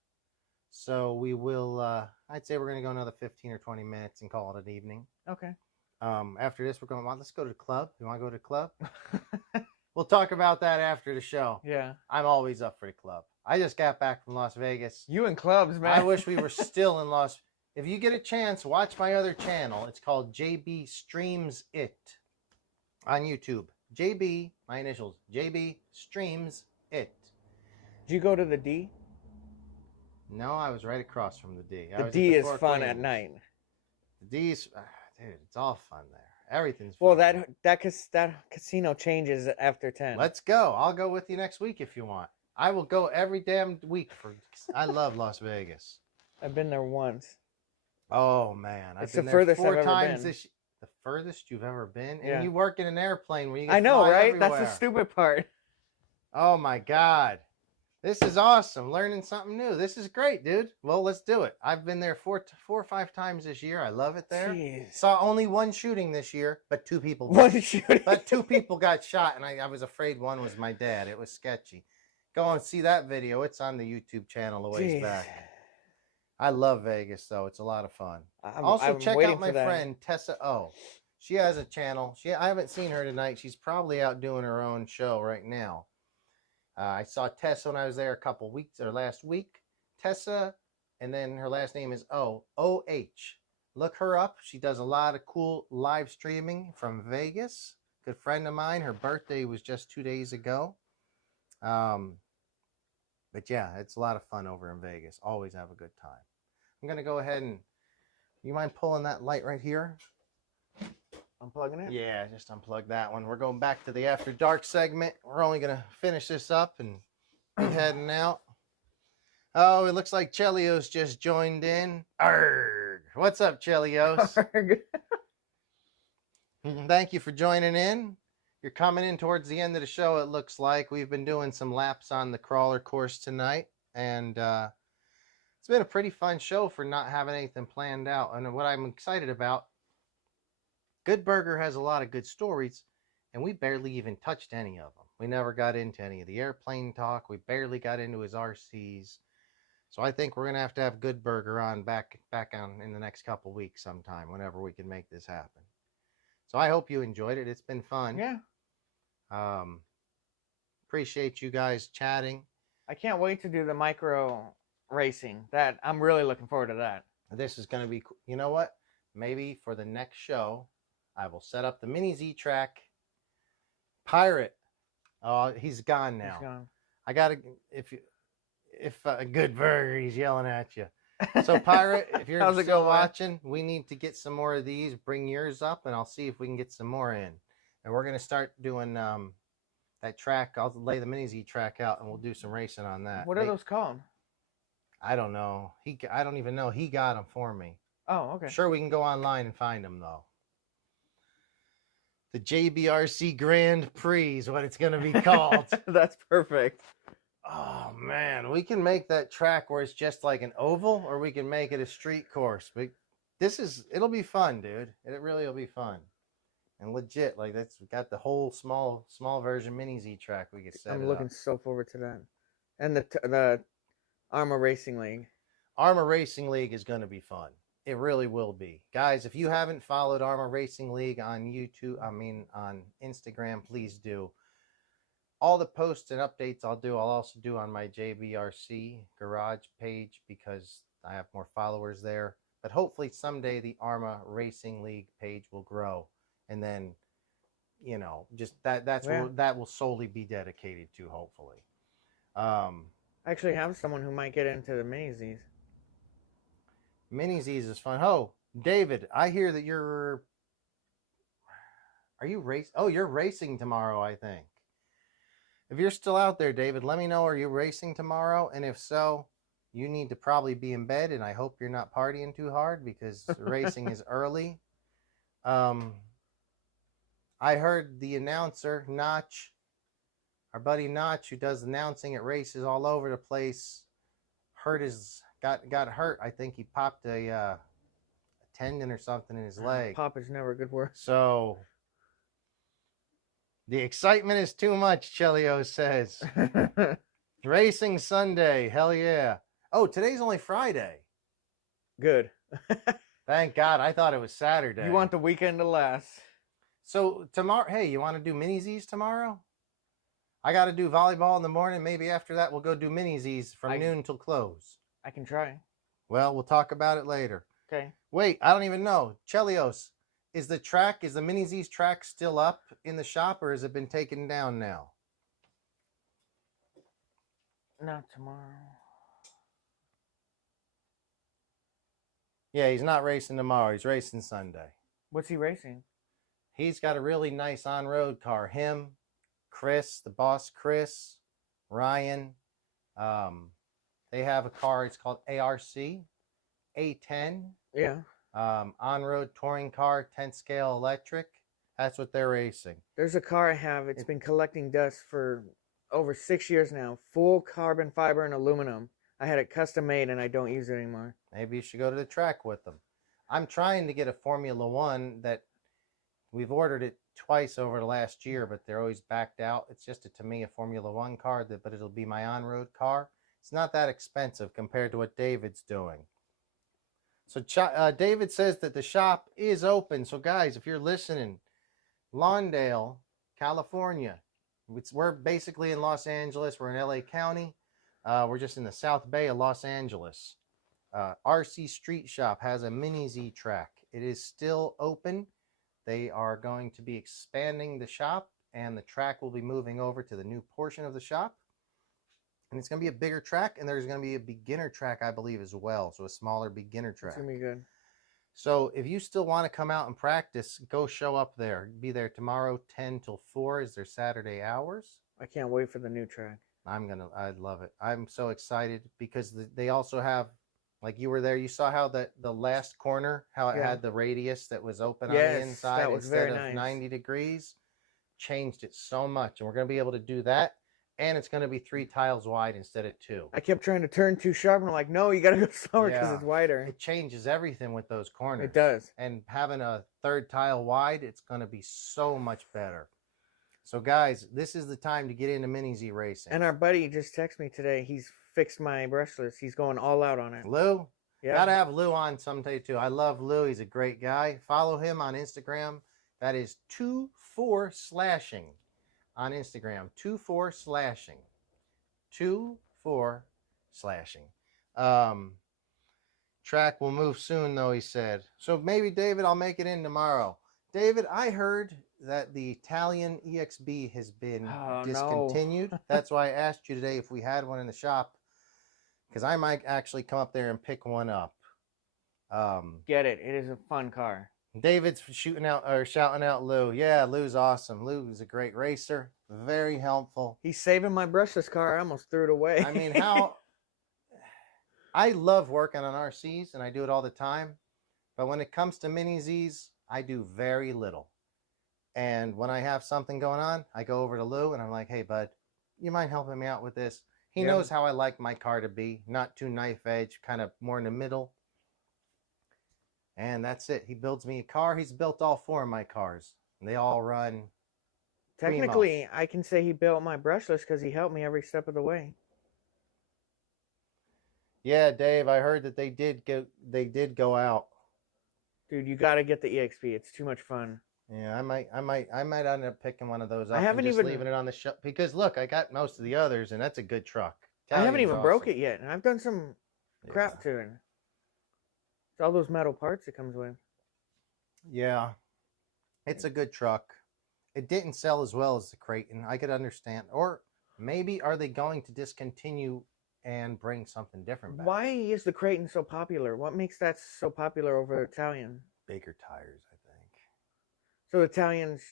So we will, I'd say we're going to go another 15 or 20 minutes and call it an evening. Okay. After this, we're going, well, let's go to the club. You want to go to the club? We'll talk about that after the show. Yeah. I'm always up for the club. I just got back from Las Vegas. You and clubs, man. I wish we were still in Las. If you get a chance, watch my other channel. It's called JB Streams It on YouTube. JB, my initials, JB Streams It. Did you go to the D? No, I was right across from the D. The D is fun at night. The D's, dude, it's all fun there. Everything's fun. Well, that casino changes after 10. Let's go. I'll go with you next week if you want. I will go every damn week. I love Las Vegas. I've been there once. Oh, man. It's I've been the there furthest 4 I've ever times been. The furthest you've ever been? Yeah. And you work in an airplane where you get I know, fly right? everywhere. That's the stupid part. Oh, my God. This is awesome. Learning something new. This is great, dude. Well, let's do it. I've been there 4 or 5 times this year. I love it there. Jeez. Saw only one shooting this year, but 2 people. One shooting. But 2 people got shot, and I was afraid one was my dad. It was sketchy. Go and see that video. It's on the YouTube channel a ways Jeez. back. I love Vegas, though. It's a lot of fun. I'm Also, check waiting out my for that. friend Tessa O. She has a channel. I haven't seen her tonight. She's probably out doing her own show right now. I saw Tessa when I was there a couple weeks or last week. Tessa, and then her last name is O-H. Look her up. She does a lot of cool live streaming from Vegas. Good friend of mine. Her birthday was just 2 days ago. But yeah, it's a lot of fun over in Vegas. Always have a good time. I'm going to go ahead and, you mind pulling that light right here? Unplugging it? Yeah, just unplug that one. We're going back to the After Dark segment. We're only going to finish this up and be heading out. Oh, it looks like Chelios just joined in. Arrgh. What's up, Chelios? Thank you for joining in. You're coming in towards the end of the show, it looks like. We've been doing some laps on the crawler course tonight, and it's been a pretty fun show for not having anything planned out. And what I'm excited about, Good Burger has a lot of good stories, and we barely even touched any of them. We never got into any of the airplane talk. We barely got into his RCs. So I think we're going to have Good Burger on back on in the next couple weeks sometime, whenever we can make this happen. So I hope you enjoyed it. It's been fun. Yeah. Appreciate you guys chatting. I can't wait to do the micro racing. That I'm really looking forward to that. This is going to be, you know what? Maybe for the next show, I will set up the mini Z track. Pirate. Oh, he's gone now. He's gone. I got to, if a good burger, he's yelling at you. So Pirate, if you're still watching, we need to get some more of these. Bring yours up and I'll see if we can get some more in. And we're going to start doing that track. I'll lay the mini Z track out and we'll do some racing on that. What are those called? I don't know. I don't even know. He got them for me. Oh, okay. Sure, we can go online and find them though. The JBRC Grand Prix is what it's going to be called. That's perfect. Oh man, we can make that track where it's just like an oval, or we can make it a street course. But it'll be fun, dude. It really will be fun. And legit, like we got the whole small version mini Z track we could set. I'm looking so forward to that. And the Arma Racing League. Arma Racing League is going to be fun. It really will be. Guys, if you haven't followed Arma Racing League on on Instagram, please do. All the posts and updates I'll also do on my JBRC garage page because I have more followers there. But hopefully someday the Arma Racing League page will grow. And then, just that will solely be dedicated to, hopefully. I actually have someone who might get into the mini Z's. Mini Z's is fun. Oh, David, I hear that you're racing tomorrow, I think. If you're still out there, David, let me know, are you racing tomorrow? And if so, you need to probably be in bed, and I hope you're not partying too hard because racing is early. I heard the announcer, Notch, our buddy Notch, who does announcing at races all over the place, got hurt. I think he popped a tendon or something in his leg. Pop is never a good word. So the excitement is too much, Chelio says. Racing Sunday, hell yeah. Oh, today's only Friday. Good. Thank God. I thought it was Saturday. You want the weekend to last. So tomorrow, hey, you want to do mini Z's tomorrow? I got to do volleyball in the morning. Maybe after that we'll go do mini Z's from noon till close. I can try. Well, we'll talk about it later. Okay. Wait, I don't even know. Chelios, is the mini Z's track still up in the shop or has it been taken down now? Not tomorrow. Yeah, he's not racing tomorrow. He's racing Sunday. What's he racing? He's got a really nice on-road car. Him, Chris, the boss Chris, Ryan. They have a car. It's called ARC A10. Yeah. On-road touring car, 10 scale electric. That's what they're racing. There's a car I have. It's been collecting dust for over 6 years now. Full carbon fiber and aluminum. I had it custom made and I don't use it anymore. Maybe you should go to the track with them. I'm trying to get a Formula One that we've ordered it twice over the last year, but they're always backed out. It's just, to me, a Formula One car, but it'll be my on-road car. It's not that expensive compared to what David's doing. So David says that the shop is open. So guys, if you're listening, Lawndale, California. We're basically in Los Angeles. We're in LA County. We're just in the South Bay of Los Angeles. RC Street Shop has a mini Z track. It is still open. They are going to be expanding the shop, and the track will be moving over to the new portion of the shop. And it's going to be a bigger track, and there's going to be a beginner track, I believe, as well. So a smaller beginner track. It's going to be good. So if you still want to come out and practice, go show up there. Be there tomorrow, 10 till 4 is their Saturday hours. I can't wait for the new track. I love it. I'm so excited because they also have, like you were there, you saw how the last corner, how it had the radius that was open on the inside that was instead very of nice. 90 degrees. Changed it so much. And we're going to be able to do that. And it's going to be 3 tiles wide instead of 2. I kept trying to turn too sharp, and I'm like, no, you got to go slower because it's wider. It changes everything with those corners. It does. And having a 3rd tile wide, it's going to be so much better. So, guys, this is the time to get into mini Z racing. And our buddy just texted me today. He's fixed my brushless. He's going all out on it. Lou? Yeah. Got to have Lou on someday, too. I love Lou. He's a great guy. Follow him on Instagram. That is 24slashing on Instagram. 24slashing. for slashing. Track will move soon, though, he said. So maybe, David, I'll make it in tomorrow. David, I heard that the Italian EXB has been discontinued. That's why I asked you today if we had one in the shop, because I might actually come up there and pick one up. Get it. It is a fun car. David's shouting out Lou. Yeah, Lou's awesome. Lou is a great racer. Very helpful. He's saving my brushless car. I almost threw it away. I mean, I love working on RCs, and I do it all the time. But when it comes to Mini Zs, I do very little. And when I have something going on, I go over to Lou, and I'm like, hey, bud, you mind helping me out with this? He knows how I like my car to be. Not too knife edge, kind of more in the middle. And that's it. He builds me a car. He's built all 4 of my cars. And they all run. Technically, I can say he built my brushless because he helped me every step of the way. Yeah, Dave, I heard that they did go out. Dude, you got to get the EXP. It's too much fun. Yeah, I might end up picking one of those up. I haven't and just even leaving it on the shelf because look, I got most of the others, and that's a good truck. I haven't even broke it yet, and I've done some crap to it. It's all those metal parts it comes with. Yeah, it's a good truck. It didn't sell as well as the Creighton. I could understand, or maybe are they going to discontinue and bring something different back? Why is the Creighton so popular? What makes that so popular over Italian? Baker tires, I think. So Italians,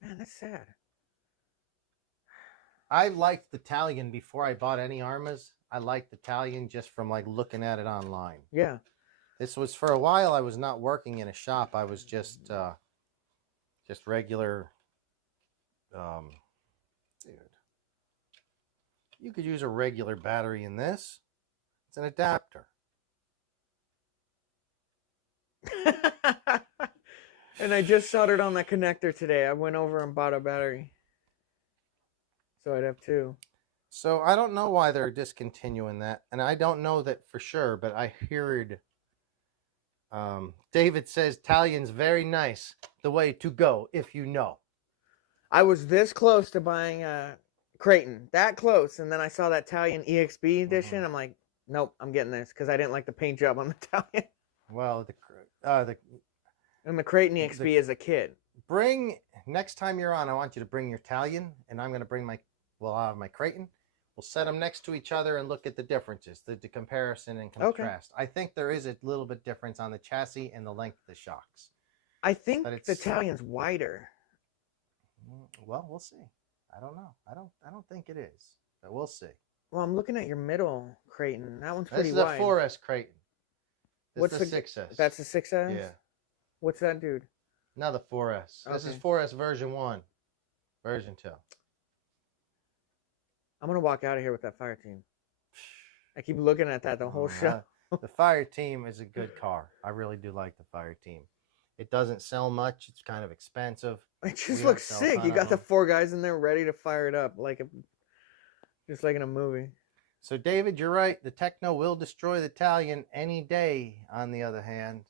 man, that's sad. I liked the Italian before I bought any Armas. I liked the Italian just from like looking at it online. Yeah. This was for a while. I was not working in a shop. I was just regular. Dude, you could use a regular battery in this. It's an adapter. And I just soldered on that connector today. I went over and bought a battery. So I'd have 2. So I don't know why they're discontinuing that. And I don't know that for sure, but I heard David says Italian's very nice. The way to go, if you know. I was this close to buying a Creighton. That close. And then I saw that Italian EXB edition. I'm like, nope, I'm getting this. Because I didn't like the paint job on the Italian. Well, And the Creighton EXB as a kid. Next time you're on, I want you to bring your Italian, and I'm going to bring I'll have my Creighton. We'll set them next to each other and look at the differences, the comparison and contrast. Okay. I think there is a little bit difference on the chassis and the length of the shocks. I think the Italian's wider. Well, we'll see. I don't know. I don't think it is, but we'll see. Well, I'm looking at your middle Creighton. That one's pretty This wide. is a 4S Creighton. What's the 6S? That's the 6S? Yeah. What's that, dude? Now the 4S. Okay. This is 4S version 1. Version 2. I'm going to walk out of here with that fire team. I keep looking at that the whole show. The fire team is a good car. I really do like the fire team. It doesn't sell much. It's kind of expensive. It just looks sick. You got the 4 guys in there ready to fire it up, just like in a movie. So, David, you're right. The Techno will destroy the Italian any day, on the other hand.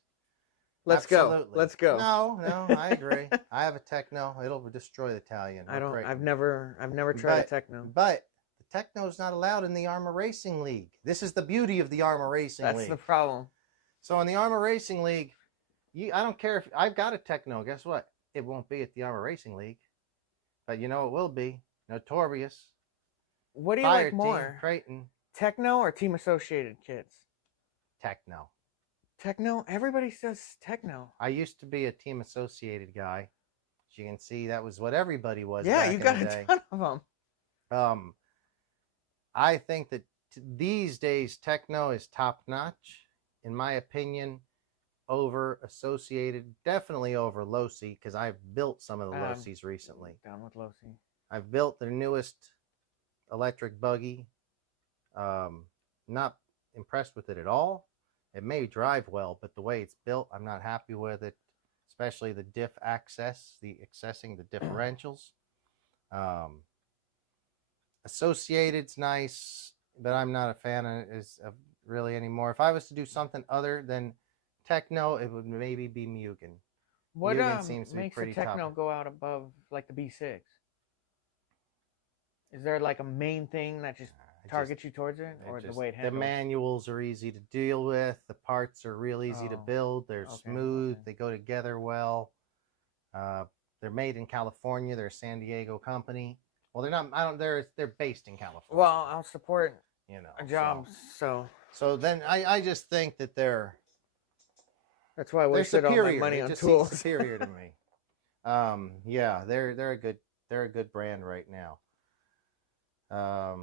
Let's go. No, I agree. I have a Techno. It'll destroy the Italian. I've never tried a Techno. But the Techno's not allowed in the Arma Racing League. This is the beauty of the Arma Racing League. That's the problem. So in the Arma Racing League, I don't care if I've got a Techno. Guess what? It won't be at the Arma Racing League. But you know it will be. Notorious. What do you like more? Creighton. Techno or Team Associated kits? Techno. Techno? Everybody says Techno. I used to be a Team Associated guy. As you can see, that was what everybody was. Yeah, you got a ton of them. I think that these days Techno is top notch, in my opinion, over Associated, definitely over Losi, because I've built some of the Losis recently. Down with Losi. I've built their newest electric buggy. Not impressed with it at all. It may drive well, but the way it's built, I'm not happy with it, especially the diff accessing the differentials. Associated's nice, but I'm not a fan of really anymore. If I was to do something other than Techno, it would maybe be Mugen. What seems to makes the Techno go out above like the B6? Is there like a main thing that just target you towards it, or the way it the handles? manuals are easy to deal with. The parts are real easy to build. They're smooth. Okay. They go together well. They're made in California. They're a San Diego company. Well, they're not. I don't. They're based in California. Well, I'll support a job. So then I just think that that's why I wasted all my money on tools. Seems superior to me. Yeah, they're a good brand right now.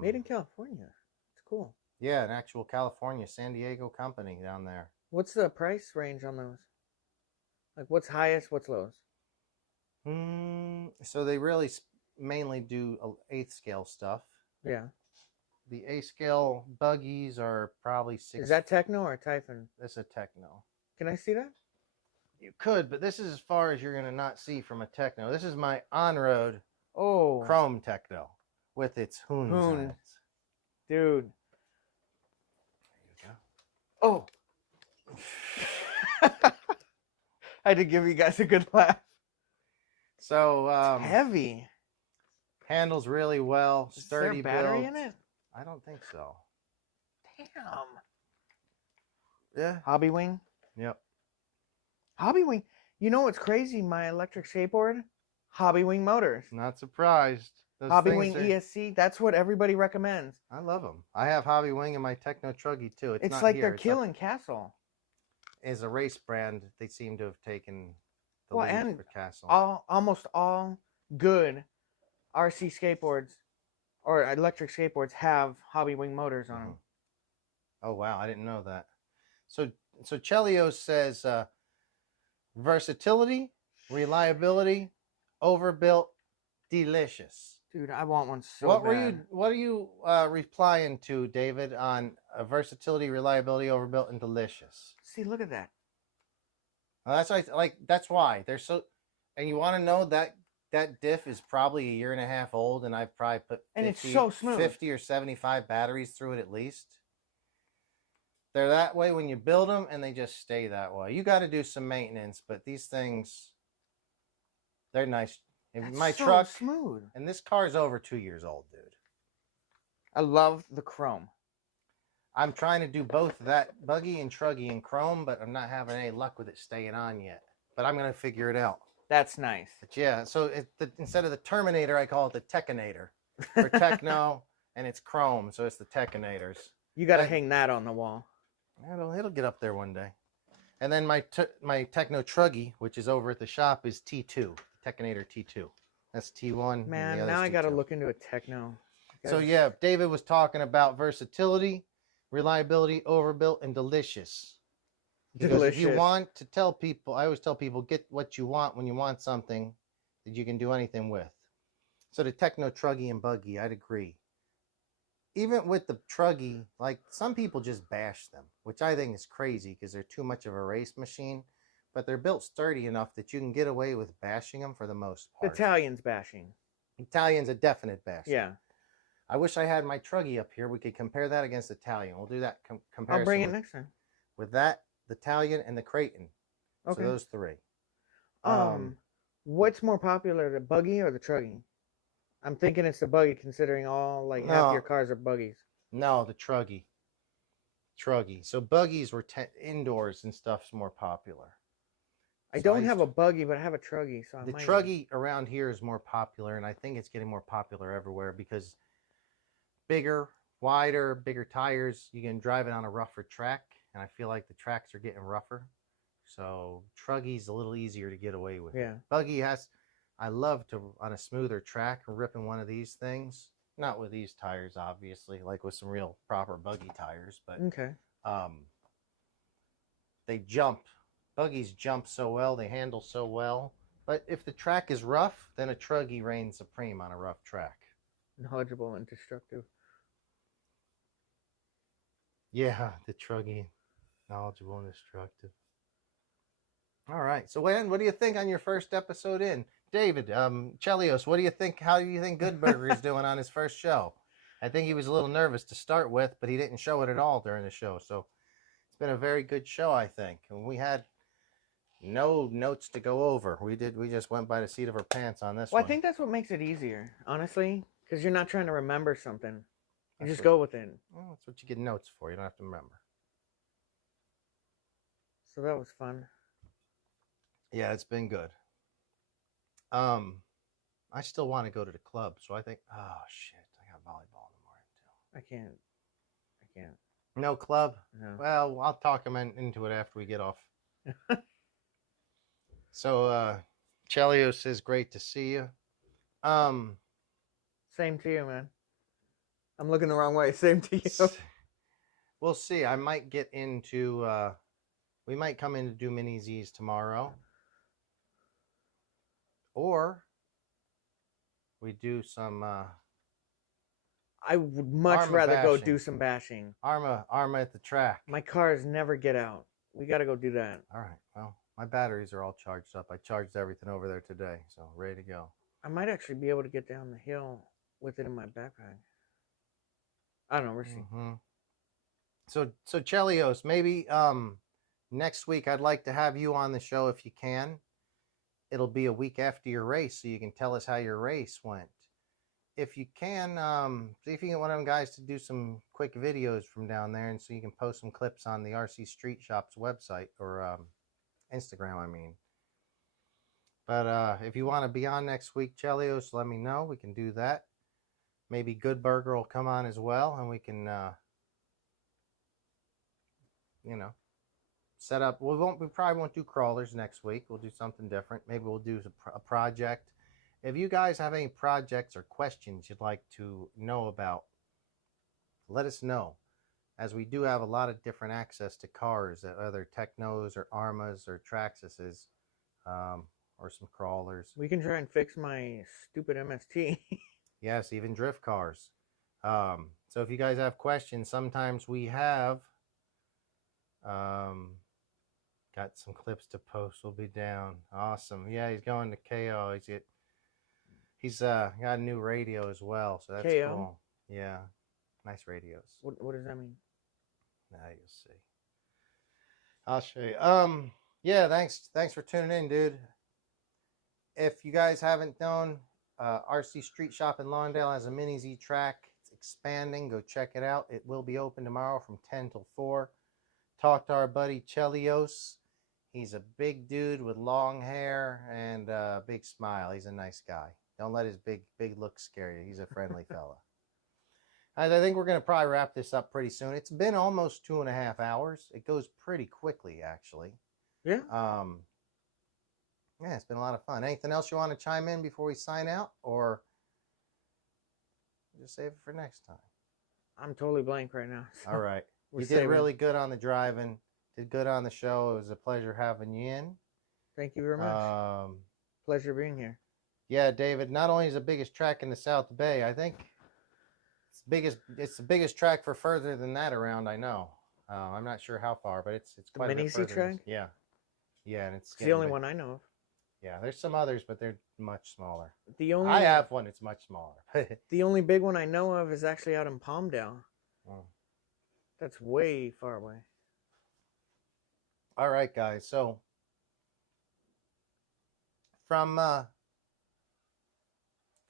Made in California. It's cool. Yeah, an actual California, San Diego company down there. What's the price range on those? Like, what's highest? What's lowest? So they really mainly do 8th scale stuff. Yeah. The 8th scale buggies are probably 6. Is that Techno or Typhon? That's a Techno. Can I see that? You could, but this is as far as you're going to not see from a Techno. This is my on-road Chrome Techno with its hoons on it. Dude. There you go. Oh. I had to give you guys a good laugh. So, it's heavy. Handles really well. Sturdy build. Is there a battery build. in it? I don't think so. Damn. Yeah. Hobby Wing? Yep. Hobby Wing. You know what's crazy? My electric skateboard? Hobby Wing motors. Not surprised. Hobby Wing ESC. That's what everybody recommends. I love them. I have Hobby Wing in my Techno Truggy too. It's like they're killing Castle. As a race brand, they seem to have taken the lead for Castle. Almost all good RC skateboards or electric skateboards have Hobby Wing motors on them. Oh wow, I didn't know that. So Chelios says versatility, reliability, overbuilt, delicious. Dude, I want one so bad. What are you replying to, David, on versatility, reliability, overbuilt, and delicious? See, look at that. That's why they're so. And you want to know that diff is probably a year and a half old, and I've probably put 50, it's so smooth. 50 or 75 batteries through it at least. They're that way when you build them, and they just stay that way. You got to do some maintenance, but these things, they're nice. My truck, smooth. And this car's over 2 years old, dude. I love the chrome. I'm trying to do both that buggy and truggy in chrome, but I'm not having any luck with it staying on yet. But I'm going to figure it out. That's nice. But yeah, so instead of the Terminator, I call it the Techinator. For Techno, and it's chrome, so it's the Techinators. You got to hang that on the wall. It'll get up there one day. And then my Techno Truggy, which is over at the shop, is T2. Techinator T2. That's T1. Man, now I got to look into a Techno. So yeah, David was talking about versatility, reliability, overbuilt, and delicious. Because if you want to tell people, I always tell people, get what you want when you want something that you can do anything with. So the Techno Truggy and Buggy, I'd agree. Even with the Truggy, like some people just bash them, which I think is crazy because they're too much of a race machine. But they're built sturdy enough that you can get away with bashing them for the most part. Italians bashing. Italian's a definite bashing. Yeah. I wish I had my Truggy up here. We could compare that against Italian. We'll do that comparison. I'll bring it next time. With that, the Italian and the Creighton. Okay. So those three. What's more popular, the Buggy or the Truggy? I'm thinking it's the Buggy, considering half your cars are Buggies. No, the Truggy. Truggy. So Buggies were indoors and stuff's more popular. I don't have a Buggy, but I have a Truggy. So the Truggy around here is more popular, and I think it's getting more popular everywhere because bigger, wider, bigger tires. You can drive it on a rougher track, and I feel like the tracks are getting rougher. So Truggy's a little easier to get away with. Yeah. Buggy has. I love to on a smoother track ripping one of these things. Not with these tires, obviously, like with some real proper Buggy tires, but okay. They jump. Buggies jump so well, they handle so well. But if the track is rough, then a Truggy reigns supreme on a rough track. Knowledgeable and destructive. Yeah, the Truggy. Knowledgeable and destructive. All right. So, what do you think on your first episode in? David, Chelios, what do you think? How do you think Good Burger is doing on his first show? I think he was a little nervous to start with, but he didn't show it at all during the show. So, it's been a very good show, I think. And we had no notes to go over. We just went by the seat of our pants on this one. I think that's what makes it easier, honestly, because you're not trying to remember something. You just go with it. Well, that's what you get notes for. You don't have to remember. So that was fun. Yeah, it's been good. I still want to go to the club, so I think, oh shit, I got volleyball in the morning too. I can't. No club? No. Well, I'll talk him into it after we get off. So, Chelio says, great to see you. Same to you, man. I'm looking the wrong way. Same to you. We'll see. I might get into, we might come in to do mini Z's tomorrow. Or we do some, I would much rather bashing. go do some bashing. Arma at the track. My cars never get out. We got to go do that. All right. Well, my batteries are all charged up. I charged everything over there today, so ready to go. I might actually be able to get down the hill with it in my backpack. I don't know. We'll see. Mm-hmm. So Chelios, maybe next week I'd like to have you on the show if you can. It'll be a week after your race, so you can tell us how your race went. If you can, see if you can get one of them guys to do some quick videos from down there, and so you can post some clips on the RC Street Shop's website, or Instagram, I mean. But if you want to be on next week, Chelios, let me know. We can do that. Maybe Good Burger will come on as well, and we can, set up. We probably won't do crawlers next week. We'll do something different. Maybe we'll do a project. If you guys have any projects or questions you'd like to know about, let us know. As we do have a lot of different access to cars, whether Technos or Armas or Traxxas's, or some crawlers. We can try and fix my stupid MST. Yes, even drift cars. So if you guys have questions, sometimes we have got some clips to post. We'll be down. Awesome. Yeah, he's going to KO. He's got a new radio as well, so that's KO? cool. Yeah, nice radios. What does that mean? Now you'll see. I'll show you. Yeah, thanks for tuning in, dude. If you guys haven't known, RC Street Shop in Lawndale has a mini Z track. It's expanding. Go check it out. It will be open tomorrow from 10 till 4. Talk to our buddy Chelios. He's a big dude with long hair and a big smile. He's a nice guy. Don't let his big look scare you. He's a friendly fella. I think we're going to probably wrap this up pretty soon. It's been almost 2.5 hours. It goes pretty quickly, actually. Yeah. Yeah, it's been a lot of fun. Anything else you want to chime in before we sign out, or just save it for next time? I'm totally blank right now. So all right. You did really good on the driving. Did good on the show. It was a pleasure having you in. Thank you very much. Pleasure being here. Yeah, David. Not only is the biggest track in the South Bay, I think it's the biggest track for further than that around. I know. I'm not sure how far, but it's quite a bit further. The mini Z track. Yeah, and it's the only one I know of. Yeah, there's some others, but they're much smaller. I have one. It's much smaller. The only big one I know of is actually out in Palmdale. Oh. That's way far away. All right, guys. So from the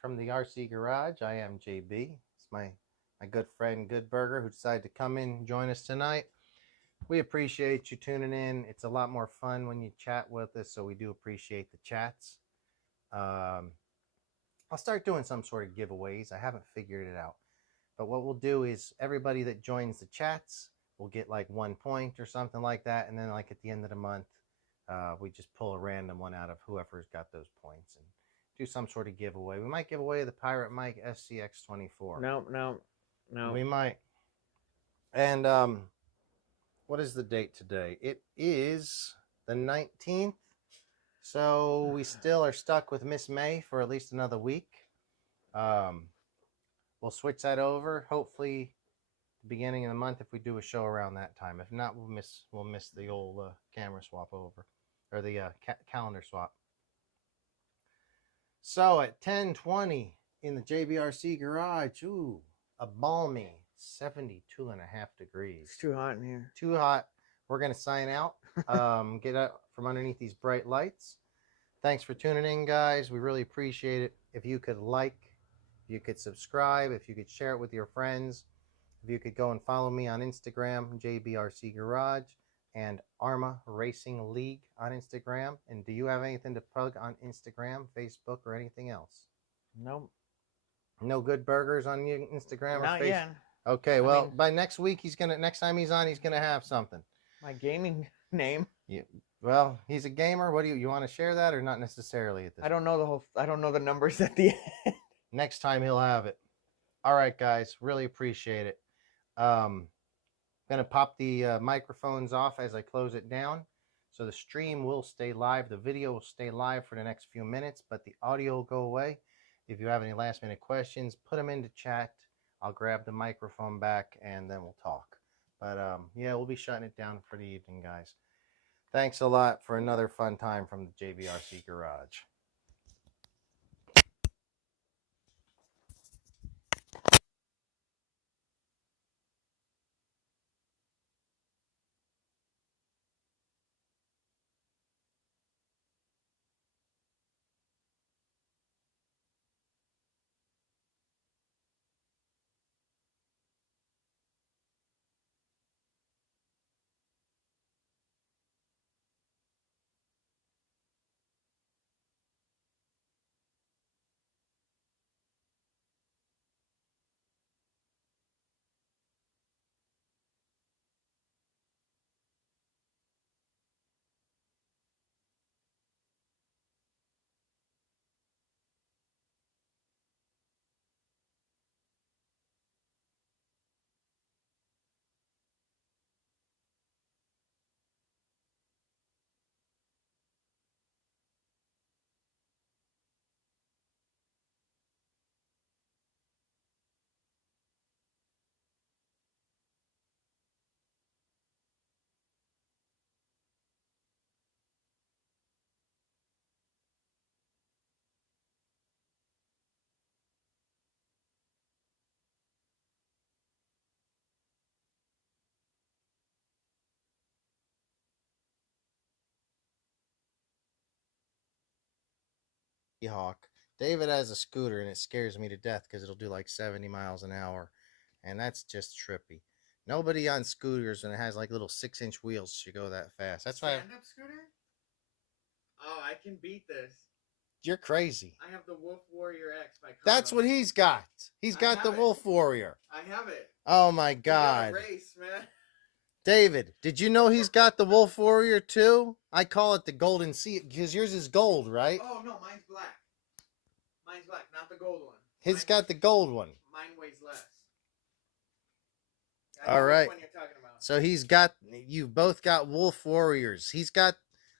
RC Garage, I am JB. It's my good friend Good Burger who decided to come in and join us tonight. We appreciate you tuning in. It's a lot more fun when you chat with us, so we do appreciate the chats. I'll start doing some sort of giveaways. I haven't figured it out. But what we'll do is everybody that joins the chats will get like 1 point or something like that. And then like at the end of the month, we just pull a random one out of whoever's got those points and do some sort of giveaway. We might give away the Pirate Mike SCX24. No. We might. And what is the date today? It is the 19th. So we still are stuck with Miss May for at least another week. We'll switch that over. Hopefully, the beginning of the month if we do a show around that time. If not, we'll miss the old camera swap over, or the calendar swap. So at 10:20 in the JBRC garage, ooh, a balmy 72.5 degrees. It's too hot in here. Too hot. We're gonna sign out. Get out from underneath these bright lights. Thanks for tuning in, guys. We really appreciate it. If you could like, if you could subscribe, if you could share it with your friends. If you could go and follow me on Instagram, JBRC Garage, and Arma Racing League on Instagram. And do you have anything to plug on Instagram, Facebook, or anything else? Nope. No Good Burgers on your Instagram or Not Facebook? yet. Okay, well, by next week, next time he's on, he's gonna have something. My gaming name. Yeah. Well, he's a gamer. What do you want to share that or not necessarily at this? I don't know I don't know the numbers at the end. Next time he'll have it. All right, guys, really appreciate it. Gonna pop the microphones off as I close it down, so the stream will stay live. The video will stay live for the next few minutes, but the audio will go away. If you have any last-minute questions, put them into chat. I'll grab the microphone back and then we'll talk. But yeah, we'll be shutting it down for the evening, guys. Thanks a lot for another fun time from the JBRC Garage. Hawk. David has a scooter and it scares me to death because it'll do like 70 miles an hour, and that's just trippy. Nobody on scooters and it has like little 6-inch wheels should go that fast. That's why. Stand-up scooter? Oh, I can beat this. You're crazy. I have the Wolf Warrior X by Carl. That's what he's got. He's got the Wolf Warrior. I have it. Oh my God. Race, man. David, did you know he's got the Wolf Warrior too? I call it the Golden Sea because yours is gold, right? Oh no, mine's black. Mine's black, not the gold one. He's got the gold one. Mine weighs less. All right. Which one you're talking about. So he's got, you've both got Wolf Warriors. He's got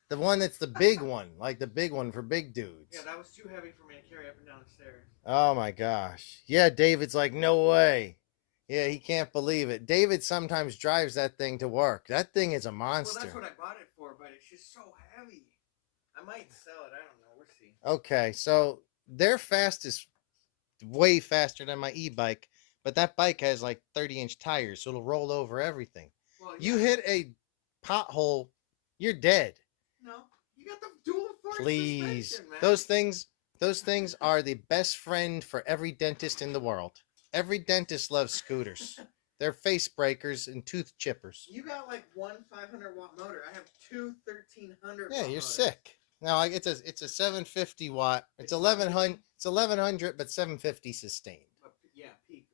the one that's the big one, like the big one for big dudes. Yeah, that was too heavy for me to carry up and down the stairs. Oh my gosh. Yeah, David's like, no way. Yeah, he can't believe it. David sometimes drives that thing to work. That thing is a monster. Well, that's what I bought it for, but it's just so heavy. I might sell it. I don't know. We'll see. Okay, so their fast is way faster than my e-bike, but that bike has like 30-inch tires, so it'll roll over everything. Well, yeah. You hit a pothole, you're dead. No, you got the dual force Please. Suspension, man. Those things are the best friend for every dentist in the world. Every dentist loves scooters. They're face breakers and tooth chippers. You got like one 500-watt motor. I have two 1,300. Yeah, you're sick. No, it's a 750 watt. It's 1100. It's 1100, but 750 sustained. Yeah, peak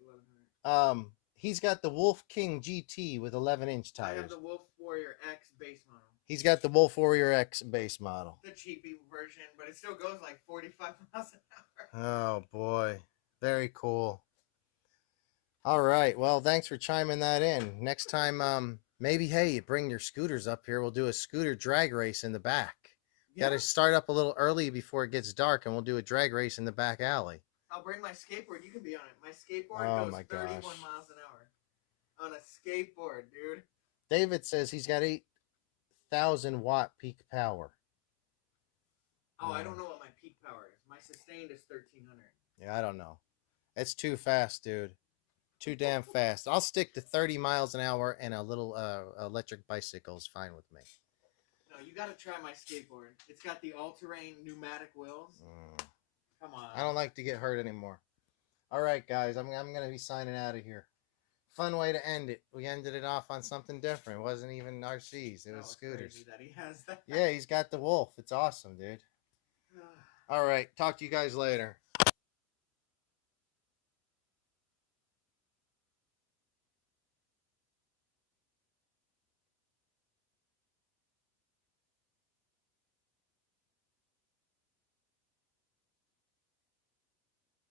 1100. He's got the Wolf King GT with 11-inch tires. I have the Wolf Warrior X base model. He's got the Wolf Warrior X base model. The cheapy version, but it still goes like 45 miles an hour. Oh boy, very cool. All right, well, thanks for chiming that in. Next time, maybe, hey, you bring your scooters up here. We'll do a scooter drag race in the back. Yeah. Got to start up a little early before it gets dark, and we'll do a drag race in the back alley. I'll bring my skateboard. You can be on it. My skateboard goes 31 miles an hour. On a skateboard, dude. David says he's got 8,000 watt peak power. Oh, I don't know what my peak power is. My sustained is 1,300. Yeah, I don't know. It's too fast, dude. Too damn fast. I'll stick to 30 miles an hour, and a little electric bicycle is fine with me. No, you got to try my skateboard. It's got the all-terrain pneumatic wheels. Come on. I don't like to get hurt anymore. All right, guys. I'm going to be signing out of here. fun way to end it. We ended it off on something different. It wasn't even RCs. It was scooters. Crazy that he has that. Yeah, he's got the Wolf. It's awesome, dude. All right. Talk to you guys later.